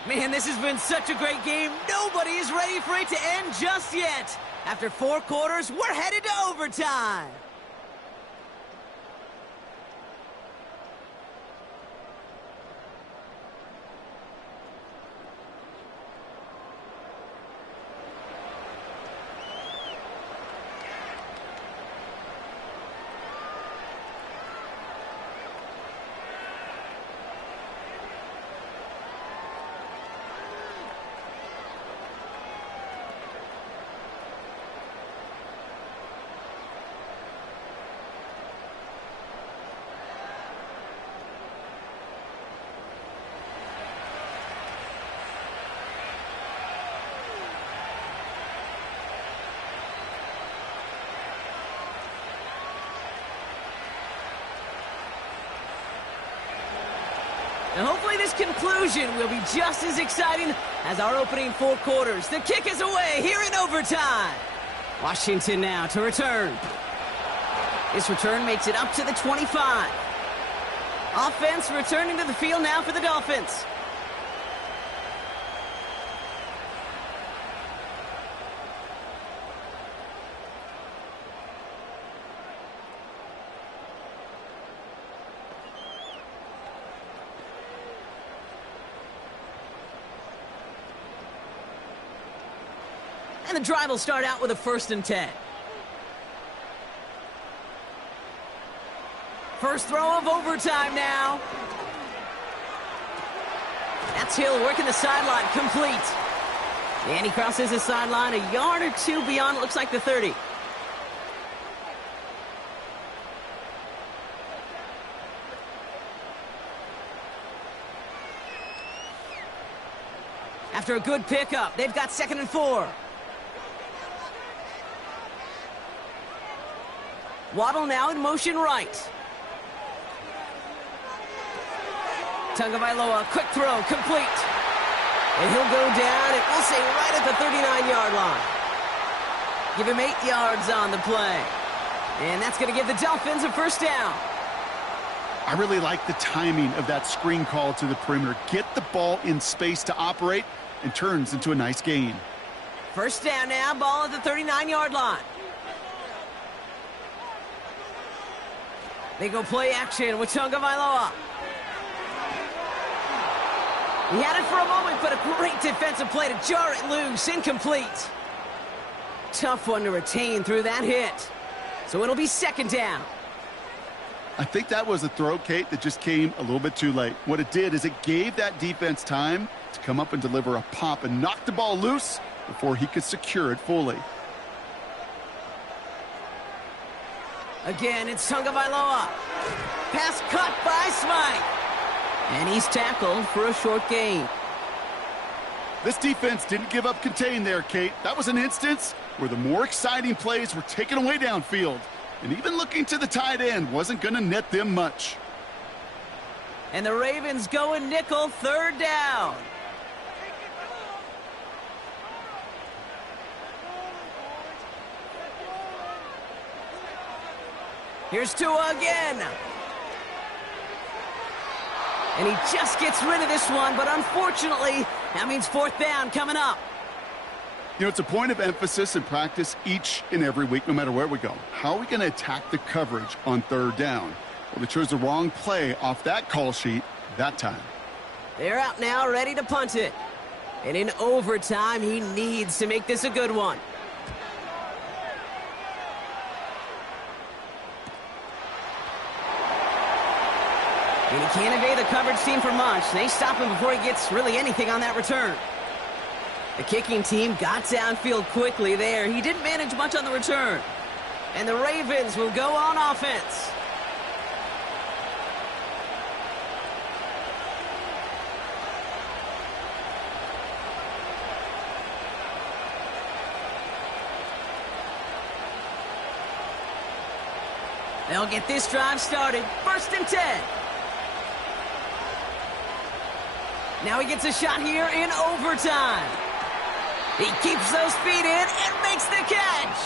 Man, this has been such a great game. Nobody is ready for it to end just yet. After 4 quarters, we're headed to overtime. And hopefully this conclusion will be just as exciting as our opening 4 quarters. The kick is away here in overtime. Washington now to return. This return makes it up to the 25. Offense returning to the field now for the Dolphins. And the drive will start out with a 1st and 10. First throw of overtime now. That's Hill working the sideline, complete. And he crosses the sideline a yard or 2 beyond, it looks like the 30. After a good pickup, they've got 2nd and 4. Waddle now in motion right. Tagovailoa, quick throw, complete. And he'll go down, and we'll say right at the 39-yard line. Give him 8 yards on the play. And that's going to give the Dolphins a 1st down. I really like the timing of that screen call to the perimeter. Get the ball in space to operate, and turns into a nice gain. 1st down now, ball at the 39-yard line. They go play action with Tagovailoa. He had it for a moment, but a great defensive play to jar it loose. Incomplete. Tough one to retain through that hit. So it'll be 2nd down. I think that was a throw, Kate, that just came a little bit too late. What it did is it gave that defense time to come up and deliver a pop and knock the ball loose before he could secure it fully. Again, it's Tagovailoa. Pass caught by Smythe. And he's tackled for a short gain. This defense didn't give up contain there, Kate. That was an instance where the more exciting plays were taken away downfield. And even looking to the tight end wasn't going to net them much. And the Ravens go in nickel, 3rd down. Here's Tua again. And he just gets rid of this one, but unfortunately, that means 4th down coming up. You know, it's a point of emphasis in practice each and every week, no matter where we go. How are we going to attack the coverage on 3rd down? Well, they chose the wrong play off that call sheet that time. They're out now, ready to punt it. And in overtime, he needs to make this a good one. And he can't evade the coverage team for much. They stop him before he gets really anything on that return. The kicking team got downfield quickly there. He didn't manage much on the return. And the Ravens will go on offense. They'll get this drive started. 1st and 10. Now he gets a shot here in overtime. He keeps those feet in and makes the catch.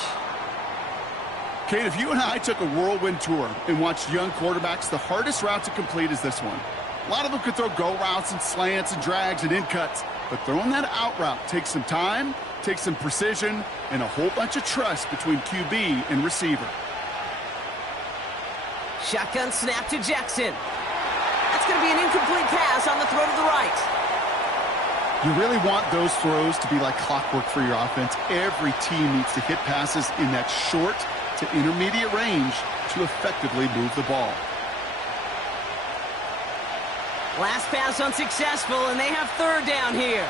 Kate, if you and I took a whirlwind tour and watched young quarterbacks, the hardest route to complete is this one. A lot of them could throw go routes and slants and drags and in cuts, but throwing that out route takes some time, takes some precision, and a whole bunch of trust between QB and receiver. Shotgun snap to Jackson. That's going to be an incomplete pass on the throw to the right. You really want those throws to be like clockwork for your offense. Every team needs to hit passes in that short to intermediate range to effectively move the ball. Last pass unsuccessful, and they have 3rd down here.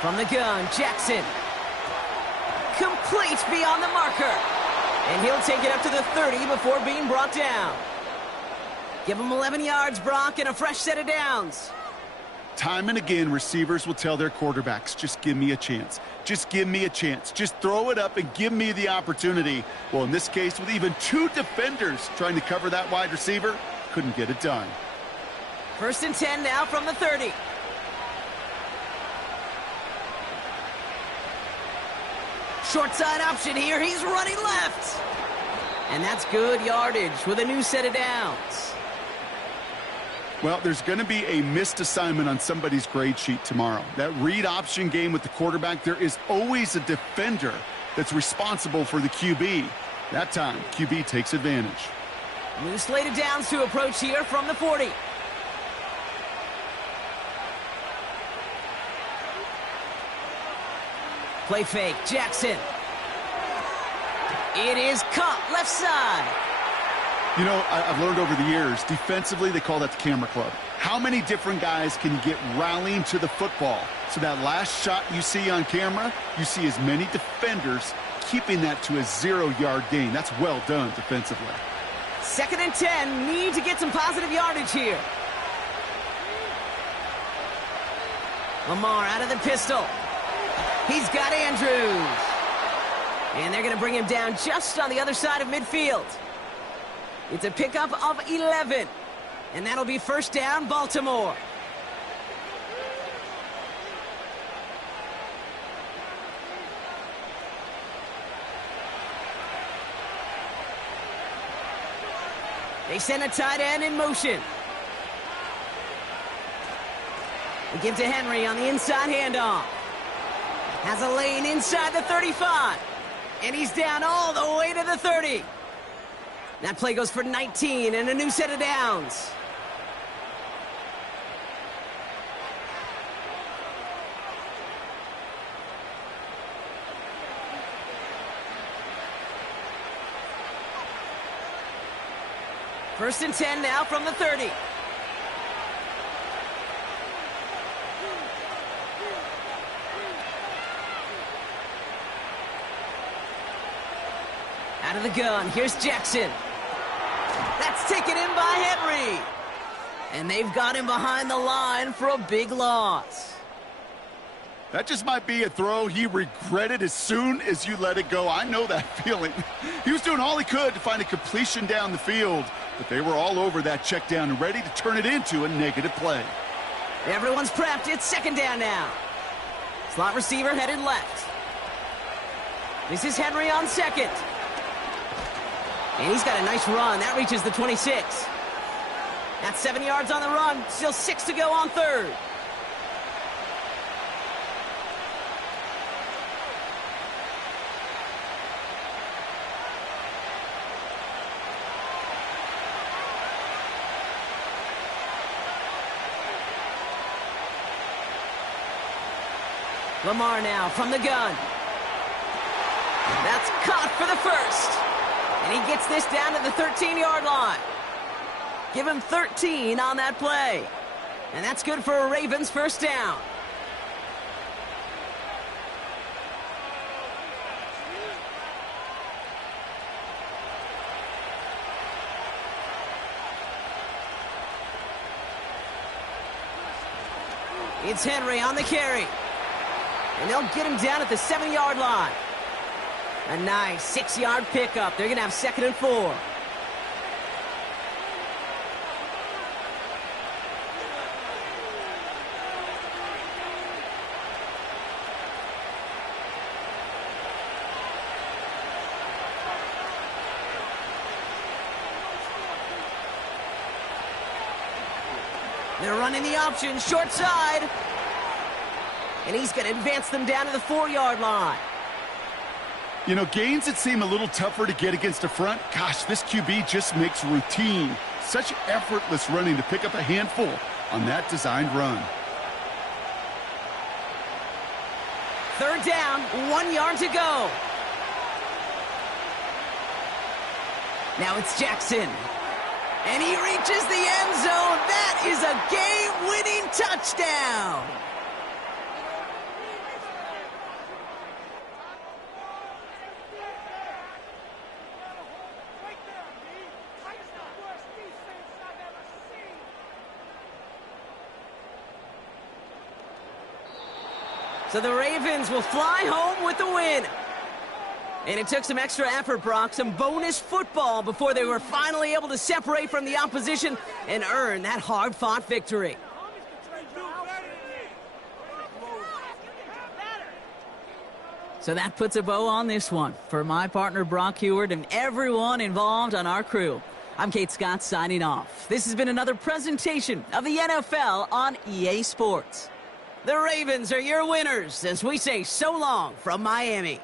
From the gun, Jackson. Complete beyond the marker. And he'll take it up to the 30 before being brought down. Give him 11 yards, Brock, and a fresh set of downs. Time and again, receivers will tell their quarterbacks, just give me a chance. Just give me a chance. Just throw it up and give me the opportunity. Well, in this case, with even 2 defenders trying to cover that wide receiver, couldn't get it done. 1st and 10 now from the 30. Short side option here. He's running left. And that's good yardage with a new set of downs. Well, there's going to be a missed assignment on somebody's grade sheet tomorrow. That read option game with the quarterback, there is always a defender that's responsible for the QB. That time, QB takes advantage. New slate of downs to approach here from the 40. Play fake, Jackson. It is caught left side. You know, I've learned over the years, defensively, they call that the camera club. How many different guys can you get rallying to the football? So that last shot you see on camera, you see as many defenders keeping that to a 0-yard gain. That's well done defensively. 2nd and 10, need to get some positive yardage here. Lamar out of the pistol. He's got Andrews. And they're going to bring him down just on the other side of midfield. It's a pickup of 11. And that'll be 1st down, Baltimore. They send a tight end in motion. They give to Henry on the inside handoff. Has a lane inside the 35. And he's down all the way to the 30. That play goes for 19 and a new set of downs. First and 10 now from the 30. Out of the gun, here's Jackson. That's taken in by Henry. And they've got him behind the line for a big loss. That just might be a throw he regretted as soon as you let it go. I know that feeling. He was doing all he could to find a completion down the field, but they were all over that check down and ready to turn it into a negative play. Everyone's prepped. It's 2nd down now. Slot receiver headed left. This is Henry on 2nd. And he's got a nice run. That reaches the 26. That's 7 yards on the run. Still 6 to go on 3rd. Lamar now from the gun. That's caught for the 1st. And he gets this down to the 13-yard line. Give him 13 on that play. And that's good for a Ravens 1st down. It's Henry on the carry. And they'll get him down at the 7-yard line. A nice 6-yard pickup. They're going to have 2nd and 4. They're running the option, short side. And he's going to advance them down to the 4-yard line. You know, gains that seem a little tougher to get against the front, gosh, this QB just makes routine. Such effortless running to pick up a handful on that designed run. 3rd down, 1 yard to go. Now it's Jackson. And he reaches the end zone. That is a game-winning touchdown. So the Ravens will fly home with the win. And it took some extra effort, Brock, some bonus football before they were finally able to separate from the opposition and earn that hard-fought victory. So that puts a bow on this one. For my partner, Brock Heward, and everyone involved on our crew, I'm Kate Scott signing off. This has been another presentation of the NFL on EA Sports. The Ravens are your winners as we say so long from Miami.